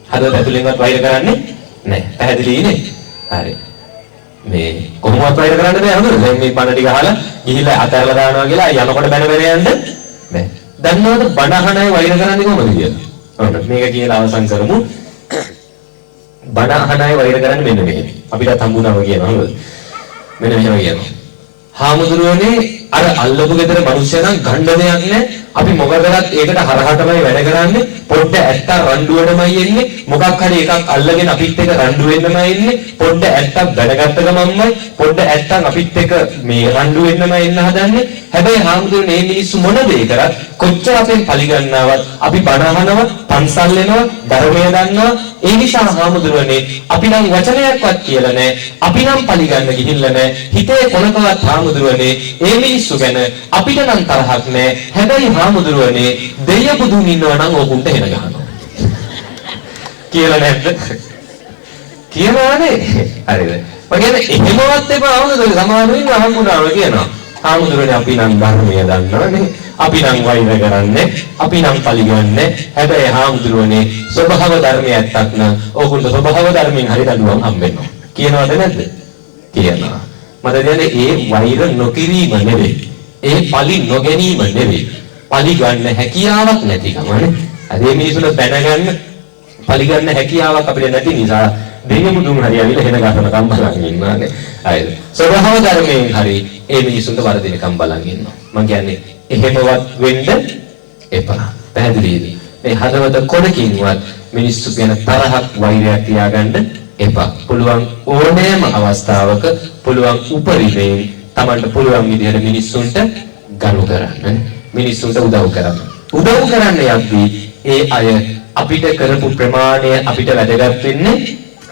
හදවත ඇතුලෙන්වත් වෛර කරන්නේ නැහැ. පැහැදිලිනේ? හරි. මේ කොහොමවත් වෛර කරන්න බෑ නේද? දැන් මේ බණ ටික අහලා ගිහිල්ලා අතල්ලා දානවා කියලා යනකොට බැන යන්න බෑ. දන්නවද බණ අහන අය වෛර කරන්නේ කොහොමද කියලා? ඔන්න මේක කියලා අවසන් කරමු. බණ අහන අය වෛර කරන්නේ මෙන්න මෙහෙම. අපිට හම්බුනම කියනවා නේද? මෙන්න මෙහෙම කියනවා. හාමුදුරුවනේ අර අල්ලපු ගෙදර මිනිස්සයා නම් ගණ්ඩ දෙයක් නැහැ. අපි මොකදවත් ඒකට හරහටමයි වැඩ කරන්නේ. පොඩ්ඩ ඇත්ත රණ්ඩුවටමයි එන්නේ. මොකක් හරි එකක් අල්ලගෙන අපිත් එක්ක රණ්ඩු වෙන්නමයි එන්නේ. පොඩ්ඩ ඇත්තක් බැනගත්ත ගමන්මයි පොඩ්ඩ ඇත්තක් අපිත් එක්ක මේ රණ්ඩු වෙන්නමයි එන්න හදන්නේ. හැබැයි හාමුදුරුවනේ මේ මිනිස්සු මොන දේ කරත් කොච්චර අපෙන් පරිගන්නවත් අපි බණ අහනවා, පන්සල් වෙනවා, ධර්මය දන්නවා. ඒ නිසා හාමුදුරුවනේ අපි නම් වචනයක්වත් කියලා නැහැ. අපි නම් පරිගන්න ගිහිල්ලා නැහැ. හිතේ කොනකවත් හාමුදුරුවනේ ඒ මිනිස්සු ගැන අපිට නම් තරහක් නැහැ. හැබැයි හාමුදුරුවනේ දෙය බුදුන් ඉන්නවා නම් ඕකුන්ට හෙන ගහනවා. කියලා නැද්ද? කියනවානේ. හරිද? ඔයගෙන එහෙමවත් එපා හාමුදුරුවනේ සමාන වෙන්න හම්බුනාම කියනවා. හාමුදුරුවනේ අපි නම් ධර්මය දන්නවනේ. අපි නම් වෛර කරන්නේ. අපි නම් පරිගන්නේ. හැබැයි හාමුදුරුවනේ ස්වභාව ධර්මයක් ඇත්තක් නම් ඕකුන්ට ස්වභාව ධර්මයෙන් හරි දඬුවම් හම්බෙනවා. කියනවද නැද්ද? කියනවා. මට කියන්නේ ඒ වෛර නොකිරීම නෙවෙයි. ඒ පලි නොගැනීම නෙවෙයි. පලි ගන්න හැකියාවක් නැතිකමනේ. අද මේ මිනිසුන්ට දැනගන්න පලි ගන්න හැකියාවක් අපිට නැති නිසා දෙවියන් දුන් හරියවිල හෙන ගන්නකම් බලන් ඉන්නවානේ. හරිද? ස්වභාව ධර්මයෙන් හරි ඒ මිනිසුන්ට වරදිනකම් බලන් ඉන්නවා. මම කියන්නේ එහෙමවත් වෙන්න එපා. පැහැදිලිද? මේ හදවත කොනකින්වත් මිනිස්සු ගැන තරහක් වෛරයක් තියාගන්න එපා. පුළුවන් ඕනෑම අවස්ථාවක පුළුවන් උපරිමයෙන් Tamanට පුළුවන් විදිහට මිනිස්සුන්ට ගරු කරන්න. මිනිස්සුන්ට උදව් කරන්න. උදව් කරන්න යද්දී ඒ අය අපිට කරපු ප්‍රමාණය අපිට වැදගත් වෙන්නේ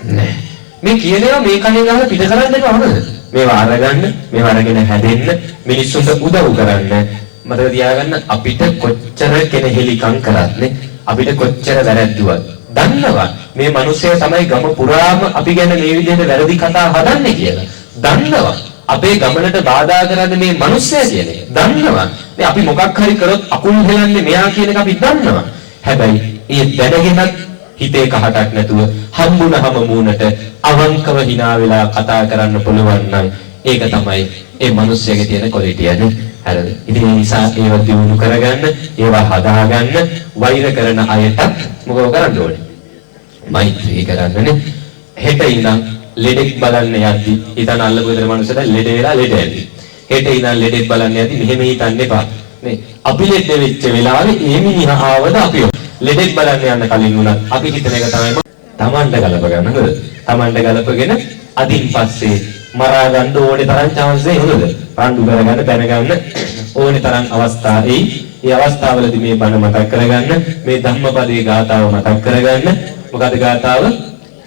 නැහැ. මේ කියනවා මේ කණෙන් අහලා පිට කරන්න එපා නේද? මේවා අරගන්න, මේවා අරගෙන හැදෙන්න, මිනිස්සුන්ට උදව් කරන්න. මතක තියාගන්න අපිට කොච්චර කෙනෙහිලිකම් කරත් නේ අපිට කොච්චර වැරද්දුවත් දන්නවා මේ මිනිස්සයා තමයි ගම පුරාම අපි ගැන මේ විදිහට වැරදි කතා හදන්නේ කියලා. දන්නවා අපේ ගමනට බාධා කරන්නේ මේ මිනිස්සයා කියන එක. දන්නවා. මේ අපි මොකක් හරි කරොත් අකුල් හෙලන්නේ මෙයා කියන එක අපි දන්නවා. හැබැයි ඒ දැනගෙනත් හිතේ කහටක් නැතුව හම්බුනහම මූණට අවංකව hina වෙලා කතා කරන්න පුළුවන් නම් ඒක තමයි ඒ මිනිස්සයාගේ තියෙන ක්වොලිටි එක. හරිද? ඉතින් ඒ නිසා ඒව දිනු කරගන්න, ඒවා හදාගන්න, වෛර කරන අයටත් මොකද කරන්න ඕනේ? මෛත්‍රී කරන්නනේ. හෙට ඉඳන් ලෙඩෙක් බලන්න යද්දි හිතන අල්ලපු විතර මනුස්සයට ලෙඩ වෙලා ලෙඩ ඇති. හෙට ඉඳන් ලෙඩෙක් බලන්න යද්දි මෙහෙම හිතන්න එපා. නේ අපි ලෙඩ වෙච්ච වෙලාවේ ඒ මිනිහා ආවද අපි ලෙඩෙක් බලන්න යන්න කලින් උනත් අපි හිතන එක තමයි තමන්ට ගලප ගන්න. හොඳද? තමන්ට ගලපගෙන අදින් පස්සේ මරා ගන්න ඕනේ තරම් chance එක හොඳද? රණ්ඩු කරගන්න, බැන ගන්න ඕනේ තරම් අවස්ථා එයි. මේ අවස්ථාවලදී මේ බණ මතක් කරගන්න, මේ ධම්මපදයේ ගාථාව මතක් කරගන්න. මොකද ගාථාව?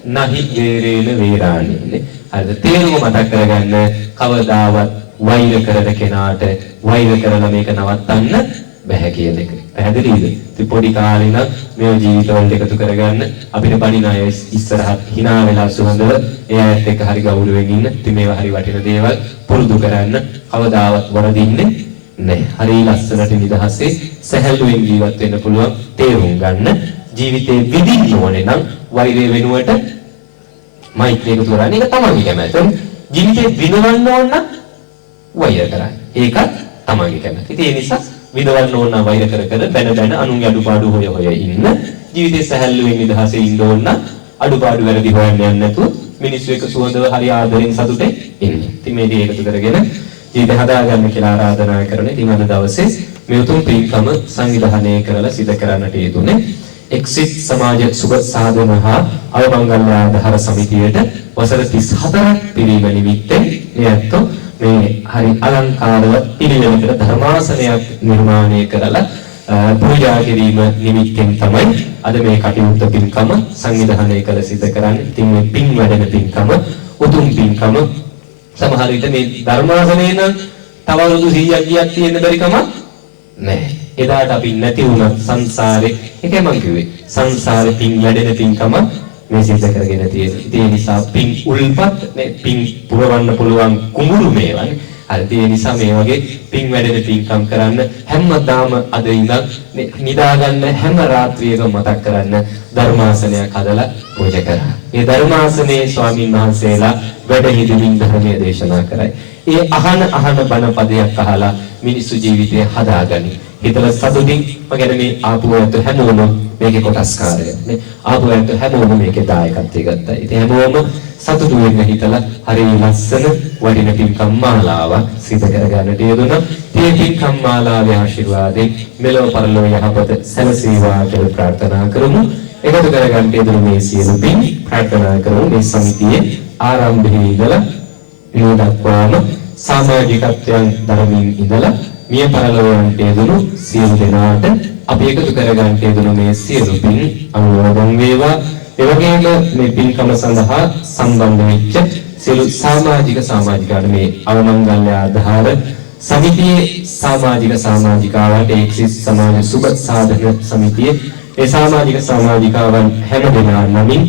නහි වේරේන වේරාණිනේ. හරිද? තේරුම මතක් කරගන්න. කවදාවත් වෛර කරන කෙනාට වෛර කරලා මේක නවත්තන්න බැහැ කියන එක. පැහැදිලිද? ඉතින් පොඩි කාලේ නම් මේ ජීවිතවලට එකතු කරගන්න අපිට බණින අය ඉස්සරහට hina වෙලා සුහඳව එයාත් එක්ක හරි ගෞරවයෙන් ඉන්න. ඉතින් මේවා හරි වටින දේවල් පුරුදු කරන්න. කවදාවත් වරදින්නේ නැහැ. හරි ලස්සනට නිදහසේ සැහැල්ලුවෙන් ජීවත් වෙන්න පුළුවන්. තේරුම් ගන්න. ජීවිතේ විඳින්න ඕනේ නම් වෛරය වෙනුවට මෛත්‍රිය එකතු කරන්නේ. ඒක තමයි කැමැත්ත. ජීවිතේ විඳවන්න ඕන නම් වෛර කරන්න. ඒකත් තමයි කැමැත්ත. ඉතින් ඒ නිසා විඳවන්න ඕන නම් වෛර කර කර බැන බැන අනුන්ගේ අඩුපාඩු හොය හොය ඉන්න. ජීවිතේ සැහැල්ලුවෙන් නිදහසේ ඉන්න ඕන නම් අඩුපාඩු වැරදි හොයන්න යන්න නැතුව මිනිස්සු එක්ක සුවඳව හරි ආදරෙන් සතුටෙන් ඉන්න. ඉතින් මේ දේ එකතු කරගෙන ජීවිතය හදාගන්න කියලා ආරාධනා කරන. ඉතින් අද දවසේ මේ උතුම් පින්කම සංවිධානය කරලා සිදු කරන්නට යෙදුනේ එක්සිත් සමාජ සුබ සාධන හා අවමංගල්‍ය ආධාර සමිතියට වසර 34ක් පිරීම නිමිත්තෙන් එයත් මේ හරි අලංකාරව පිළිවෙලකට ධර්මාසනයක් නිර්මාණය කරලා පූජා කිරීම නිමිත්තෙන් තමයි අද මේ කටයුත්ත පින්කම සංවිධානය කළ සිදු කරන්නේ. ඉතින් මේ පින් වැඩෙන පින්කම උතුම් පින්කම සමහර විට මේ ධර්මාසනේ නම් තව අවුරුදු 100ක් ගියක් තියෙන්න බැරි කමක් නැහැ. එදාට අපි නැති වුණත් සංසාරේ ඒකයි මම කිව්වේ සංසාරේ පින් වැඩෙන පින්කම මේ සිද්ධ කරගෙන තියෙන. ඒ නිසා පින් උල්පත් මේ පින් පුරවන්න පුළුවන් කුඹුරු මේවනේ. හරි ඒ නිසා මේ වගේ පින් වැඩෙන පින්කම් කරන්න හැමදාම අද ඉඳන් නිදා ගන්න හැම රාත්‍රියකම මතක් කරන්න ධර්මාසනයක් හදලා පූජා කරා. මේ ධර්මාසනයේ ස්වාමීන් වහන්සේලා වැඩ හිඳින්න ධර්මයේ දේශනා කරයි. ඒ අහන බණ පදයක් අහලා මිනිස්සු ජීවිතය හදාගනි. හිතලා සතුටින් මගන මේ ආපුවට හැමෝම මේකේ කොටස්කාරය. මේ ආපුවට හැමෝම මේකේ දායකත්වය ගත්තා. ඉතින් හැමෝම සතුටු වෙන්න හිතලා හරි ලස්සන වටින පින්කම් මාලාවක් සිදු කරගන්නට යෙදුණා. මේ පින්කම් මාලාවේ ආශිර්වාදයෙන් මෙලොව පරලොව යහපත සැලසේවා කියලා ප්‍රාර්ථනා කරමු. එකතු කරගන්න යෙදුණු මේ සියලු පින් ප්‍රාර්ථනා කරමු මේ සමිතියේ ආරම්භයේ ඉඳලා මේ දක්වාම සමාජිකත්වයන් ධර්මයෙන් ඉඳලා මිය පරලොවන්ට යෙදුණු සියලු දෙනාට අපි එකතු කරගන්න යෙදුණු මේ සියලු පින් අනුමෝදන් වේවා. ඒ වගේම මේ පින්කම සඳහා සම්බන්ධ වෙච්ච සියලු සමාජිකාට මේ අවමංගල්‍ය ආධාර සමිතියේ සමාජිකාවට එක්සිත් සමාජ සුබ සාධන සමිතියේ ඒ සමාජිකාවන් හැම දෙනා නමින්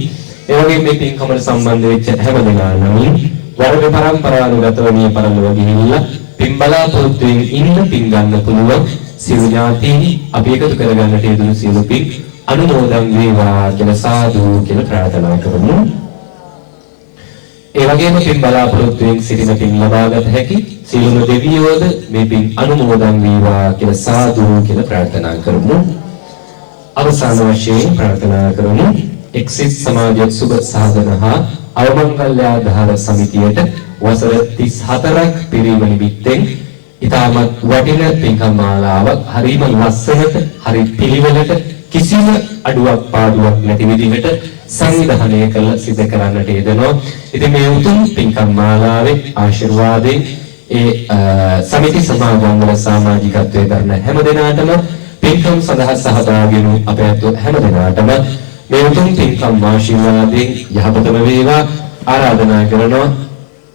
ඒ වගේම මේ පින්කමට සම්බන්ධ වෙච්ච හැම දෙනා නමින් වර්ග පරම්පරානුගතව මේ පරලොව ගිහිල්ලා පින් බලාපොරොත්තුෙන් ඉන්න පින් ගන්න පුළුවන් සියලු ඥාතීන් අපි එකතු කරගන්නට යෙදුණු සියලු පින් අනුමෝදන් වේවා කියලා සාදු කියලා ප්‍රාර්ථනා කරමු. ඒ වගේම පින් බලාපොරොත්තුෙන් සිටින පින් ලබාගත හැකි සියලුම දෙවියෝද මේ පින් අනුමෝදන් වේවා කියලා සාදු කියලා ප්‍රාර්ථනා කරමු. අවසාන වශයෙන් ප්‍රාර්ථනා කරමු එක්සිත් සමාජ සුබ සාධන හා අවමංගල්‍ය ආධාර සමිතියට වසර 34ක් පිරීම නිමිත්තෙන් ඉතාමත් වටින පින්කම් මාලාවක් හරිම ලස්සනට හරි පිළිවෙලට කිසිම අඩුවක් පාඩුවක් නැති විදිහට සංවිධානය කළ සිදු කරන්නට යෙදෙනවා. ඉතින් මේ උතුම් පින්කම් මාලාවේ ආශිර්වාදයෙන් ඒ සමිති සමාගම්වල සමාජිකත්වයේ කරන හැම දිනාටම පින්කම් සඳහා සහභාගී වූ අපේ හැම දිනාටම මේ උතුම් පින්කම් ආශිර්වාදයෙන් යහපතම වේවා ආරාධනා කරනවා.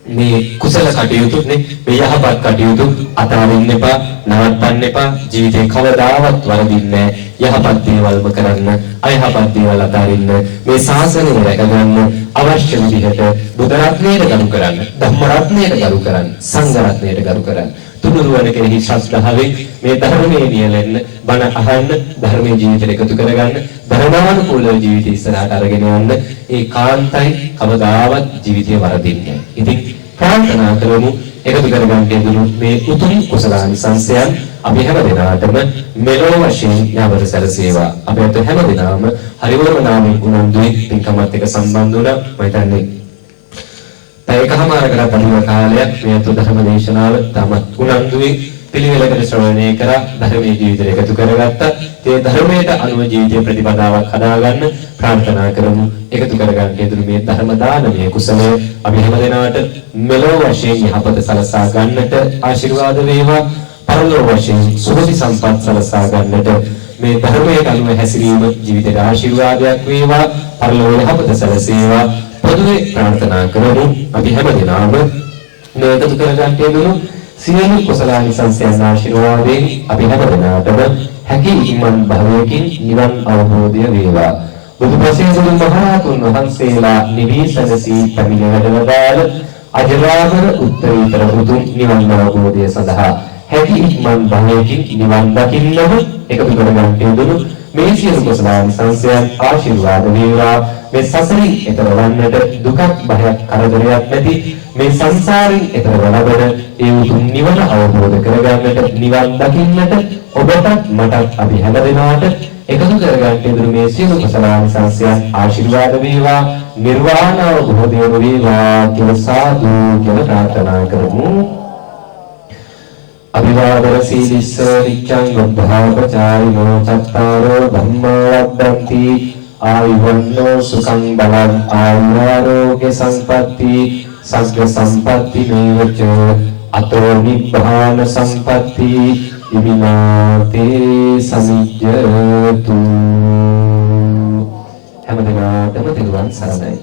මේ කුසල කටයුතු මේ යහපත් කටයුතු අතාරින්න එපා, නවත්තන්න එපා. ජීවිතේ කවදාවත් වරදින්නේ යහපත් දේවල්ම කරන්න, අයහපත් දේවල් අතාරින්න, මේ ශාසනය රැකගන්න අවශ්‍ය විදිහට බුද්ධ රත්නයට ගරු කරන්න, ධම්ම රත්නයට ගරු කරන්න, සංඝ රත්නයට ගරු කරන්න. තුනුරුවන කෙරෙහි ශ්‍රද්ධාවෙන් මේ ධර්මයේ නියැලෙන්න, බණ අහන්න, ධර්මයේ ජීවිතයට එකතු කරගන්න, ධර්මානුකූලව ජීවිතය ඉස්සරහට අරගෙන යන්න. ඒ කාන්තයි කවදාවත් ජීවිතේ වරදින්නේ නැහැ. ඉතින් ප්‍රාර්ථනා කරමු එකතු කරගන්න දෙනු මේ උතුම් කුසලානිසංසයන් අපි හැම දිනාටම මෙලොව වශයෙන් යවර සැලසේවා. අපි අත හැම දිනාම හරිවරම නාමයෙන් උනන්දුයි පින්කමත් එක්ක සම්බන්ධ වුණා. මම හිතන්නේ ඒකමාරකට අනුව කාලයක් මේ අතු ධර්ම දේශනාව තමත් උනන්දුයි පිළිවෙලකට ශ්‍රවණය කරා ධර්මයේ ජීවිතයට එකතු කරගත්තා. ඒ ධර්මයට අනුව ජීවිතේ ප්‍රතිපදාවක් හදාගන්න ප්‍රාර්ථනා කරමු. එකතු කරගන්න හේතුව මේ ධර්ම දානමය කුසලය අපි හැම දිනාට මෙලොව වශයෙන් යහපත සලසා ගන්නට ආශිර්වාද වේවා. පරලොව වශයෙන් සුභ සම්පත් සලසා ගන්නට මේ ධර්මයේ අනුව හැසිරීම ජීවිතයට ආශිර්වාදයක් වේවා. පරලොව යහපත සලසේවා. පොදුවේ ප්‍රාර්ථනා කරමු. අපි හැම දිනම මේ එකතු කරගන්න හේතුව සියලු කුසලානිසංසයන් ආශිර්වාදයෙන් අපි හැම දිනකටම හැකි ඉක්මන් භවයකින් නිවන් අවබෝධය වේවා. බුදු ප්‍රසේසුන් මහරහතුන් වහන්සේලා නිවිසනසී පැමිණ වැඩවදාළ අජරාමර උත්තරීතර උතුම් නිවන් අවබෝධය සඳහා හැකි ඉක්මන් භවයකින් නිවන් දකින්නම එකතු කරගන්න හේතුව මේ සියලු කුසලානිසංසයන් ආශිර්වාද වේවා. මේ සසරින් එතර වන්නට දුකක් භයක් කරදරයක් නැති මේ සංසාරයෙන් එතර වලබන ඒ උතුම් නිවන අවබෝධ කරගන්නට, නිවන් දකින්නට ඔබට මටත් අපි හැම දිනාට එකතු කරගන්න යුතු මේ සියලු කුසලානිසංසයන් ආශිර්වාද වේවා. නිර්වාණ අවබෝධය වේවා කියලා සාදු කියලා ප්‍රාර්ථනා කරමු. අභිවාදන සීලිස්ස නිච්ඡං වද්ධාපචාරිනෝ චත්තාරෝ ධම්මා වද්දන්ති ආයුවන්නෝ සුඛං බලං ආයුරෝග්‍ය සම්පatti සග්ග සම්පatti මේවච අතෝ නිබ්බාන සම්පatti ඉමිනාතේ සමිජ්ජතු. හැමදෙනාටම තෙරුවන් සරණයි.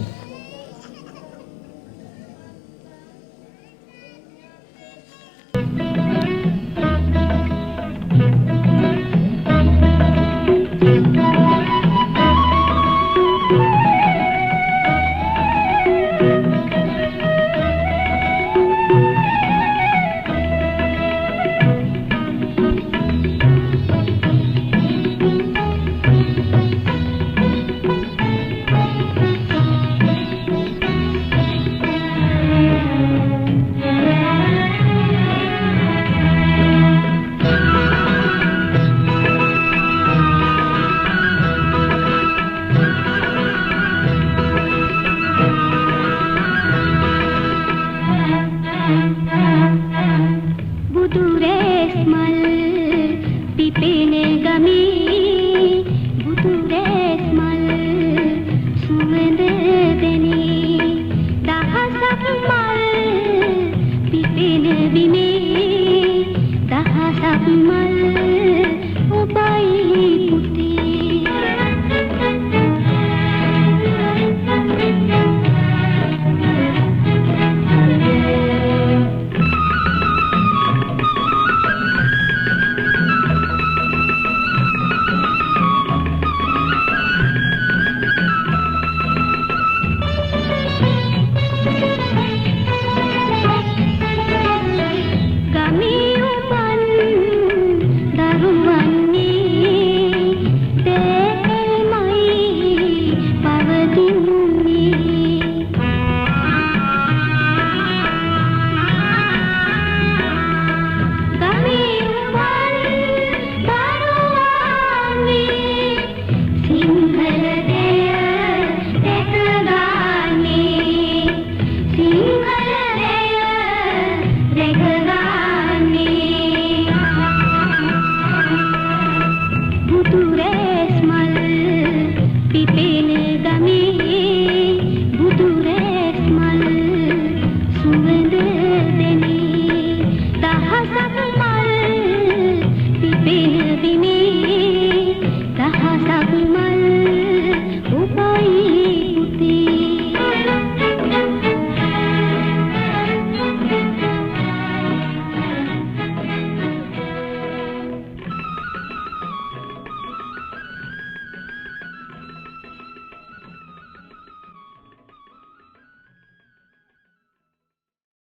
Pipin gami